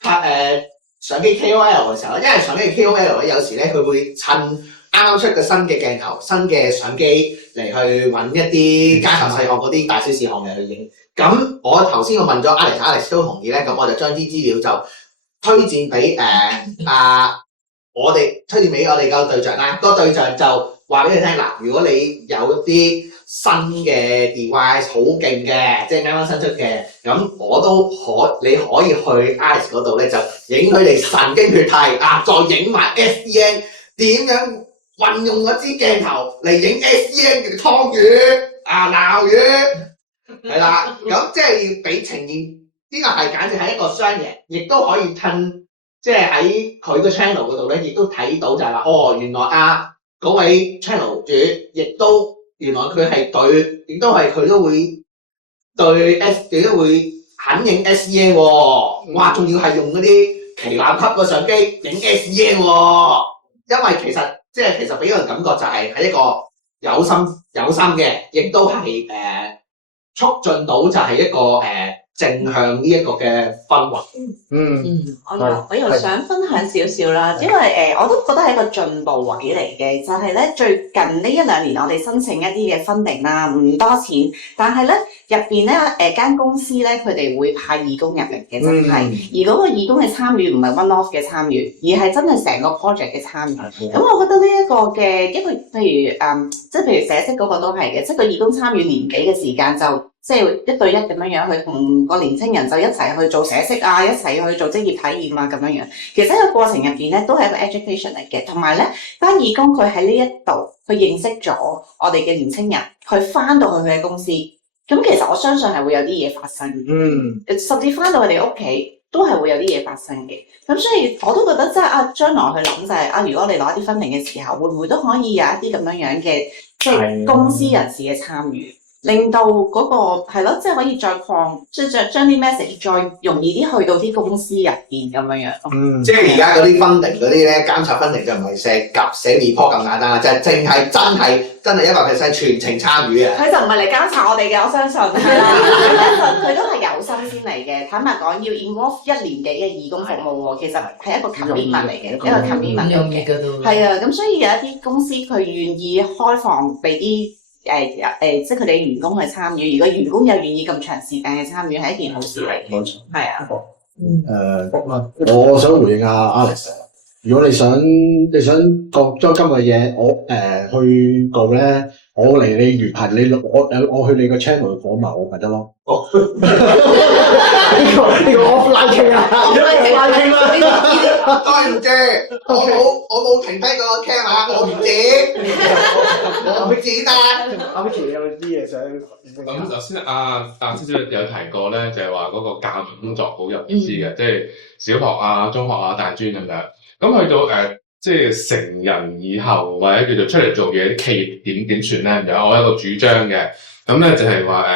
拍相機 KOL 嘅時候，因為相機 KOL 咧有時咧佢會趁啱啱出個新嘅鏡頭、新嘅相機嚟去揾一啲家頭細項嗰啲大小事項嚟去影。咁我頭先我問咗 Alex 都同意咧，咁我就將啲資料就推薦俾我哋推薦俾我哋個對象啦。個對象就話俾你聽嗱，如果你有啲新嘅 device 好勁嘅，即係啱啱新出嘅，咁我都你可以去 Alex 嗰度咧，就影佢哋神經血涕啊，再影埋 SDN 點樣運用嗰支鏡頭嚟影 SDN 嘅湯魚鬧魚，係啦，咁即係要俾呈現呢個係簡直係一個雙贏，亦都可以趁即係喺佢個 channel 嗰度咧，亦都睇到就係話原來嗰位 channel 主亦都。原來佢係對，亦都係佢都會對亦都會肯影 SEN 喎。哇！仲要係用嗰啲旗艦級嘅相機影 SEN 喎。因為其實俾人感覺就係喺一個有心嘅，亦都係促進到就係一個正向呢一個嘅氛圍。我又想分享少少啦，因為我都覺得係一個進步位嚟嘅，就係咧最近呢一兩年我哋申請一啲嘅funding啦，唔多錢，但係咧入邊咧間公司咧佢哋會派義工入嚟嘅，真係，而嗰個義工嘅參與唔係 one off 嘅參與，而係真係成個 project 嘅參與。咁我覺得呢一個嘅一個譬如即係譬如寫識嗰個都係嘅，即係個義工參與年幾嘅時間就。即係一對一咁樣去同個年青人就一齊去做寫識啊，一齊去做職業體驗啊咁樣。其實喺個過程入邊咧，都係一個 education 嚟嘅。同埋咧，班義工佢喺呢一度去認識咗我哋嘅年青人，佢翻到去佢嘅公司，咁其實我相信係會有啲嘢發生。甚至翻到佢哋屋企，都係會有啲嘢發生嘅。咁所以我都覺得即係將來去諗就係如果你攞一啲分定嘅時候，會唔會都可以有一啲咁樣嘅即係公司人士嘅參與？令到嗰個係咯，即係可以再即係將啲 message 再容易啲去到啲公司入邊咁樣樣。即係而家嗰啲分定嗰啲咧，監察分定就唔係寫 report 咁簡單啦，就係淨係真係100%全程參與嘅。佢就唔係嚟監察我哋嘅，我相信係啦。佢都係有心先嚟嘅。坦白講，要 involve 1年幾嘅義工服務喎，其實係一個 commitment 嚟嘅，一個 commitment 嚟嘅。係啊，咁所以有一啲公司佢願意開放俾啲。即係佢哋員工去參與。如果員工又願意咁長時間嘅參與，係一件好事嚟嘅。冇錯。係啊。我想回應阿 Alex， 如果你想將今日嘢去到咧，我嚟你魚排，我去你個 channel 訪問我咪得咯。呢個 offline 傾啊，offline 傾啦。對唔住，我冇停低個 cam 啊，我唔剪，我唔剪啊。阿 Vicky 有啲嘢想咁首先阿超超有提過咧，就係話嗰個教育工作好有意思嘅，即係小學啊、中學啊、大專咁樣。咁去到即係成人以後或者叫做出嚟做嘢，啲企業點算咧？我有一個主張嘅，咁咧就係話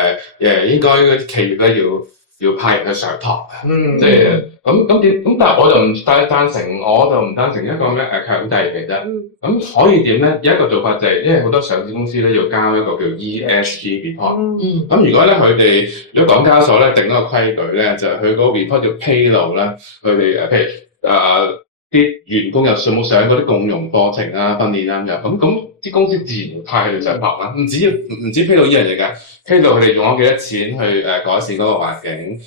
應該嗰啲企業咧要派人去上堂，即係咁但係我就唔贊成一個咩強制嘅啫。咁可以點咧？有一個做法就係，因為好多上市公司咧要交一個叫 ESG report。咁如果咧佢哋如果港交所咧定一個規矩咧，就係佢嗰個 report 要披露咧，佢哋譬如啲員工有冇上嗰啲共融課程啊、訓練啊咁啲公司自然會派佢哋上堂啦。唔止披露呢樣嘢㗎，披露佢哋用咗幾多錢去改善嗰個環境，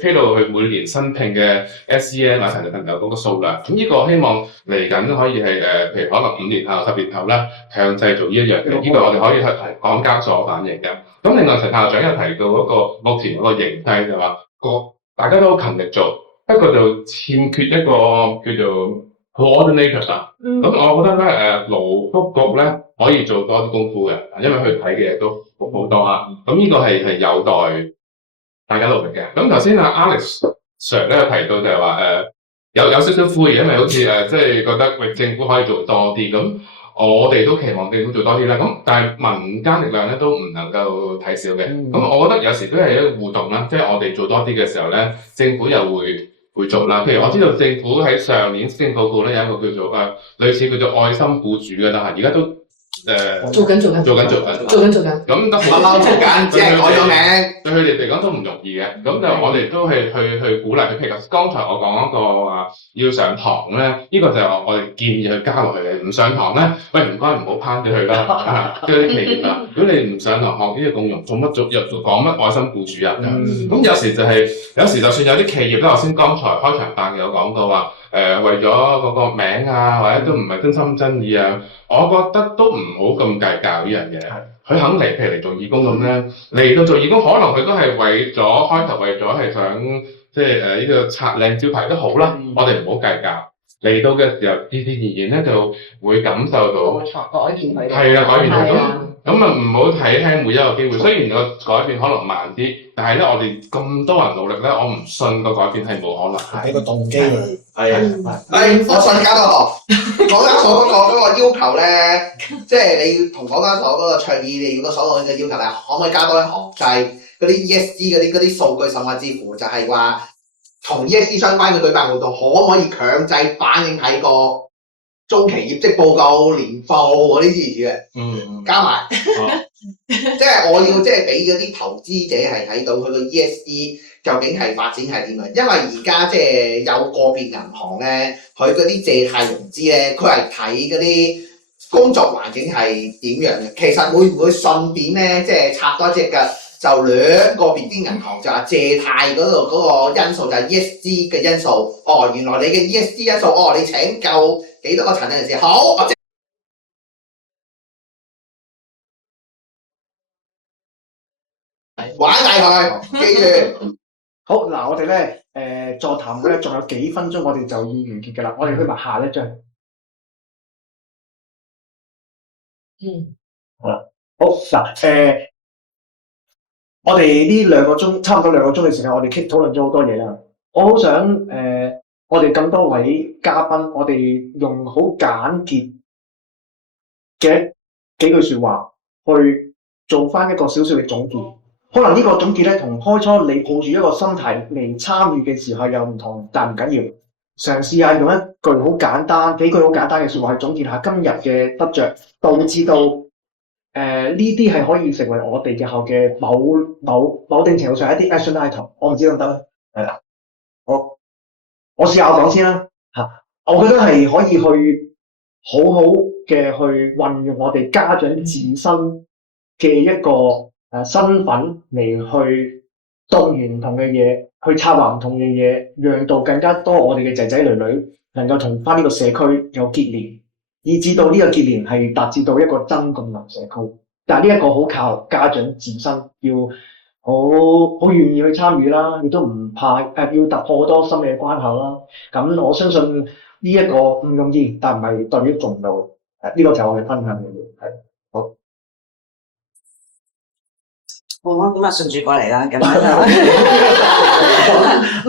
披露佢每年新聘嘅 SEN 或者殘疾朋友嗰個數量。咁呢個希望嚟緊可以係譬如可能5年後、10年後啦，強制做呢一樣嘢。呢個我哋可以去港交所反映嘅。咁另外陳校長又提到嗰個目前嗰個形勢就話大家都好勤力做。不過就欠缺一個叫做 coordinator 啊。咁我覺得咧勞福局咧可以做多啲功夫嘅，因為佢睇嘅嘢都好多啊。咁呢個係有待大家努力嘅。咁頭先阿 Alex Sir 咧有提到就係話有少少灰，因為好似即係覺得政府可以做多啲。咁我哋都期望政府做多啲啦。咁但係民間力量咧都唔能夠睇少嘅。咁我覺得有時都係一個互動啦，即係我哋做多啲嘅時候咧，政府又會做啦。譬如我知道政府喺上年施政報告咧有一個叫做類似叫做愛心僱主嘅，但係而家都做緊。咁都好啱啱做緊，只係改咗名。對佢哋嚟講都唔容易嘅。咁就我哋都係去鼓勵佢。譬如剛才我講嗰個話要上堂咧，呢個就係我哋建議佢加落去嘅。唔上堂咧，喂唔該唔好拋咗佢啦。即係啲企業啦，如果你唔上堂學呢個共融，做乜講乜愛心僱主啊？咁有時就算有啲企業咧，我先剛才開場白有講過話，為咗嗰個名啊，或者都唔係真心真意啊，我覺得都唔好咁計較呢樣嘢。佢肯嚟，譬如嚟做義工咁咧，嚟到做義工，可能佢都係為咗開頭為咗係想即係呢個擦靚招牌都好啦。我哋唔好計較。嚟到嘅時候，自然而然咧就會感受到冇錯，改變佢哋。係啦，改變佢咁唔好睇輕每一個機會。雖然個改變可能慢啲，但係咧我哋咁多人努力咧，我唔信個改變係冇可能。俾個動機佢。我信加多學港交所嗰個要求咧，即係你同港交所嗰個倡議，你要個所謂嘅要求係可唔可以加多啲學制嗰啲 ESG 嗰啲數據，甚至乎就係話同 ESG 相關嘅舉辦活動，可唔可以強制反映喺個中期業績報告、年報嗰啲之類嘅？加埋，即係我要即係俾嗰啲投資者係睇到佢個 ESG 究竟係發展係點樣？因為而家即係有個別銀行咧，佢嗰啲借貸融資咧，佢係睇嗰啲工作環境係點樣嘅。其實會唔會順便咧，即係插多隻腳？就兩個別啲銀行就係借貸嗰度嗰個因素就係 ESG 嘅因素。哦，原來你嘅 ESG 因素，你請夠幾多個殘疾人士？好，我玩大佢，記住。好嗱，我哋咧座談會咧仲有幾分鐘，我哋就要完結㗎啦。我哋去埋下一張。好啦，好嗱我哋呢2個鐘，差唔多2個鐘嘅時間，我哋討論咗好多嘢啦。我好想我哋咁多位嘉賓，我哋用好簡潔嘅幾句説話去做翻一個少少嘅總結。可能呢個總結咧，同開初你抱住一個心態嚟參與嘅時候有唔同，但唔緊要。嘗試下用一句好簡單、幾句好簡單嘅説話去總結下今日嘅得着，導致到呢啲係可以成為我哋日後嘅某定程度上一啲 action item。我唔知得唔得咧？係啦，我試下我講先啦嚇。我覺得係可以去好好嘅去運用我哋家長自身嘅一個身份嚟去動員唔同嘅嘢，去策劃唔同嘅嘢，讓到更加多我哋嘅仔仔女女能夠同翻呢個社區有結連，以至到呢個結連係達至到一個真共融社區。但係呢一個好靠家長自身要好願意去參與啦，亦都唔怕要突破好多心理嘅關口啦。咁我相信呢一個唔容易，但唔係代表做唔到。呢個就係我嘅分享嘅嘢，係好。好啊，咁啊順住過嚟啦，咁樣就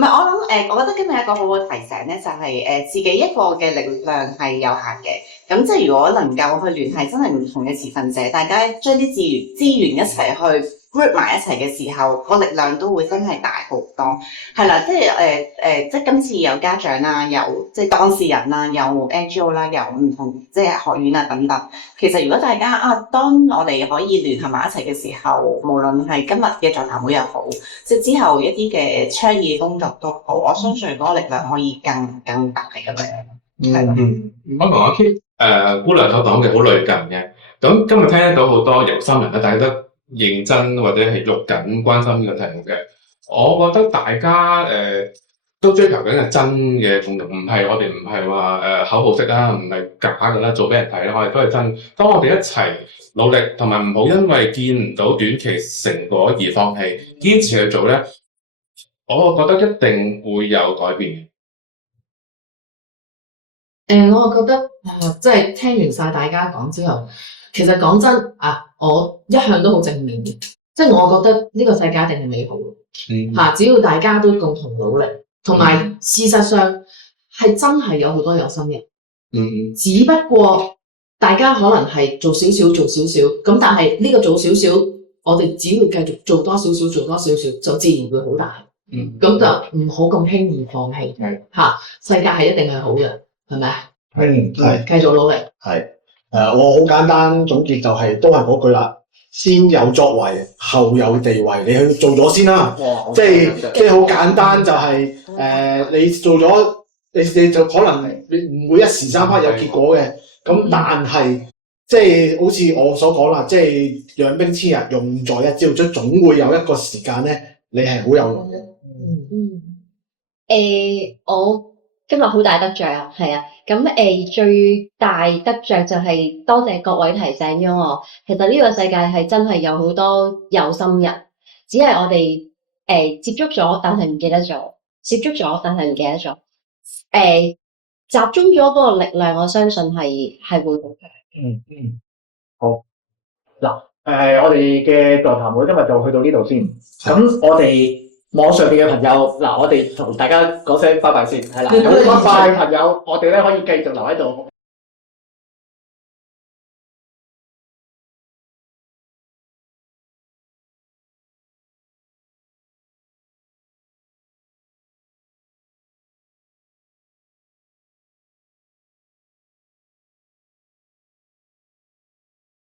唔係我諗我覺得今日一個好好提醒咧，就係自己一個嘅力量係有限嘅。咁即係如果能夠去聯繫真係唔同嘅持份者，大家將啲資源一齊去 group 埋一齊嘅時候，個力量都會真係大好多。係啦，即係即係今次有家長啦，有即係當事人啦，有 NGO 啦，有唔同即係學院啊等等。其實如果大家當我哋可以聯合埋一齊嘅時候，無論係今日嘅座談會又好，即係之後一啲嘅倡議工作都好，我相信嗰個力量可以更大咁樣。係啦，我同阿 Kit 姑娘所講嘅好類近嘅。咁今日聽到好多有心人咧，大家都認真或者係肉緊關心呢個題目嘅。我覺得大家都追求緊係真嘅共融，唔係我哋唔係話口號式啦，唔係假㗎啦，做俾人睇啦，我哋都係真。當我哋一齊努力，同埋唔好因為見唔到短期成果而放棄，堅持去做咧，我覺得一定會有改變嘅。我覺得即係聽完晒大家講之後，其實講真我一向都好正面嘅，即係我覺得呢個世界一定係美好嘅。只要大家都共同努力，同埋事實上係真係有好多有心人。只不過大家可能係做少少，咁但係呢個做少少，我哋只要繼續做多少少，就自然會好大。咁就唔好咁輕易放棄。世界係一定係好嘅。係咪啊？係繼續努力。係我好簡單總結就係都係嗰句啦，先有作為，後有地位，你去做咗先啦。即係好簡單就係你做咗，你就可能你唔會一時三刻有結果嘅。咁但係即係好似我所講啦，即係養兵千日，用在一朝，即總會有一個時間咧，你係好有用嘅。我今日好大得着啊，係啊，咁最大得着就係多謝各位提醒咗我，其實呢個世界係真係有好多有心人，只係我哋接觸咗，但係唔記得咗，接觸咗，但係唔記得咗，集中咗嗰個力量，我相信係會好嘅。好嗱，我哋嘅座談會今日就去到呢度先，咁我哋網上邊嘅朋友，嗱，我哋同大家講聲拜拜先，係啦。咁拜拜朋友，我哋咧可以繼續留喺度